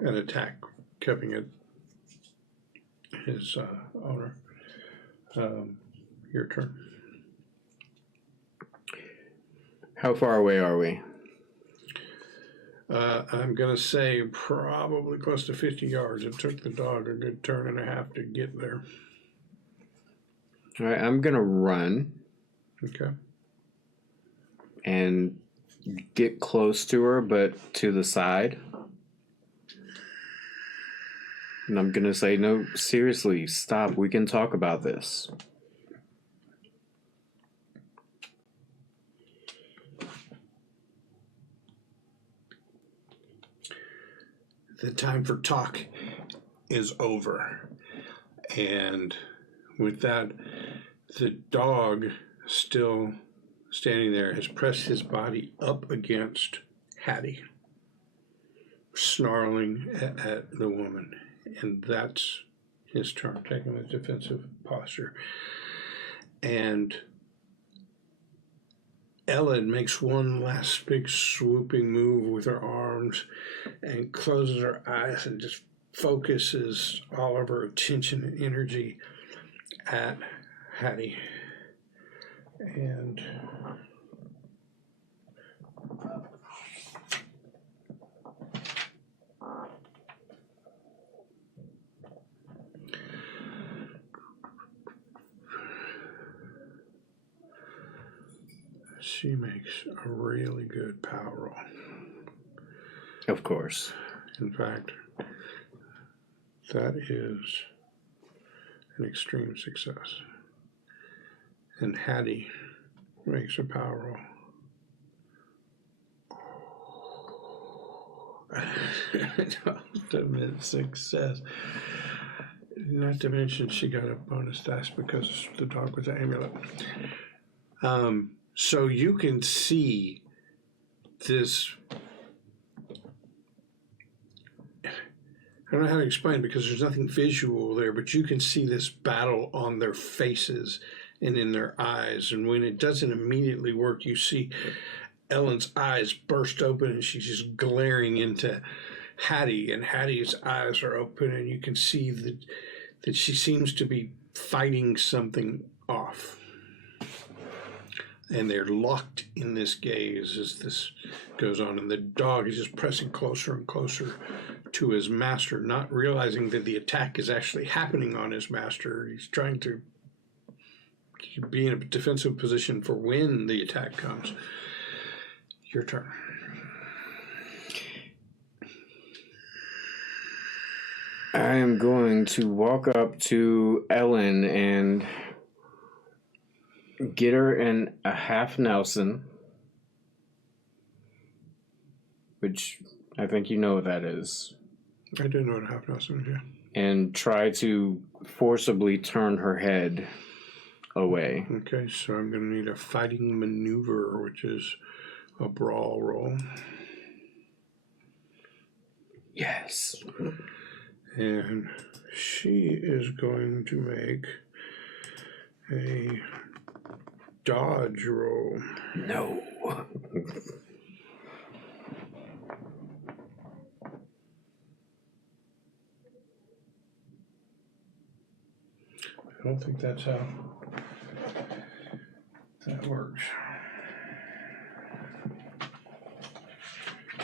an attack coming at his owner. Your turn. How far away are we? I'm going to say probably close to 50 yards. It took the dog a good turn and a half to get there. All right, I'm going to run Okay. and get close to her, but to the side. And I'm going to say, no, seriously, stop. We can talk about this. The time for talk is over. And with that, the dog, still standing there, has pressed his body up against Hattie, snarling at the woman. And that's his turn, taking a defensive posture. And Ellen makes one last big swooping move with her arms and closes her eyes and just focuses all of her attention and energy at Hattie. And she makes a really good power roll. Of course. In fact, that is an extreme success. And Hattie makes a power roll. Ultimate success. Not to mention she got a bonus dice because the dog was an amulet. So you can see this I don't know how to explain it because there's nothing visual there, but you can see this battle on their faces and in their eyes. And when it doesn't immediately work, you see Ellen's eyes burst open and she's just glaring into Hattie, and Hattie's eyes are open, and you can see that she seems to be fighting something off. And they're locked in this gaze as this goes on, and the dog is just pressing closer and closer to his master, not realizing that the attack is actually happening on his master. He's trying to be in a defensive position for when the attack comes. Your turn. I am going to walk up to Ellen and get her in a half Nelson, which I think you know what that is. I do know what a half Nelson is, yeah. And try to forcibly turn her head away. Okay, so I'm going to need a fighting maneuver, which is a brawl roll. Yes. And she is going to make a dodge roll. No. I don't think that's how that works.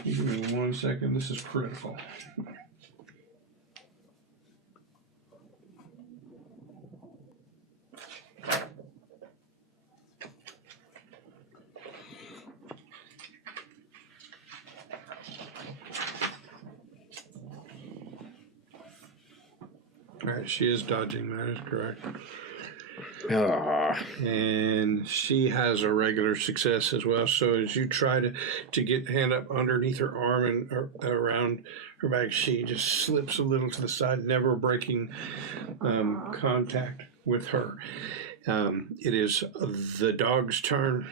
Give me 1 second. This is critical. All right, she is dodging. That is correct. And she has a regular success as well. So as you try to get hand up underneath her arm and around her back, she just slips a little to the side, never breaking contact with her. It is the dog's turn,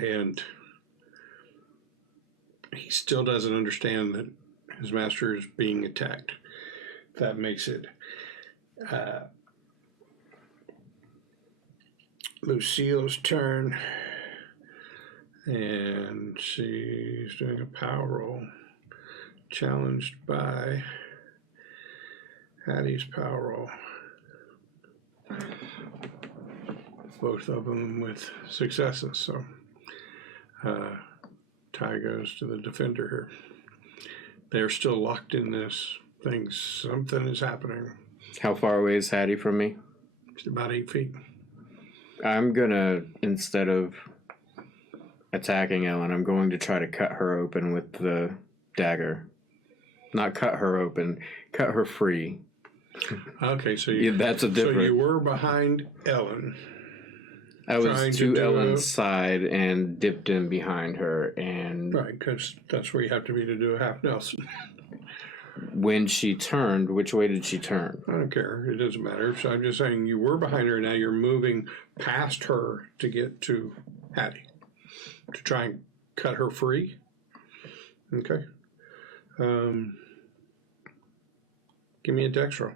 and he still doesn't understand that his master is being attacked. That makes it Lucille's turn, and she's doing a power roll, challenged by Hattie's power roll. Both of them with successes, so tie goes to the defender here. They're still locked in this thing. Something is happening. How far away is Hattie from me? It's about 8 feet. I'm gonna, instead of attacking Ellen, I'm going to try to cut her open with the dagger. Not cut her open, cut her free. Okay, so that's a different. So you were behind Ellen. I was to Ellen's side and dipped in behind her, and right, because that's where you have to be to do a half Nelson. When she turned, which way did she turn? I don't care. It doesn't matter. So I'm just saying you were behind her. Now you're moving past her to get to Hattie to try and cut her free. Okay. Give me a dex roll.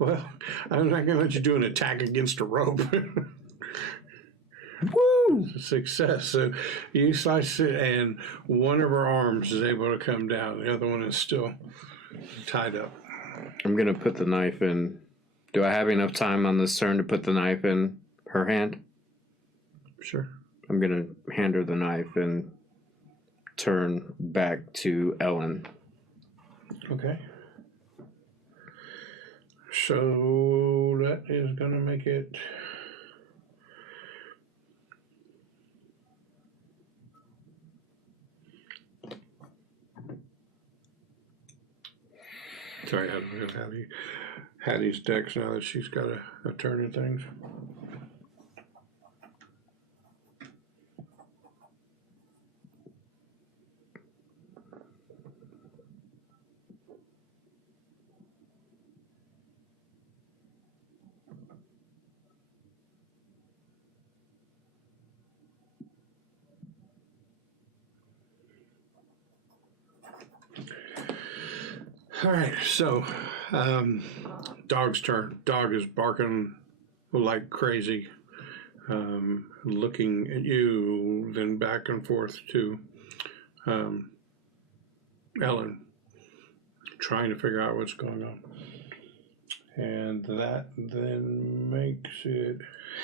Well, I'm not going to let you do an attack against a rope. Woo! Success. So you slice it, and one of her arms is able to come down. The other one is still tied up. I'm going to put the knife in. Do I have enough time on this turn to put the knife in her hand? Sure. I'm going to hand her the knife and turn back to Ellen. Okay. So that is going to make it... Sorry, I don't know Hattie's dex now that she's got a turn in things. All right, so dog's turn. Dog is barking like crazy, looking at you, then back and forth to Ellen, trying to figure out what's going on. And that then makes it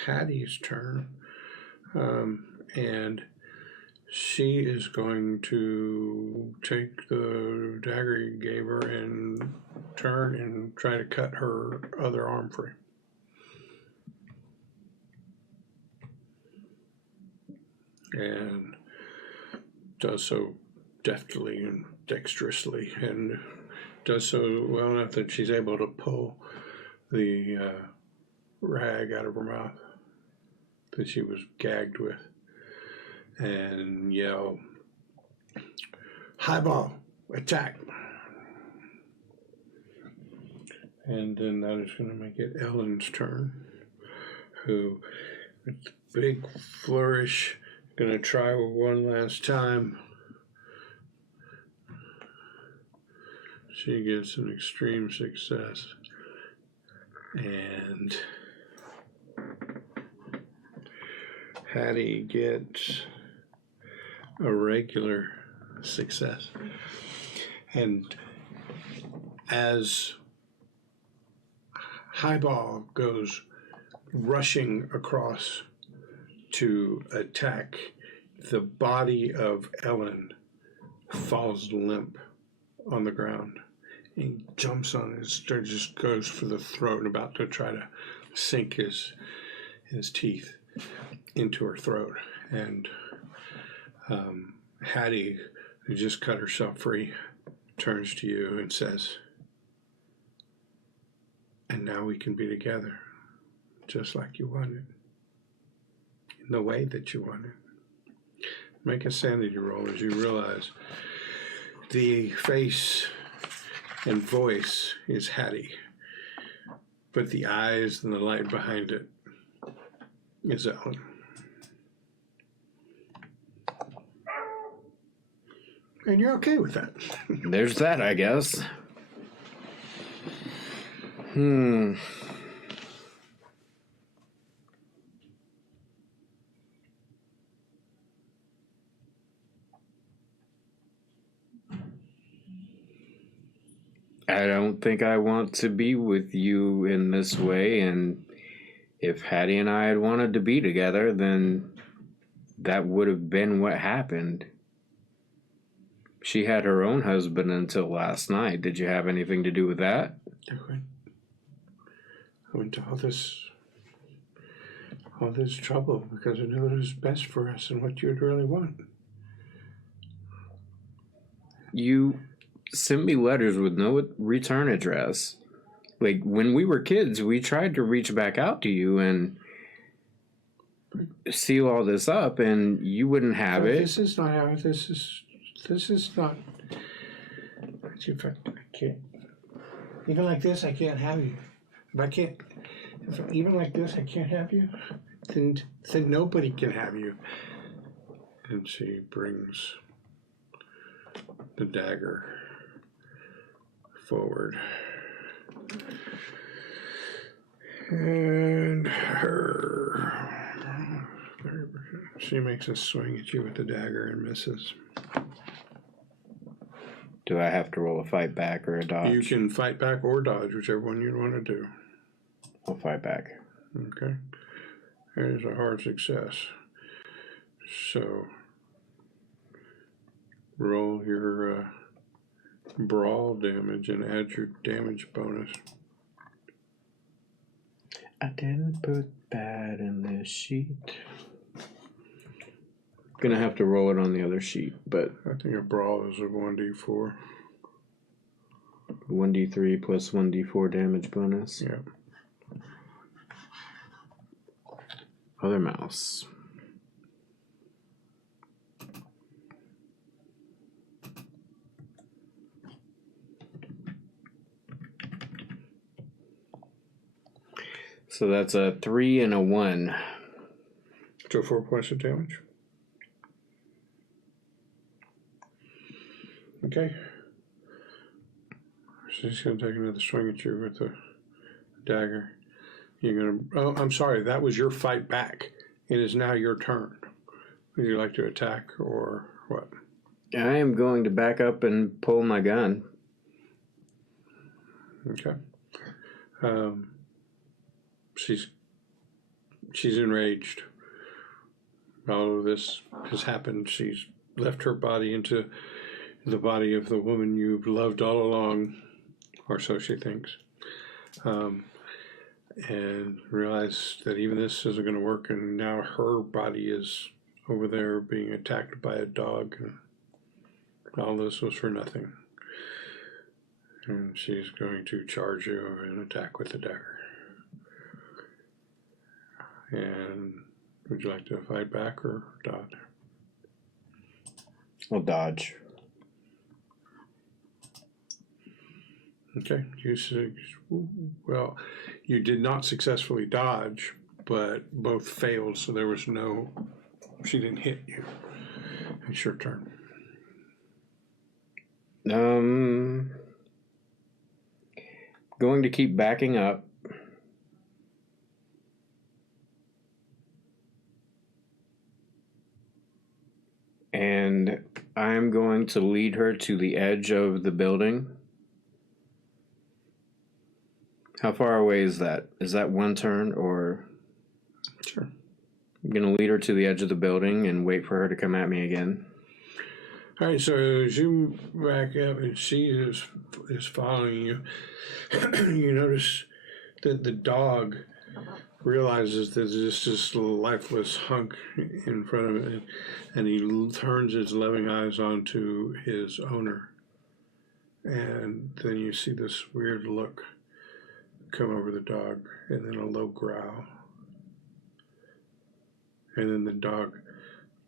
Hattie's turn. And she is going to take the dagger you gave her and turn and try to cut her other arm free. And does so deftly and dexterously, and does so well enough that she's able to pull the rag out of her mouth that she was gagged with and yell, "Highball, attack!" And then that is going to make it Ellen's turn, who, with a big flourish, going to try one last time. She gets an extreme success. And Hattie gets a regular success. And as Highball goes rushing across to attack, the body of Ellen falls limp on the ground. He jumps on it and just goes for the throat and about to try to sink his teeth into her throat. And Hattie, who just cut herself free, turns to you and says, "And now we can be together, just like you wanted, in the way that you wanted." Make a sanity roll as you realize the face and voice is Hattie, but the eyes and the light behind it is Ellen. And you're okay with that. There's that, I guess. I don't think I want to be with you in this way, and if Hattie and I had wanted to be together, then that would have been what happened. She had her own husband until last night. Did you have anything to do with that? I went to all this trouble because I knew it was best for us and what you'd really want. You sent me letters with no return address. Like, when we were kids, we tried to reach back out to you and seal all this up, and you wouldn't have it. This is not how. This is not. I can't. Even like this, I can't have you. Even like this, I can't have you. Then nobody can have you. And she brings the dagger forward. And she makes a swing at you with the dagger and misses. Do I have to roll a fight back or a dodge? You can fight back or dodge, whichever one you want to do. I'll fight back. Okay. There's a hard success. So, roll your brawl damage and add your damage bonus. I didn't put that in this sheet. Gonna have to roll it on the other sheet, but I think a brawl is a 1d4. 1d3 plus 1d4 damage bonus. Yeah. Other mouse. So that's a 3 and a 1. So 4 points of damage. Okay. She's going to take another swing at you with the dagger. You're going to... Oh, I'm sorry. That was your fight back. It is now your turn. Would you like to attack or what? I am going to back up and pull my gun. Okay. She's enraged. All of this has happened. She's left her body into the body of the woman you've loved all along, or so she thinks. And realized that even this isn't going to work, and now her body is over there being attacked by a dog, and all this was for nothing. And she's going to charge you and attack with the dagger. And would you like to fight back or dodge? I'll dodge. Okay. Well, you did not successfully dodge, but both failed, so there was no... She didn't hit you. It's your turn. Going to keep backing up. And I'm going to lead her to the edge of the building. How far away is that? Is that one turn or... Sure. I'm going to lead her to the edge of the building and wait for her to come at me again. All right, so as you back up and she is following you, you notice that the dog realizes that there's just this lifeless hunk in front of it, and he turns his loving eyes onto his owner. And then you see this weird look come over the dog, and then a low growl. And then the dog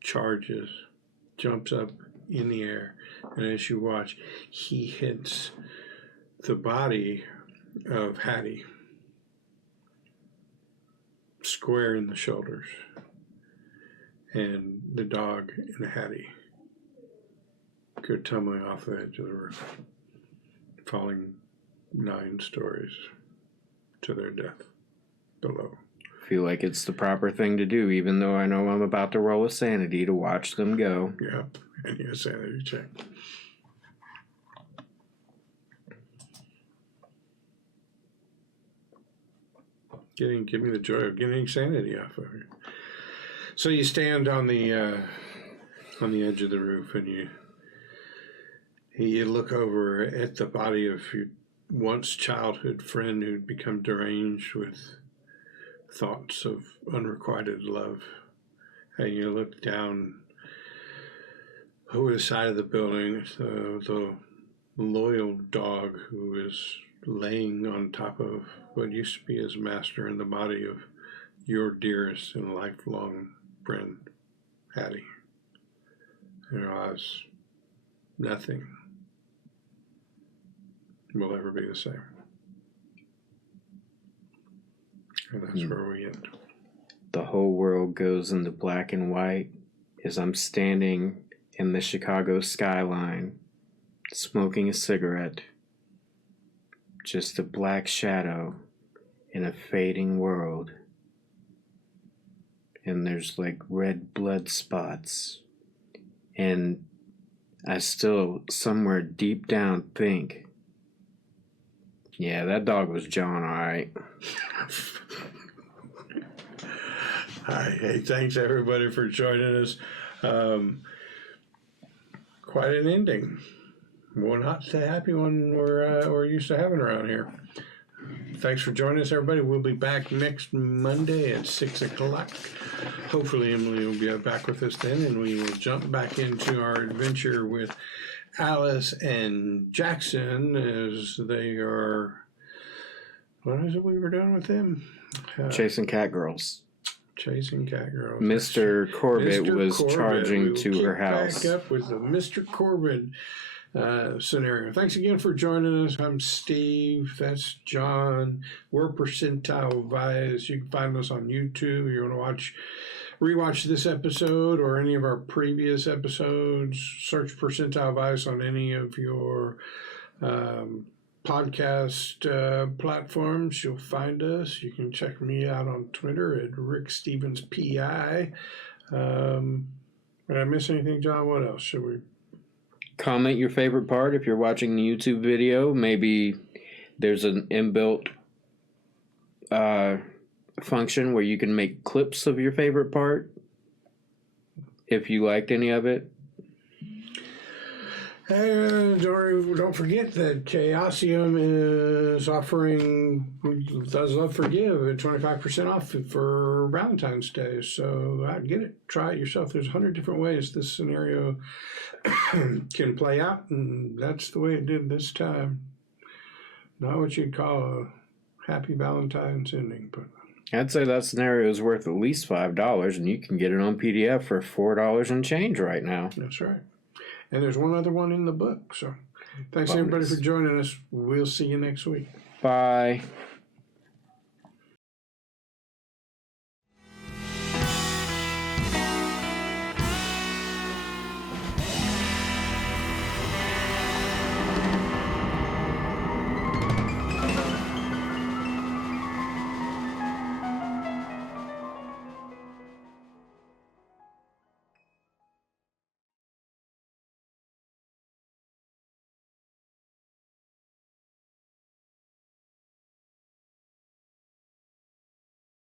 charges, jumps up in the air, and as you watch, he hits the body of Hattie square in the shoulders, and the dog and Hattie go tumbling off the edge of the roof, falling 9 stories to their death below. Feel like it's the proper thing to do, even though I know I'm about to roll a sanity to watch them go. Yep, and your sanity check. Give me the joy of getting sanity off of you. So you stand on the edge of the roof, and you look over at the body of your once childhood friend who'd become deranged with thoughts of unrequited love. And you look down over the side of the building, the loyal dog who is laying on top of what used to be his master in the body of your dearest and lifelong friend, Hattie. You realize nothing will ever be the same. And that's where we end. The whole world goes into black and white as I'm standing in the Chicago skyline, smoking a cigarette. Just a black shadow in a fading world. And there's like red blood spots. And I still, somewhere deep down, think, yeah, that dog was John, all right. Hey, thanks everybody for joining us. Quite an ending. One not so happy one we're used to having around here. Thanks for joining us, everybody. We'll be back next Monday at 6 o'clock. Hopefully Emily will be back with us then, and we will jump back into our adventure with Alice and Jackson as they are... What is it we were doing with them? Chasing cat girls. Chasing cat girls. Mr. Corbett was Corbett. charging to her house. Back up with the Mr. Corbett scenario. Thanks again for joining us. I'm Steve. That's John. We're Percentile Vice. You can find us on YouTube. If you want to rewatch this episode or any of our previous episodes, search Percentile Vice on any of your podcast platforms. You'll find us. You can check me out on Twitter at RickStevensPI. Did I miss anything, John? What else should we? Comment your favorite part if you're watching the YouTube video. Maybe there's an inbuilt function where you can make clips of your favorite part if you liked any of it. And don't forget that Chaosium is offering Does Love Forgive at 25% off for Valentine's Day. So get it. Try it yourself. There's 100 different ways this scenario can play out, and that's the way it did this time. Not what you'd call a happy Valentine's ending, but I'd say that scenario is worth at least $5, and you can get it on PDF for $4 and change right now. That's right. And there's one other one in the book. So thanks, everybody, for joining us. We'll see you next week. Bye.